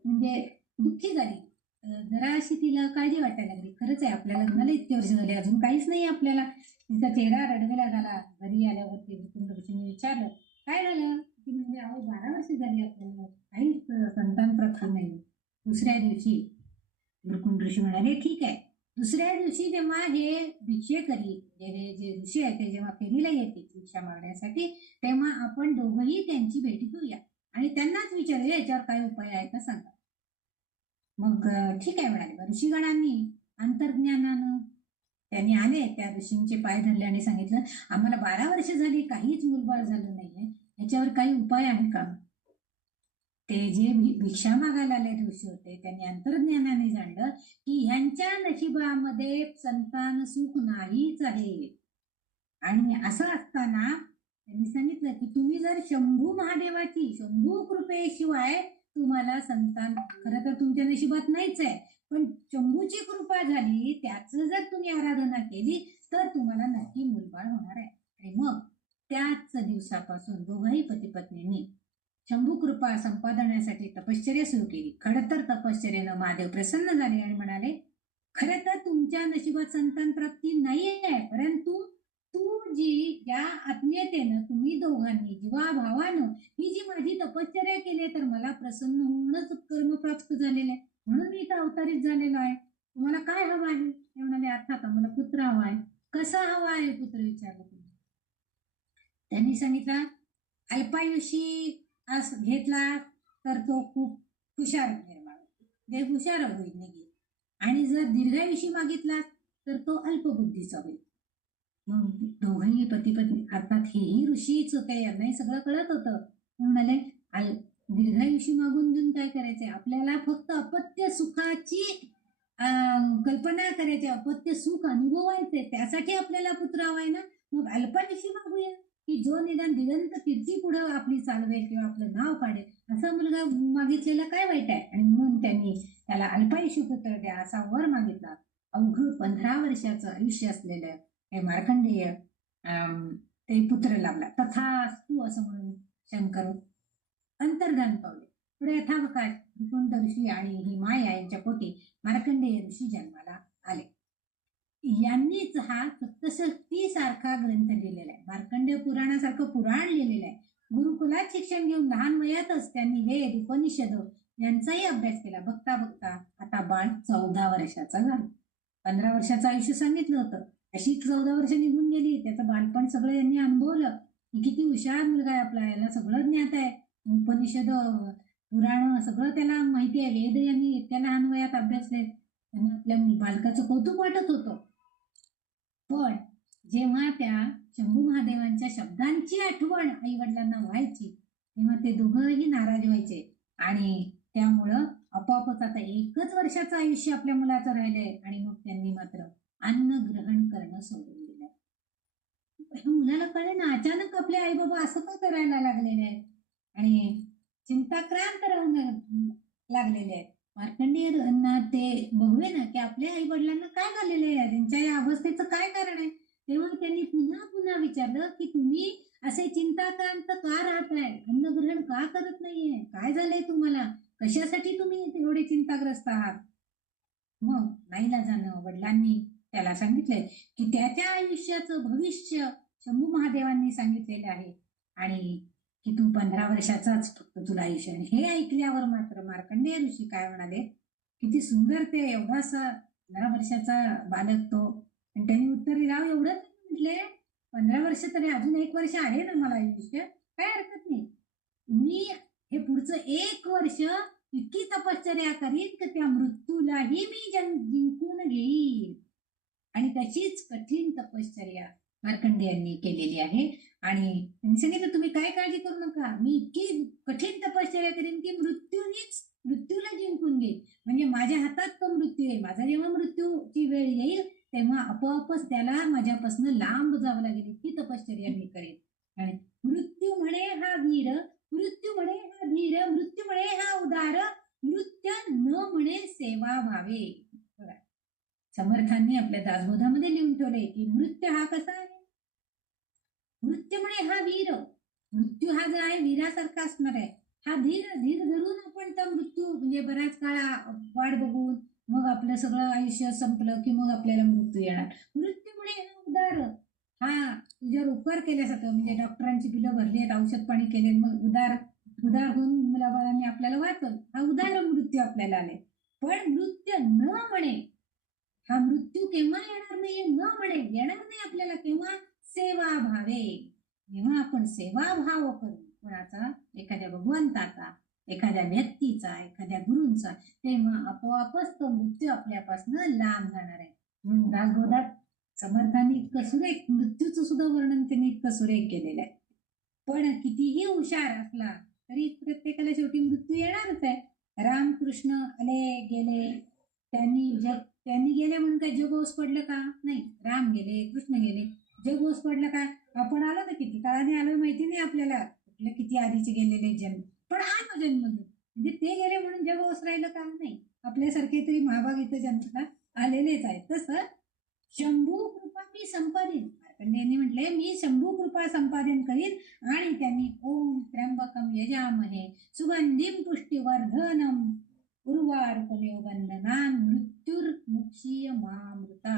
म्हणजे दुःखी झाली, जरा अशी तिला काळजी वाटायला लागली. खरंच आहे, आपल्या लग्नाला इतके वर्ष झाले अजून काहीच नाही आपल्याला. तिचा चेहरा रडवेला झाला. घरी आल्यावरती भृकुंड ऋषींनी विचारलं काय झालं. ती म्हणजे 12 वर्ष झाली आपल्याला काहीच संतान प्राप्ती नाही. दुसऱ्या दिवशी भृकुंड ऋषी म्हणाले ठीक आहे, दुसऱ्या दिवशी जेव्हा हे भिक्षेकरी जे ऋषी आहेत ते जेव्हा फेरीला येतील भिक्षा मागण्यासाठी, तेव्हा आपण दोघंही त्यांची भेटी घेऊया आणि त्यांनाच विचारूया याच्यावर काय उपाय आहे का सांगा. मग ठीक आहे म्हणाले. ऋषीगणांनी अंतर्ज्ञानानं त्यांनी आले, त्या ऋषींचे पाय धरले आणि सांगितलं आम्हाला 12 वर्ष झाली काहीच मुलबाळ झालं नाहीये, ह्याच्यावर काही उपाय आहे का. ते जे भिक्षा मागायला आले ऋषी होते त्यांनी अंतर्ज्ञानाने जाणलं की ह्यांच्या नशिबामध्ये संतान सुख नाहीच आहे. आणि असं असताना त्यांनी सांगितलं की तुम्ही जर शंभू महादेवाची शंभू कृपेशिवाय तुम्हाला संतान खरं तर तुमच्या नशिबात नाहीच आहे, पण शंभूची कृपा झाली त्याचं जर तुम्ही आराधना केली तर तुम्हाला नक्की मुलबाळ होणार आहे. आणि मग त्याच दिवसापासून दोघंही पती पत्नींनी शंभू कृपा संपादनासाठी तपश्चर्या सुरू केली. खरं तर तपश्चर्यानं महादेव प्रसन्न झाले आणि म्हणाले खरं तर तुमच्या नशिबात संतान प्राप्ती नाही आहे, परंतु ज्या आत्मीयतेनं तुम्ही दोघांनी जीवाभावानं ही जी माझी तपश्चर्या केली तर मला प्रसन्न होऊनच कर्म प्राप्त झालेलं आहे, म्हणून मी इथं अवतारित झालेलो आहे. तुम्हाला काय हवं आहे. ते म्हणाले अर्थात आम्हाला पुत्र हवा आहे. कसा हवा आहे पुत्र विचारलं तुम्ही. त्यांनी सांगितलं अल्पायुषी घेतला तर तो खूप हुशार निर्माण होईल, हुशार होईल निघेल, आणि जर दीर्घायुषी मागितला तर तो अल्पबुद्धीचा होईल. मग दोघंही पती पत्नी, अर्थात हेही ऋषीच होते, यांनाही सगळं कळत होतं. म्हणाले दीर्घायुष्य मागून घेऊन काय करायचंय, आपल्याला फक्त अपत्य सुखाची कल्पना करायची, अपत्य सुख अनुभवायचे, त्यासाठी आपल्याला पुत्र हवाय ना. मग अल्पायुषी मागूया, की जो निदान दिगंत कीर्ती पुढं आपली चालवेल किंवा आपलं नाव काढेल, असा मुलगा मागितलेला काय वाईट आहे. आणि म्हणून त्यांनी त्याला अल्पायुषी पुत्र द्या असा वर मागितला. अवघड 15 वर्षाचं आयुष्य असलेलं हे मार्कंडेय ते पुत्र लाभला. तथास्तु असं म्हणून शंकर अंतर्धान पावले. पुढे यथावकाश मुकुंद ऋषी आणि ही माया यांच्या पोटी मार्कंडेय ऋषी जन्माला आले. यांनीच हा सप्तशती सारखा ग्रंथ लिहिलेला आहे. मार्कंडेय पुराणासारखं पुराण लिहिलेलं आहे. गुरुकुलात शिक्षण घेऊन लहान वयातच त्यांनी वेद उपनिषद यांचाही अभ्यास केला. बघता बघता आता बाळ 14 वर्षाचा झाला. 15 वर्षाचं आयुष्य सांगितलं होतं, अशी 14 वर्ष निघून गेली. त्याचं बालपण सगळं यांनी अनुभवलं. किती हुशार मुलगा आहे आपला, याला सगळं ज्ञात आहे. उपनिषद पुराण सगळं त्याला माहिती आहे. वेद यांनी इतक्या लहान वयात अभ्यासले. त्यांना आपल्या बालकाचं कौतुक वाटत होतं. पण जेव्हा त्या शंभू महादेवांच्या शब्दांची आठवण आई वडिलांना व्हायची, तेव्हा ते दोघंही नाराज व्हायचे. आणि त्यामुळं आपोआपच आता 1च वर्षाचं आयुष्य आपल्या मुलाचं राहिलंय. आणि मग त्यांनी मात्र अन्न ग्रहण करणं सोडून दिलं. मुलाला कळे ना, अचानक आपले आई बाबा असं का करायला लागलेले आहेत आणि चिंताक्रांत राहून लागलेले आहेत. मार्कंडेयांना ते बघवे ना की आपल्या आई वडिलांना काय झालेलं आहे, त्यांच्या या अवस्थेचं काय कारण आहे. तेव्हा त्यांनी पुन्हा पुन्हा विचारलं की तुम्ही असे चिंताक्रांत का राहताय, अन्नग्रहण का करत नाहीये, काय झालंय तुम्हाला, कशासाठी तुम्ही एवढे चिंताग्रस्त आहात. मग नाईलाजानं वडिलांनी त्याला सांगितलंय की त्याच्या आयुष्याचं भविष्य शंभू महादेवांनी सांगितलेलं आहे आणि की तू 15 वर्षाचाच फक्त तुला आयुष्य. आणि हे ऐकल्यावर मात्र मार्कंडेय ऋषी काय म्हणाले, किती सुंदर ते एवढासा 15 वर्षाचा बालक तो. आणि त्यांनी उत्तर दिलं, एवढंच म्हटले 15 वर्ष तरी अजून 1 वर्ष आहे ना मला आयुष्य, काय हरकत नाही. मी हे पुढचं 1 वर्ष इतकी तपश्चर्या करीन की त्या मृत्यूलाही मी जिंकून घेईन. आणि त्याचीच कठीण तपश्चर्या मार्कंडेयांनी केलेली आहे. आणि त्यांनी सांगितलं तुम्ही काय काळजी करू नका, मी इतकी कठीण तपश्चर्या करीन की मृत्यूला जिंकून घेईन. म्हणजे माझ्या हातात तो मृत्यू येईल. माझा जेव्हा मृत्यूची वेळ येईल तेव्हा आपोआपच त्याला माझ्यापासून लांब जावं लागेल, इतकी तपश्चर्या मी करेन. आणि मृत्यू म्हणे हा वीर, मृत्यू म्हणे हा धीर, मृत्यू म्हणे हा उदार, मृत्यू न म्हणे सेवा भावे. समर्थांनी आपल्या दासबोधामध्ये लिहून ठेवले की मृत्यू हा कसा आहे. मृत्यू म्हणे हा वीर, मृत्यू हा जो आहे वीरासारखा असणार आहे. हा धीर धरून आपण त्या मृत्यू म्हणजे बऱ्याच काळ वाट बघून मग आपलं सगळं आयुष्य संपलं की मग आपल्याला मृत्यू येणार. मृत्यू म्हणे हा उदार, हा तुझ्यावर उपकार केल्यासारखं, म्हणजे डॉक्टरांची बिलं भरली आहेत, औषध पाणी केले, मग उदार होऊन मुलाबाळांनी आपल्याला वाचवलं, हा उदार मृत्यू आपल्याला आले. पण मृत्यू न म्हणे, हा मृत्यू केव्हा येणार नाही न म्हणे, येणार नाही आपल्याला केव्हा, सेवा भावे. जेव्हा आपण सेवाभाव करू कोणाचा, एखाद्या भगवंताचा, एखाद्या व्यक्तीचा, एखाद्या गुरूंचा, तेव्हा आपोआपच तो मृत्यू आपल्यापासून लांब जाणार आहे. म्हणून दासबोधात समर्थांनी इतकं सुरेख मृत्यूचं सुद्धा वर्णन त्यांनी इतकं सुरेख केलेलं आहे. पण कितीही हुशार असला तरी प्रत्येकाला शेवटी मृत्यू येणारच आहे. रामकृष्ण आले गेले, त्यांनी गेले म्हणून काय जग ओस पडलं का, नाही. राम गेले, कृष्ण गेले, जग ओस पडलं का. आपण आलो ना, किती काळाने आलो माहिती नाही आपल्याला, कुठले किती आधीचे गेलेले जन्म, पण आलो जन्म. म्हणजे ते गेले म्हणून जग ओस राहिलं का, नाही. आपल्यासारखे तरी महाभाग इथं जन्माला आलेलेच आहेत. तसं शंभू कृपा मी संपादिन, मार्कंडेयांनी म्हटले मी शंभू कृपा संपादन करीन. आणि त्यांनी ओम त्र्यंबकम यजामहे सुगंधिम पुष्टिवर्धनम उर्वारुकमेव बंधनान मृत्युर्मुक्षीय मामृता.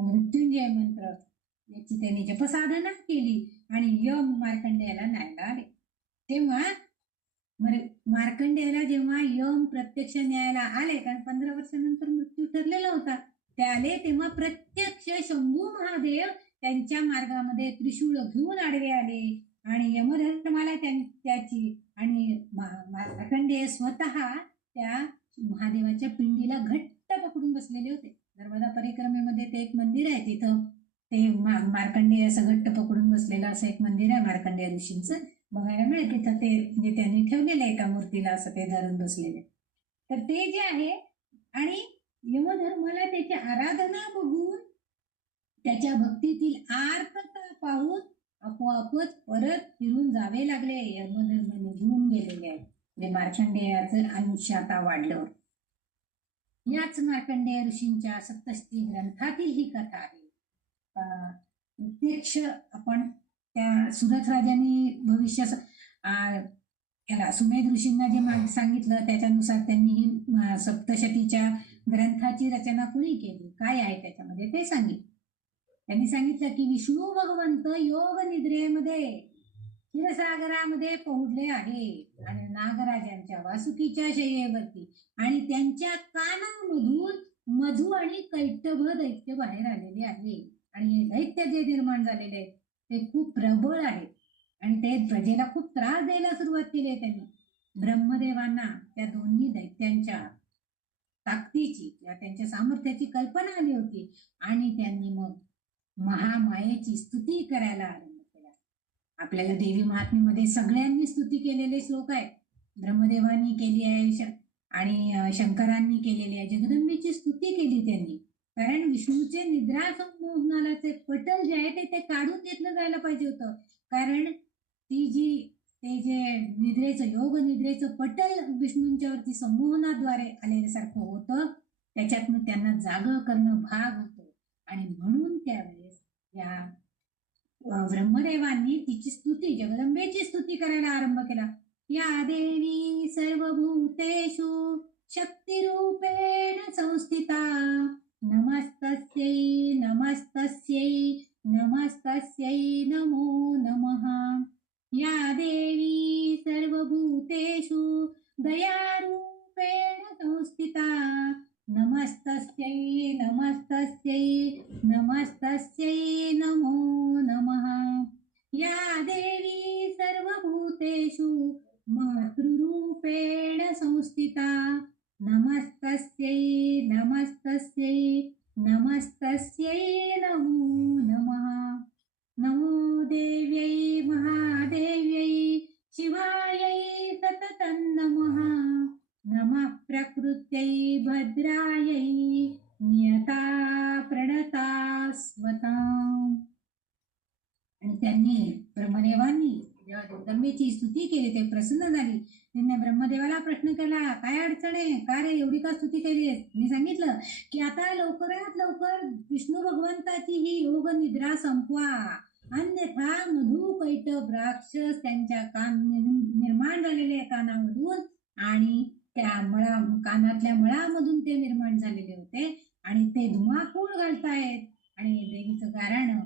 मृत्युंजय मंत्र याची त्यांनी जपसाधना केली आणि यम मार्कंडेयाला न्यायला आले. तेव्हा मार्कंडेयाला जेव्हा यम प्रत्यक्ष न्यायला आले, कारण 15 वर्षानंतर मृत्यू ठरलेला होता, ते आले तेव्हा प्रत्यक्ष शंभू महादेव त्यांच्या मार्गामध्ये त्रिशूळ घेऊन आडवे आले आणि यमधर्माला त्याची आणि मार्कंडेय स्वतः त्या महादेवाच्या पिंडीला घट्ट पकडून बसलेले होते. नर्मदा परिक्रमेमध्ये ते एक मंदिर आहे, तिथं ते मार्कंडेय असं घट्ट पकडून बसलेलं असं एक मंदिर आहे मार्कंडेय ऋषींचं, बघायला मिळेल तिथं. ते म्हणजे त्यांनी ठेवलेलं एका मूर्तीला असं ते धरून बसलेले. तर ते जे आहे, आणि यमधर्माला त्याची आराधना बघून, त्याच्या भक्तीतील आर्तता पाहून आपोआपच परत फिरून जावे लागले. यमधर्म निघून गेलेले आहेत. म्हणजे मार्कंडेयाचं आयुष्य आता वाढलं. याच मार्कंडेय ऋषींच्या सप्तशती ग्रंथातील ही कथा आहे. प्रत्यक्ष आपण त्या सुरथ राजांनी भविष्यास याला सुमेध ऋषींना जे सांगितलं त्याच्यानुसार त्यांनी ही सप्तशतीच्या ग्रंथाची रचना कुणी केली, काय आहे त्याच्यामध्ये ते सांगितलं. त्यांनी सांगितलं की विष्णू भगवंत योग निद्रेमध्ये क्षीरसागरामध्ये पोहोचले आहे आणि नागराजांच्या वासुकीच्या शय्येवरती, आणि त्यांच्या कानामधून मधु आणि कैटभ दैत्य बाहेर आलेले आहे. आणि हे दैत्य जे निर्माण झालेले आहेत ते खूप प्रबळ आहेत आणि ते प्रजेला खूप त्रास द्यायला सुरुवात केली आहे त्यांनी. ब्रह्मदेवांना त्या दोन्ही दैत्यांच्या ताकदीची किंवा त्यांच्या सामर्थ्याची कल्पना आली होती आणि त्यांनी मग महामायेची स्तुती करायला आरंभ केला. आपल्याला देवी महात्म्यामध्ये सगळ्यांनी स्तुती केलेले श्लोक आहेत. ब्रह्मदेवांनी केली आहे आणि शंकरांनी केलेली आहे. जगदंबेची स्तुती केली त्यांनी, कारण विष्णूचे निद्रा संमोहनाचे पटल जे आहे ते काढून घेतलं जायला पाहिजे होतं. कारण ते जे निद्रेचं योग निद्रेचं पटल विष्णूंच्या वरती संमोहनाद्वारे आलेल्यासारखं होतं, त्याच्यातनं त्यांना जागं करणं भाग होतं. आणि म्हणून त्यावेळेस या ब्रह्मदेवांनी तिची स्तुती, जगदंबेची स्तुती करायला आरंभ केला. या देवी सर्वभूतेषु शक्तिरूपेण संस्थिता नमस्तस्यै नमस्तस्यै नमस्तस्यै नमो नमः. या देवी सर्वभूतेषु दयारूपेण संस्थिता नमस्तस्यै नमस्तस्यै नमस्तस्यै नमो नमः. या देवी सर्वभूतेषु मातृरूपेण संस्थिता नमस्तस्यै नमस्तस्यै नमस्तस्यै नमो नमः. नमो देव्यै महादेव्यै शिवायै सततं नमः. नमः प्रकृत्यै भद्रायै नियता प्रणता स्वताम्. आणि त्यांनी ब्रह्मदेवांनी जेव्हा जगदंबेची स्तुती केली ते प्रसन्न झाली. त्यांनी ब्रह्मदेवाला प्रश्न केला, काय अडचण आहे, का रे एवढी का स्तुती केली? मी सांगितलं की आता लवकरात लवकर विष्णू भगवंताची ही योग निद्रा संपवा, अन्यथा मधु कैटभ राक्षस त्यांच्या निर्माण झालेल्या कानामधून आणि त्या कानातल्या मळामधून ते निर्माण झालेले होते आणि ते धुमाकूळ घालतायत. आणि देवीचं गाराणं,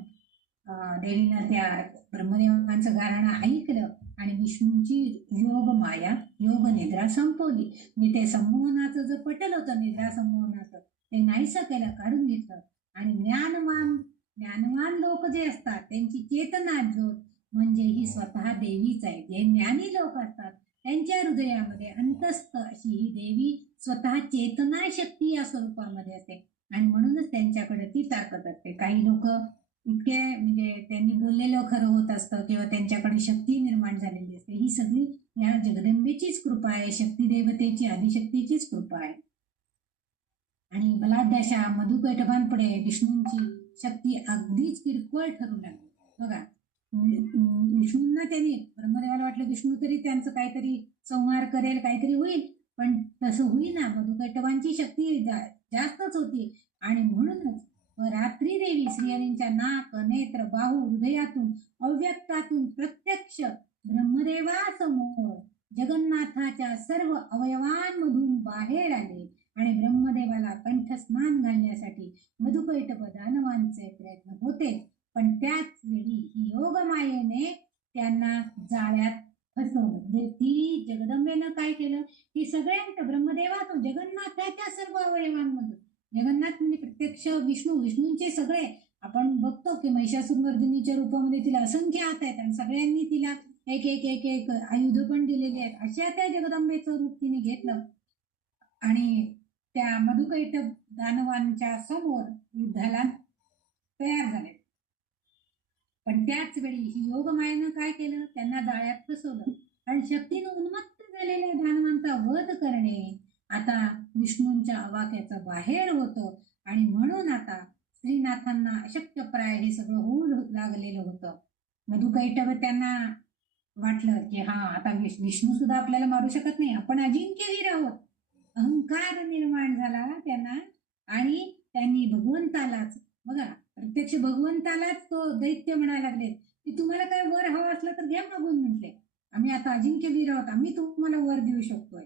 देवीनं त्या ब्रह्मदेवांचं गाराणं ऐकलं आणि विष्णूंची योग माया योग निद्रा संपवली. म्हणजे ते संमोहनाचं जे पटल होतं निद्रा संमोहनाचं ते नाहीसं केलं, काढून घेतलं. आणि ज्ञानवान लोक जे असतात त्यांची चेतना ज्योत म्हणजे ही स्वतः देवीच आहे. जे ज्ञानी लोक असतात त्यांच्या हृदयामध्ये अंतस्थ अशी ही देवी स्वतः चेतना शक्ती या स्वरूपामध्ये असते आणि म्हणूनच त्यांच्याकडे ती ताकद असते. काही लोक इतके म्हणजे त्यांनी बोललेलं खरं होत असतं किंवा त्यांच्याकडे शक्ती निर्माण झालेली असते. ही सगळी या जगदंबेचीच कृपा आहे, शक्ती देवतेची आदिशक्तीचीच कृपा आहे. आणि बलाढ्याशा मधुकैटभांपुढे विष्णूंची शक्ती अगदीच किरकोळ ठरू लागली. बघा, विष्णूंना त्यांनी ब्रह्मदेवाला वाटलं विष्णू तरी त्यांचं काहीतरी संहार करेल, काहीतरी होईल, पण तसं होईना. मधुकैटभांची शक्ती जास्तच होती आणि म्हणूनच रात्री देवी श्रीहरींच्या नाक नेत्र बाहू हृदयातून अव्यक्तातून प्रत्यक्ष ब्रह्मदेवासमोर जगन्नाथाच्या सर्व अवयवांमधून बाहेर आले आणि ब्रह्मदेवाला कंठस्नान घालण्यासाठी मधुकैटभ दानवांचे प्रयत्न होते. पण त्याच वेळी ही योगमायेने त्यांना जाळ्यात फसवलं. म्हणजे ती जगदंबेनं काय केलं की सगळ्यांच्या ब्रह्मदेवातून जगन्नाथाच्या सर्व अवयवांमधून, जगन्नाथ म्हणजे प्रत्यक्ष विष्णूंचे सगळे, आपण बघतो की महिषासुरमर्दिनीच्या रूपामध्ये तिला असंख्य हात आहेत आणि सगळ्यांनी तिला एक एक एक एक आयुध पण दिलेली आहेत. अशा त्या जगदंबेचं रूप तिने घेतलं आणि त्या मधुकैटभ दानवांच्या समोर युद्धाला तयार झाले. पण त्याच वेळी ही योगमायेनं काय केलं, त्यांना जाळ्यात फसवलं. आणि शक्तीनं उन्मत्त झालेल्या दानवांचा वध करणे आता विष्णूंच्या आवाक्याचं बाहेर होतं. आणि म्हणून आता श्रीनाथांना अशक्यप्राय हे सगळं होऊ लागलेलं होतं. मधुकैटभ त्यांना वाटलं की हा आता विष्णू सुद्धा आपल्याला मारू शकत नाही, आपण अजिंक्यवीर आहोत. अहंकार निर्माण झाला त्यांना आणि त्यांनी भगवंतालाच, बघा प्रत्यक्ष भगवंतालाच तो दैत्य म्हणायला लागले की तुम्हाला काय वर हवं असलं तर घ्या मागून. म्हटले आम्ही आता अजिंक्यवीर आहोत, आम्ही तुम्हाला वर देऊ शकतोय.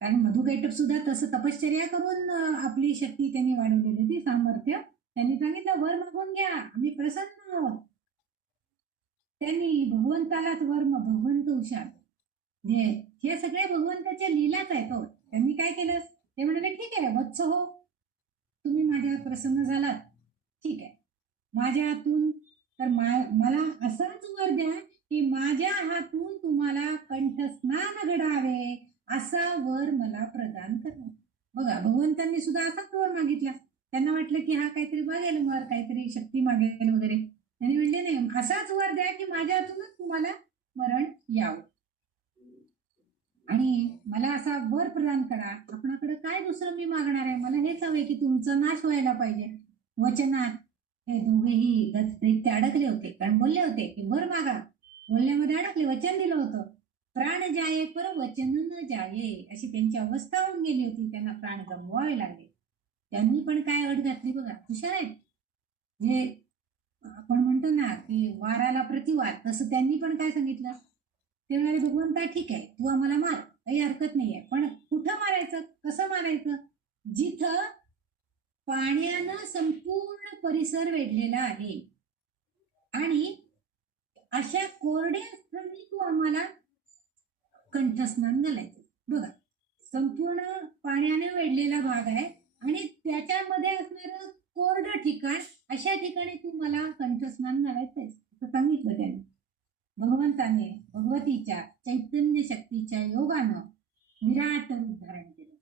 कारण मधुकैटभ सुद्धा तसं तपश्चर्या करून आपली शक्ती त्यांनी वाढवलेली होती, सामर्थ्य. त्यांनी सांगितलं वर मागून घ्या, आम्ही प्रसन्न आहोत. त्यांनी भगवंतालाच वर भगवंत हुशार, हे सगळे भगवंताच्या लीलाच आहेत. त्यांनी काय केलं, ते म्हणाले ठीक आहे वत्स हो, तुम्ही माझ्यावर प्रसन्न झालात, ठीक आहे. माझ्या हातून तर मला असंच वर द्या की माझ्या हातून तुम्हाला कंठस्नान घडावे, असा वर मला प्रदान करा. बघा भगवंतांनी सुद्धा असाच वर मागितला. त्यांना वाटलं की हा काहीतरी मागेल, वर काहीतरी शक्ती मागेल वगैरे. त्यांनी म्हणले नाही, असाच वर द्या की माझ्या हातूनच तुम्हाला मरण यावं आणि मला असा वर प्रदान करा. आपणाकडे काय दुसरं मी मागणार आहे, मला हेच हवंय की तुमचा नाश व्हायला पाहिजे. वचनात हे दोघेही दैत्य अडकले होते, कारण बोलले होते की वर मागा, बोलण्यामध्ये अडकले. वचन दिलं होतं, प्राण जाये पर वचन न जाये, अशी त्यांची अवस्था होऊन गेली होती. त्यांना प्राण गमवावे लागले. त्यांनी पण काय अट घातली बघा, हुशार आहेत. जे आपण म्हणतो ना की वाराला प्रतिवार, तसं त्यांनी पण काय सांगितलं, ते म्हणाले भगवंता ठीक आहे तू आम्हाला मार, काही हरकत नाहीये, पण कुठं मारायचं, कसं मारायचं, जिथं पाण्यानं संपूर्ण परिसर वेढलेला आहे आणि अशा कोरड्या स्थळी तू आम्हाला कंठस्नान घालायचं. बघा संपूर्ण पाण्याने वेढलेला भाग आहे आणि त्याच्यामध्ये असणारं कोरडं ठिकाण, अशा ठिकाणी तू मला कंठस्नान घालायचंय असं सांगितलं त्याने. भगवंताने भगवतीच्या चैतन्य शक्तीच्या योगानं विराट रूप धारण केलं.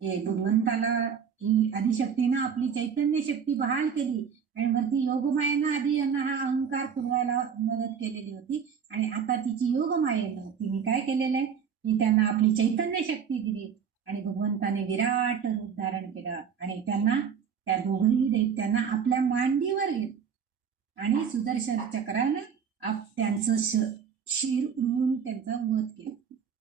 हे भगवंताला ही आदिशक्तीनं आपली चैतन्य शक्ती बहाल केली आणि वरती योगमायेनं आधी यांना हा अहंकार पुरवायला मदत केलेली होती. आणि आता तिची योगमायेनं तिने काय केलेलं आहे की त्यांना आपली चैतन्य शक्ती दिली आणि भगवंताने विराट रूप धारण केलं आणि त्यांना त्या दोघही दैत्यांना आपल्या मांडीवर घेतलं आणि सुदर्शन चक्रानं त्यांचं शिर उडवून त्यांचा वध केला.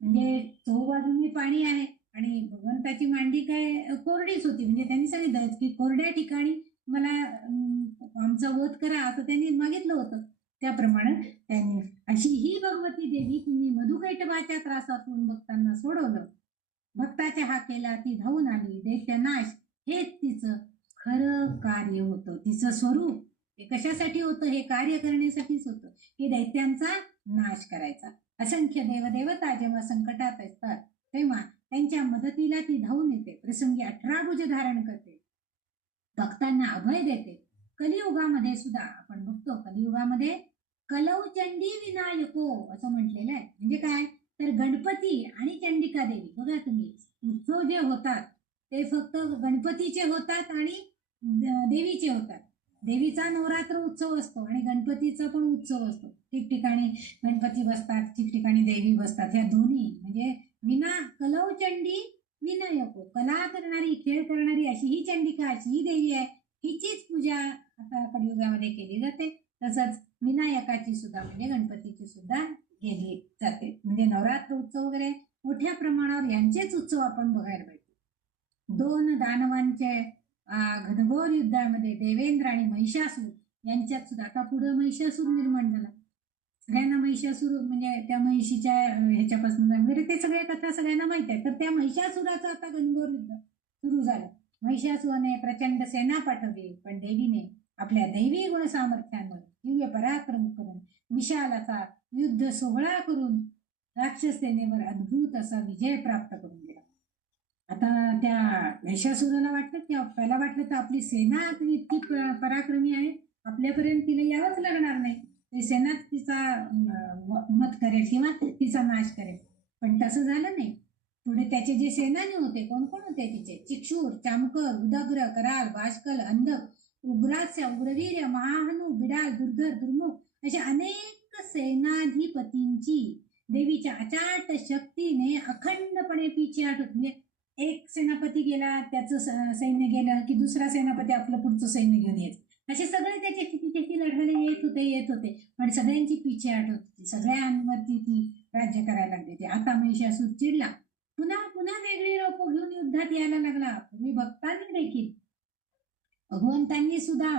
म्हणजे चौबाजूने पाणी आहे आणि भगवंताची मांडी काय कोरडीच होती. म्हणजे त्यांनी सांगितलं की कोरड्या ठिकाणी मला आमचा वध करा असं त्यांनी मागितलं होतं. त्याप्रमाणे त्यांनी अशी ही भगवती देवी तिने मधुकैटभाच्या त्रासातून भक्तांना सोडवलं. भक्ताच्या हाकेला ती धावून आली. दैत्यनाश हेच तिचं खरं कार्य होतं. तिचं स्वरूप हे कशासाठी होतं, हे कार्य करण्यासाठीच होतं की दैत्यांचा नाश करायचा. असंख्य देवदेवता जेव्हा संकटात असतात तेव्हा त्यांच्या मदतीला ती धावून येते. प्रसंगी 18 भुज धारण करते, भक्तांना अभय देते. कलियुगामध्ये सुद्धा आपण बघतो, कलियुगामध्ये कलौचंडी विनायको असं म्हटलेलं आहे. म्हणजे काय तर गणपती आणि चंडिका देवी, बघा तुम्ही उत्सव जे होतात ते फक्त गणपतीचे होतात आणि देवीचे होतात. देवीचा नवरात्र उत्सव असतो आणि गणपतीचा पण उत्सव असतो. ठिकठिकाणी गणपती बसतात, ठिकठिकाणी देवी बसतात. या दोन्ही म्हणजे विना कलौचंडी विनायको, कला करणारी, खेळ करणारी अशी ही चंडिका, अशी ही देवी आहे. हिचीच पूजा आता कलियुगामध्ये केली जाते. तसंच विनायकाची सुद्धा म्हणजे गणपतीची सुद्धा केली जाते. म्हणजे नवरात्र उत्सव वगैरे मोठ्या प्रमाणावर यांचेच उत्सव आपण बघायला पाहिजे. 2 दानवांचे घनघोर युद्धामध्ये देवेंद्र आणि महिषासूर यांच्यात सुद्धा आता पुढे महिषासूर निर्माण झाला. सगळ्यांना महिषासूर म्हणजे त्या महिषीच्या ह्याच्यापासून वगैरे ते सगळ्या कथा सगळ्यांना माहित आहे. तर त्या महिषासुराचं आता घनघोर युद्ध सुरू झालं. महिषासुराने प्रचंड सेना पाठवली, पण देवीने आपल्या दैवी गुण सामर्थ्यामुळे दिव्य पराक्रम करून विशाल असा युद्ध सोहळा करून राक्षस सेनेवर अद्भुत असा विजय प्राप्त करून दिला. आता त्या महिषासुराला वाटलं की आपल्याला वाटलं तर आपली सेना इतकी पराक्रमी आहे, आपल्यापर्यंत तिला यावंच लागणार नाही, ती सेना तिचा मत करेल किंवा तिचा नाश करेल. पण तसं झालं नाही. पुढे त्याचे जे सेनानी होते, कोण कोण होते तिचे, चिक्षूर, चामकर, उदग्र, कराल, बाष्कल, अंधक, उग्रास्य, उग्रवीर्य, महाहनु, बिडाल, दुर्धर, दुर्मुख अशा अनेक सेनाधिपतींची देवीच्या अचाट शक्तीने अखंडपणे पिछेहाट होत. म्हणजे एक सेनापती गेला, त्याचं सैन्य गेलं की दुसरा सेनापती आपलं पुढचं सैन्य घेऊन यायचं. असे सगळे त्याचे किती लढायला येत होते, पण सगळ्यांची पिछेहाट होत होती. सगळ्यांवरती ती राज्य करायला लागली होती. आता महिषासूर चिडला, पुन्हा वेगळी रूपं घेऊन युद्धात यायला लागला. पूर्वी भक्तांनी देखील, भगवंतांनी सुद्धा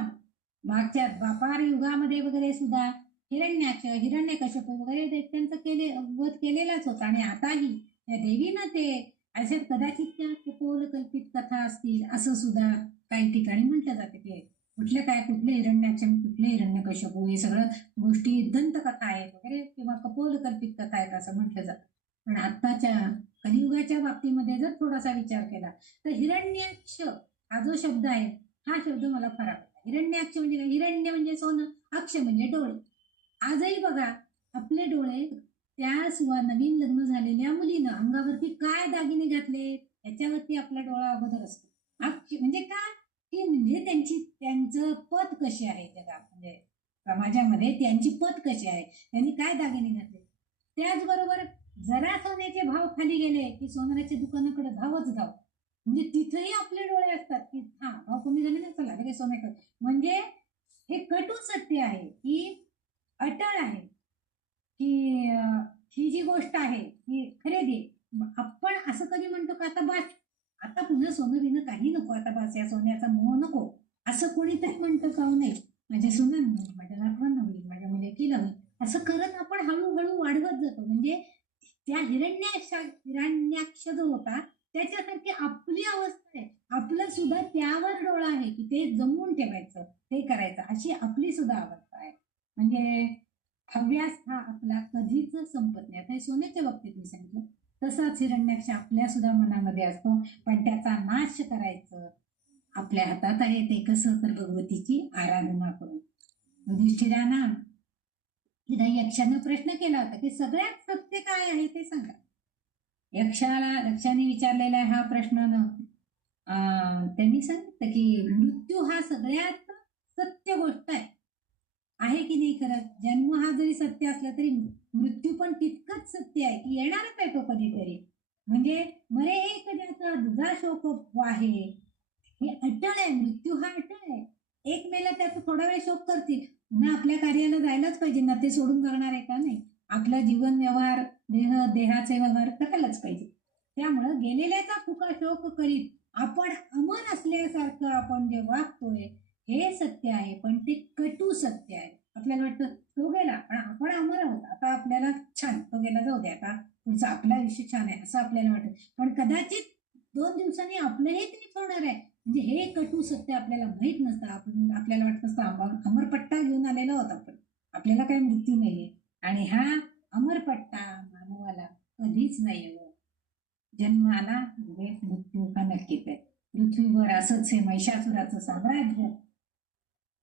मागच्या द्वापार युगामध्ये वगैरे सुद्धा हिरण्याक्ष, हिरण्यकश्यप वगैरे दैत्यांचा वध केलेलाच होता. आणि आताही त्या देवीनं ते असे कदाचित त्या कपोल कल्पित कथा असतील असं सुद्धा काही ठिकाणी म्हटलं जाते. ते कुठले हिरण्याक्ष, कुठले हिरण्यकश्यप, हे सगळं गोष्टी दंतकथा आहेत वगैरे किंवा कपोल कल्पित कथा आहेत असं म्हटलं जातं. पण आत्ताच्या कलियुगाच्या बाबतीमध्ये जर थोडासा विचार केला तर हिरण्याक्ष हा जो शब्द आहे, हा शब्द मला फार आवडला. हिरण्याक्ष म्हणजे काय? हिरण्य म्हणजे सोनं, अक्ष म्हणजे डोळे. आजही बघा आपले डोळे त्या नवीन लग्न झालेल्या मुलीनं अंगावरती काय दागिने घातले याच्यावरती आपला डोळा अगोदर असतो. अक्ष म्हणजे काय की म्हणजे त्यांचं पद कसे आहे जगात, म्हणजे समाजामध्ये त्यांची पद कशी आहे, त्यांनी काय दागिने घातले. त्याचबरोबर जरा सोन्याचे भाव खाली गेले की सोनाराच्या दुकानाकडे धावच धाव. म्हणजे तिथेही आपले डोळे असतात की हा भाव कमी झाले ना, चला लगेच सोन्याकडे. म्हणजे हे कटू सत्य आहे की अटळ आहे की ही जी गोष्ट आहे ही खरेदी. आपण असं कधी म्हणतो का आता बस, आता पुन्हा सोनं बिनं काही नको, आता बस या सोन्याचा मोह नको, असं कोणीतरी म्हणतं का नाही? माझ्या सुनांना होईल, माझ्या नातवांना होईल, माझ्या मुलीला होईल, असं करत आपण हळूहळू वाढवत जातो. म्हणजे त्या हिरण्याक्ष जो होता त्याच्यासारखी आपली अवस्था आहे. आपलं सुद्धा त्यावर डोळा आहे की ते जमवून ठेवायचं, ते करायचं, अशी आपली सुद्धा अवस्था आहे. म्हणजे हव्यास हा आपला कधीच संपत नाही. आता हे सोन्याच्या बाबतीत मी सांगितलं, तसाच हिरण्याक्ष आपल्या सुद्धा मनामध्ये असतो. पण त्याचा नाश करायचं आपल्या हातात आहे. ते कसं? तर भगवतीची आराधना करून. युधिष्ठिरांना यक्षानं प्रश्न केला होता की सगळ्यात सत्य काय आहे ते सांगा. यक्षाने विचारलेला हा प्रश्न त्यांनी सांगितलं की मृत्यू हा सगळ्यात सत्य गोष्ट आहे की नाही. खरंच जन्म हा जरी सत्य असला तरी मृत्यू पण तितकंच सत्य आहे की येणारच आहे तो कधीतरी. म्हणजे मरे एक ज्याचा दुजा शोक आहे, हे अटळ आहे. मृत्यू हा अटळ आहे. एक मेला त्याचा थोडा वेळ शोक करतील, पुन्हा आपल्या कार्याला जायलाच पाहिजे ना, ते सोडून करणार आहे का? नाही. आपला जीवन व्यवहार, देहाचे व्यवहार करायलाच पाहिजे. त्यामुळं गेलेल्याचा फुका शोक करीत आपण अमर असल्यासारखं आपण जे वागतोय हे सत्य आहे, पण ते कटू सत्य आहे. आपल्याला वाटतं तो गेला पण आपण अमर आहोत, आता आपल्याला छान, तो गेला जाऊ दे, आता पुढचं आपलं आयुष्य छान आहे असं आपल्याला वाटतं. पण कदाचित 2 दिवसांनी आपलंही तेच होणार आहे. म्हणजे हे कटू सत्य आपल्याला माहित नसतं. आपल्याला वाटत असतं अमरपट्टा घेऊन आलेलो आहोत आपण, आपल्याला काही मृत्यू नाहीये. आणि हा अमरपट्टा मानवाला कधीच नाही हो. जन्म आला म्हणजे मृत्यू हा नक्कीच आहे. पृथ्वीवर असंच हे महिषासुराचं साम्राज्य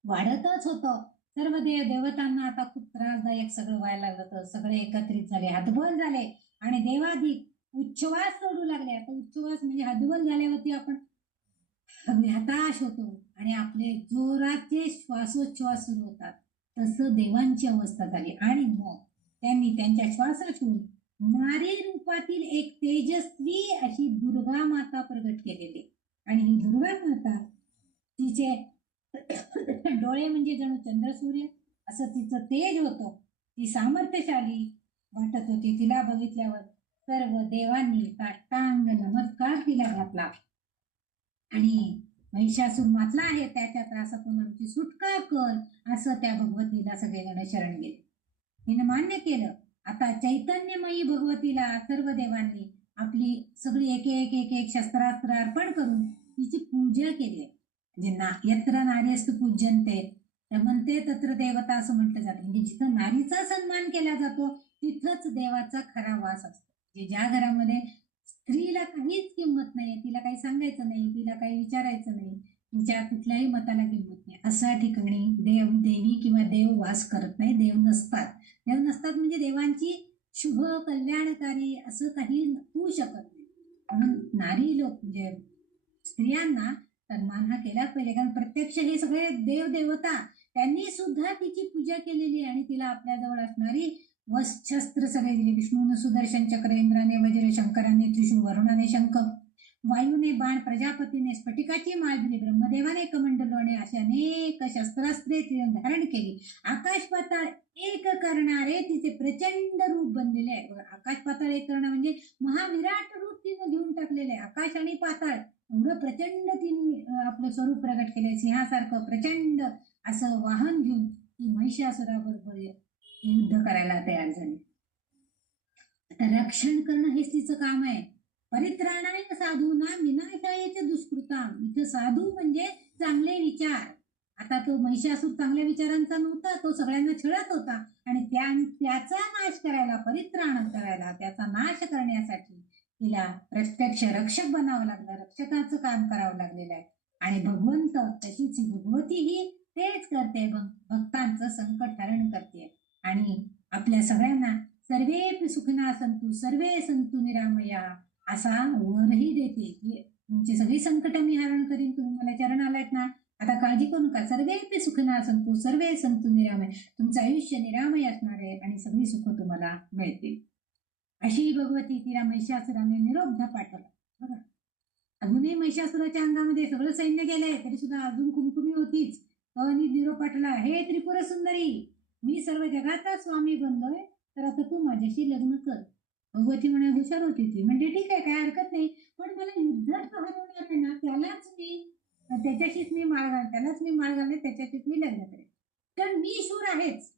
वाढतच होतं. सर्व देवतांना आता खूप त्रासदायक सगळं व्हायला लागलं. तर सगळे एकत्रित झाले, हतबल झाले आणि देवाधिक उच्छ्वास सोडू लागले. आता उच्छ्वास म्हणजे हतबल झाल्यावरती आपण हताश होतो आणि आपले जोराचे श्वासोच्छ्वास सुरू होतात. तसं देवांची अवस्था झाली. आणि मग त्यांनी त्यांच्या श्वासातून नारी रूपातील एक तेजस्वी अशी दुर्गा माता प्रगट केलेली. आणि ही दुर्गा माता, तिचे डोळे म्हणजे जणू चंद्र सूर्य असं तिचं तेज होतं. ती सामर्थ्यशाली वाटत होती. तिला बघितल्यावर सर्व देवांनी साष्टांग नमस्कार तिला घातला आणि महिषासूर मातला आहे, त्याच्या त्रासातून आमची सुटका कर असं त्या भगवतीला सगळेजण शरण गेले. तिने मान्य केलं. आता चैतन्यमयी भगवतीला सर्व देवांनी आपली सगळी एक शस्त्रास्त्र अर्पण करून तिची पूजा केली. म्हणजे यत्र नार्यस्तु पूज्यन्ते रमन्ते तत्र देवता असं म्हटलं जातं. म्हणजे जिथं नारीचा सन्मान केला जातो तिथंच देवाचा खरा वास असतो. म्हणजे ज्या घरामध्ये स्त्रीला काहीच किंमत नाही, तिला काही सांगायचं नाही, तिला काही विचारायचं नाही, तिच्या कुठल्याही मताला किंमत नाही, अशा ठिकाणी देवी किंवा देव वास करत नाही. देव नसतात म्हणजे देवांची शुभ कल्याणकारी असं काही होऊ शकत नाही. म्हणून नारी लोक म्हणजे स्त्रियांना सन्मान हा केलाच पाहिजे. कारण प्रत्यक्ष हे सगळे देव देवता त्यांनी सुद्धा तिची पूजा केलेली आणि तिला आपल्याजवळ असणारी शस्त्र सगळे दिले. विष्णूने सुदर्शन चक्र, इंद्राने वज्र, शंकराने त्रिशूळ, वरुणाने शंख, वायूने बाण, प्रजापतीने स्फटिकाची माळ दिली, ब्रह्मदेवाने कमंडलू आणि अशी अनेक शस्त्रास्त्रे तिने धारण केली. आकाश पाताळ एक करणारे तिचे प्रचंड रूप बनलेले आहे. आकाश पाताळ एक करणं म्हणजे महाविराट रूप तिने घेऊन टाकलेले आहे. आकाश आणि पाताळ एवढं प्रचंड तिने आपलं स्वरूप प्रगट केलंय. सिंहासारखं प्रचंड असं वाहन घेऊन ती महिषासुराबरोबर युद्ध करायला तयार झाली. आता रक्षण करणं हेच तिचं काम आहे. परित्राणाय साधूना विनाशायच दुष्कृताम. इथं साधू म्हणजे चांगले विचार. आता तो महिषासूर चांगल्या विचारांचा नव्हता, तो सगळ्यांना छळत होता आणि त्याचा नाश करायला, परित्राण करायला, त्याचा नाश करण्यासाठी तिला प्रत्यक्ष रक्षक बनावं लागलं, रक्षकाचं काम करावं लागलेलं आहे. आणि भगवंत तशीच भगवती ही तेच करते, भक्तांचं संकट हरण करते आणि आपल्या सगळ्यांना सर्वे सुखिना संतु सर्वे संतु निरामया असा वरही देते की तुमची सगळी संकट मी हरण करीन, तुम्ही मला चरण आलात ना, आता काळजी करू नका, सर्वे सुखिना संतु सर्वे संतु निरामय, तुमचं आयुष्य निरामय असणार आहे आणि सगळी सुख तुम्हाला मिळतील. अशी भगवती तिला महिषासुराने निरोप पाठवला. बघा, अजूनही महिषासुराच्या अंगामध्ये सगळं सैन्य गेलंय तरी सुद्धा अजून कुमकुमी होतीच. आणि निरोप पाठवला, हे त्रिपुर सुंदरी, मी सर्व जगाचा स्वामी बनलोय, तर आता तू माझ्याशी लग्न कर. भगवती म्हणे, हुशार होती ती, म्हणजे ठीक आहे, काय हरकत नाही, पण मला युद्धात हरवणार आहे ना, त्याच्याशीच मी माळ घालते, त्याच्याशीच मी लग्न करेन. तर मी शूर आहेच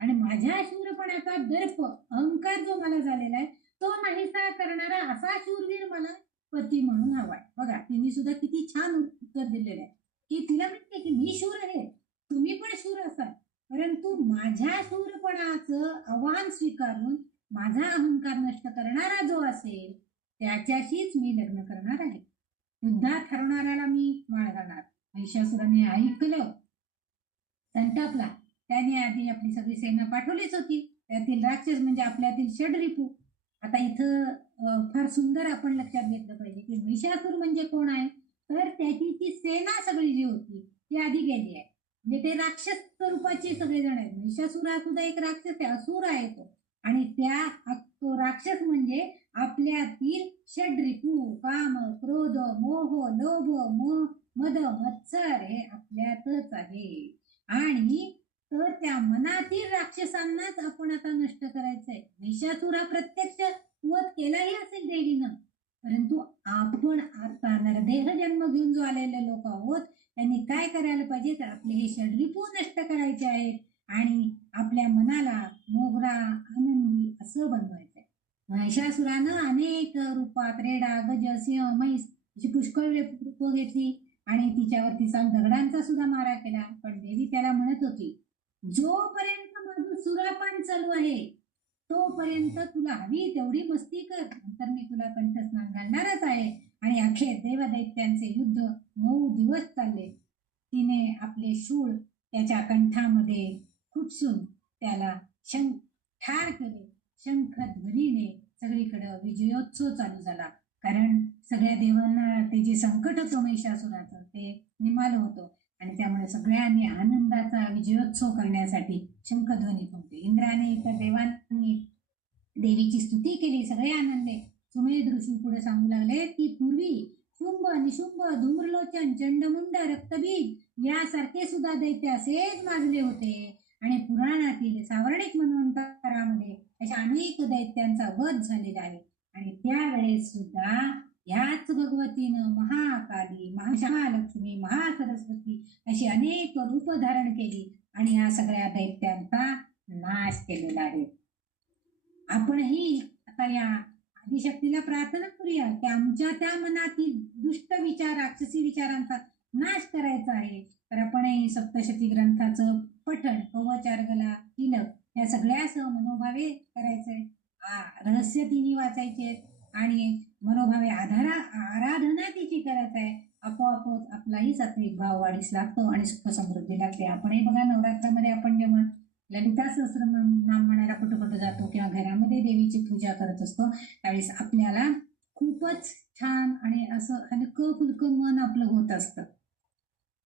आणि माझ्या शूरपणाचा दर्प, अहंकार जो मला झालेला आहे तो नाहीसा करणारा असा शूरवीर मला पती म्हणून हवाय. बघा, तिने सुद्धा किती छान उत्तर दिलेलं आहे की तिला म्हणते की मी शूर आहे, तुम्ही पण शूर असाल, परंतु माझ्या शूरपणाचं आव्हान स्वीकारून माझा अहंकार नष्ट करणारा जो असेल त्याच्याशीच मी लग्न करणार आहे. युद्धात हरवणाऱ्याला मी माळ घालणार. महिषासुराने ऐकलं, संतापला. त्याने आधी आपली सगळी सेना पाठवलीच होती, त्यातील राक्षस म्हणजे आपल्यातील षडरिपू. आता इथं फार सुंदर आपण लक्षात घेतलं पाहिजे की महिषासुर म्हणजे कोण आहे, तर त्याची ती सेना सगळी जी होती ती आधी गेली आहे. म्हणजे ते राक्षस स्वरूपाचे सगळेजण आहेत. महिषासुर हा सुद्धा एक राक्षस आहे, असुर आहे तो, आणि तो राक्षस म्हणजे आपल्यातील षडरिपू, काम, क्रोध, मोह, लोभ, मद, मत्सर हे आपल्यातच आहे. आणि तर त्या मनातील राक्षसांनाच आपण आता नष्ट करायचंय. महिषासुर हा प्रत्यक्ष वध केलाही असेल देवीनं, परंतु आपण आता नरदेह जन्म घेऊन जो आलेले लोक आहोत त्यांनी काय करायला पाहिजे, तर आपले हे षडरिपू नष्ट करायचे आहेत आणि आपल्या मनाला मोगरा, आनंदी असं बनवायचंय. महिषासुरानं अनेक रूपात रेडा, गज, सिंह, म्हैस अशी पुष्कळ रूप घेतली आणि तिच्यावरती दगडांचा सुद्धा मारा केला. पण देवी त्याला म्हणत होती, जोपर्यंत माझं सुरापान चालू आहे तोपर्यंत तुला हवी तेवढी मस्ती कर, नंतर मी तुला कंठस्नान घालणारच आहे. आणि अखेर देवदैत्यांचे युद्ध 9 दिवस चालले. तिने आपले शूळ त्याच्या कंठामध्ये खुपसून त्याला ठार केले. शंखध्वनीने सगळीकडे विजयोत्सव चालू झाला, कारण सगळ्या देवांना ते जे संकट होतं महिषासुराचं ते निमालं होतं आणि त्यामुळे सगळ्यांनी आनंदाचा विजयोत्सव करण्यासाठी शंखध्वनी फुंकले. इंद्राने इतर देवांनी देवीची स्तुती केली, सगळे आनंदे. सुमेध ऋषी पुढे सांगू लागले की पूर्वी शुंभ, निशुंभ, धूम्रलोचन, चंडमुंड, रक्तबीज यासारखे सुद्धा दैत्य असेच माजले होते आणि पुराणातील सावर्णिक मन्वंतरामध्ये अशा अनेक दैत्यांचा वध झालेला आहे. आणि त्यावेळेस सुद्धा ह्याच भगवतीनं महाकाली, महालक्ष्मी, महासरस्वती अशी अनेक रूप धारण केली आणि या सगळ्या दैत्यांचा नाश केलेला आहे. आपणही आता या आदिशक्तीला प्रार्थना करूया की आमच्या त्या मनातील दुष्ट विचार, राक्षसी विचारांचा नाश करायचा आहे. तर आपणही सप्तशती ग्रंथाचं पठण, कवचार्गला, तिलक या सगळ्यासह मनोभावे करायचंय. रहस्य तिन्ही वाचायचे आणि मनोभावे आराधना तिची करायचं आहे. आपोआपच आपलाही सात्विक भाव वाढीस लागतो आणि सुख समृद्धी लागते. आपणही बघा, नवरात्रामध्ये आपण जेव्हा ललिता सहस्रनाम म्हणायला कुठं जातो किंवा घरामध्ये देवीची पूजा करत असतो त्यावेळेस आपल्याला खूपच छान आणि असं हलकं फुलकं मन आपलं होत असतं.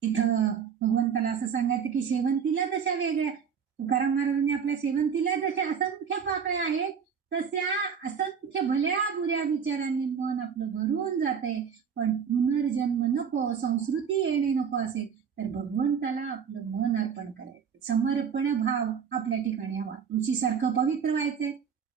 इथं भगवंताला असं सांगायचं की शेवंतीला जशा वेगळ्या, तुकाराम महाराजांनी आपल्या शेवंतीला जशा असंख्य पाकळ्या आहेत, तशा असंख्य भल्या बुऱ्या विचारांनी मन आपलं भरून जाते. पण पुनर्जन्म नको, संस्कृती येणे नको असेल तर भगवंताला आपलं मन अर्पण करायचं, समर्पण भाव आपल्या ठिकाणी हवा. तुळशीसारखं पवित्र व्हायचंय.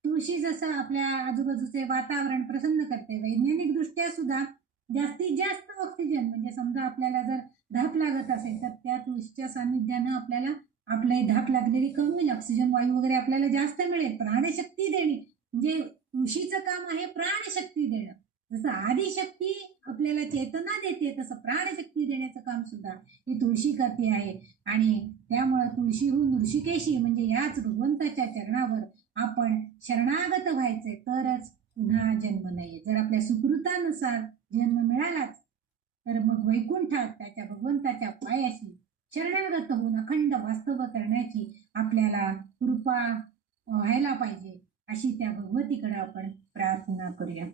तुळशी जसं आपल्या आजूबाजूचे वातावरण प्रसन्न करते, वैज्ञानिक दृष्ट्या सुद्धा जास्तीत जास्त ऑक्सिजन, म्हणजे समजा आपल्याला जर धाप लागत असेल तर त्या तुळशीच्या सानिध्यानं आपल्याला आपली धाप लागलेली कमी होईल, ऑक्सिजन वायू वगैरे आपल्याला जास्त मिळेल. प्राणशक्ती देणे म्हणजे तुळशीचं काम आहे, प्राणशक्ती देणं. जसं आदिशक्ती आपल्याला चेतना देते, तसं प्राणशक्ती देण्याचं काम सुद्धा ही तुळशी करते आहे. आणि त्यामुळं तुळशीहून ऋषिकेशी म्हणजे याच भगवंताच्या चरणावर आपण शरणागत व्हायचे, तरच पुन्हा जन्म नाही. जर आपल्या सुकृतानुसार जन्म मिळालाच तर मग वैकुंठात त्याच्या भगवंताच्या पायाशी शरणागत होऊन अखंड वास्तव करण्याची आपल्याला कृपा व्हायला पाहिजे, अशी त्या भगवतीकडे आपण प्रार्थना करूया.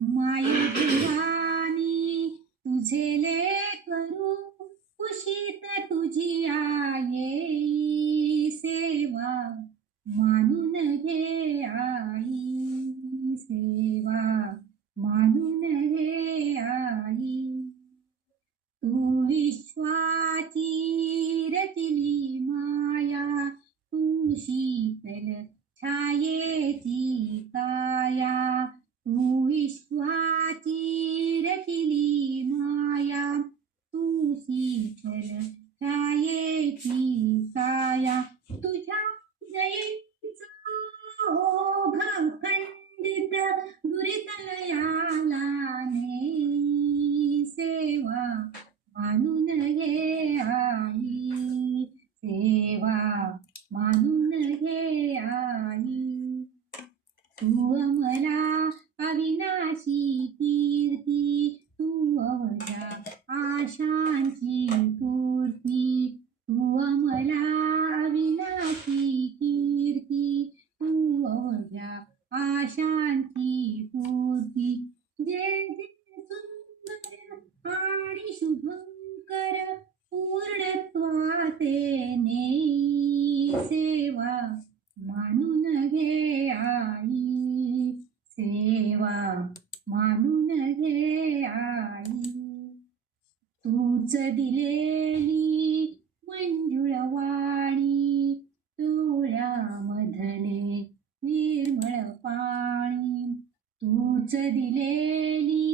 माये भवानी तुझे लेकरू, कुशीत तुझी आई सेवा मानून घे, आई सेवा मानून घे आई. तू विश्वाची रचिली माया, तू शीतल छायेची काया. तू विश्वाची रचिली माया, तू शीतल छायेची काया. तुझ्या जयीचा ओघ खंडित दुरितलयाला नेई, सेवा मानून घे आई सेवा मानून घे आई. तू अमला अविनाशी कीर्ती, तू अवघ्या आशांची पूर्ती. तू अमला अविनाशी कीर्ती, तू अवघ्या आशांची पूर्ती. जे जे सुंदर आणि शुभंकर पूर्णत्वाते नेई, सेवा मानून घे आई सेवा मानून घे आई. तूच दिलेली मंजुळ वाणी, डोळ्यामधले निर्मळ पाणी. तूच दिलेली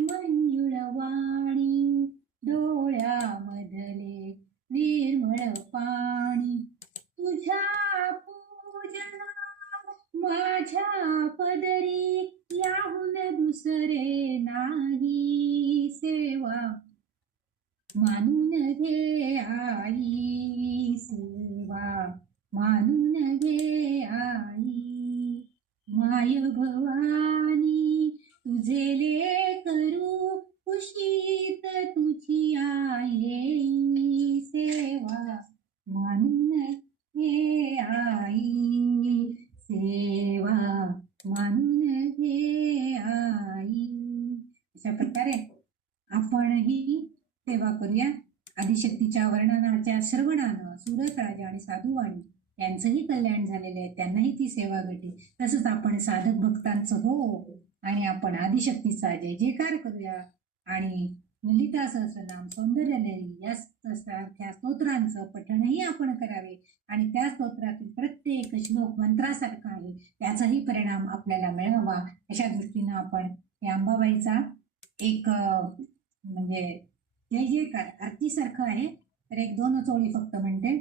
मंजुळ वाणी, डोळ्यामधले निर्मळ पाणी. तुझ्या पूजना माझ्या पदरी, याहून दुसरे नाही, सेवा मानून घे आई सेवा मानून घे आई. माय भवानी तुझे लेकरू, कुशीत तुझी आई सेवा मानून घे आई सेवा मानून घे आई. अशा प्रकारे आपणही सेवा करूया. आदिशक्तीच्या वर्णनाच्या श्रवणानं सुरत राजा आणि साधुवाणी यांचंही कल्याण झालेलं आहे, त्यांनाही ती सेवा घडली. तसंच आपण साधक भक्तांचं हो आणि आपण आदिशक्तीचा जय जयकार करूया. आणि ललिता सहस्रनाम, सौंदर्यलहरी या सारख्या स्तोत्रांचं पठणही आपण करावे. आणि त्या स्तोत्रातील प्रत्येक श्लोक मंत्रासारखा आहे, त्याचाही परिणाम आपल्याला मिळावा. अशा दृष्टीनं आपण या अंबाबाईचा एक म्हणजे जय जयकार आरतीसारखं आहे, तर एक दोन ओळी फक्त म्हणते.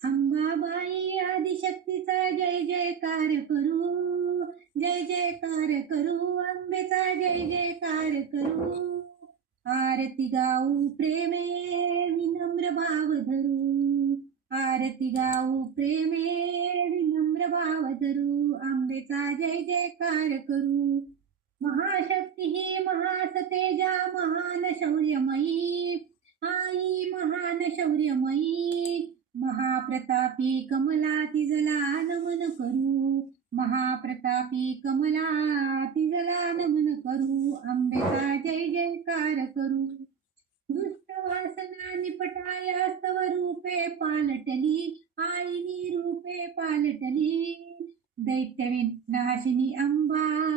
अंबाबाई आदिशक्तीचा जय जयकार करू, जय जयकार करू, अंबेचा जय जयकार करू. आरती गाऊ प्रेमे विनम्र भाव धरू, आरती गाऊ प्रेमे विनम्र भाव धरू. अंबेचा जय जयकार करू. महाशक्ती ही महासतेजा महान शौर्यमयी, आई महान शौर्यमयी. महाप्रतापी कमला तिजला नमन करू, महाप्रतापी कमला तिजला नमन करू, अंबेचा जय जयकार करू. दुष्ट वासना निपटाया स्तव रूपे पालटली, आईनी रूपे पालटली. दैत्यविनाशिनी अंबा,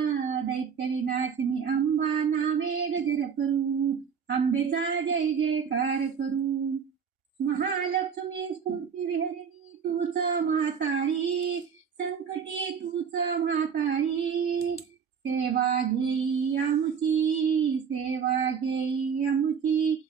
दैत्यविनाशिनी अंबा, नामे गजर करू, अंबेचा जय जयकार करू. महालक्ष्मी स्फूर्ती विहरिणी तूच म्हातारी, संकटी तूच म्हातारी. सेवा घेई आमुची, सेवा घेई आमुची,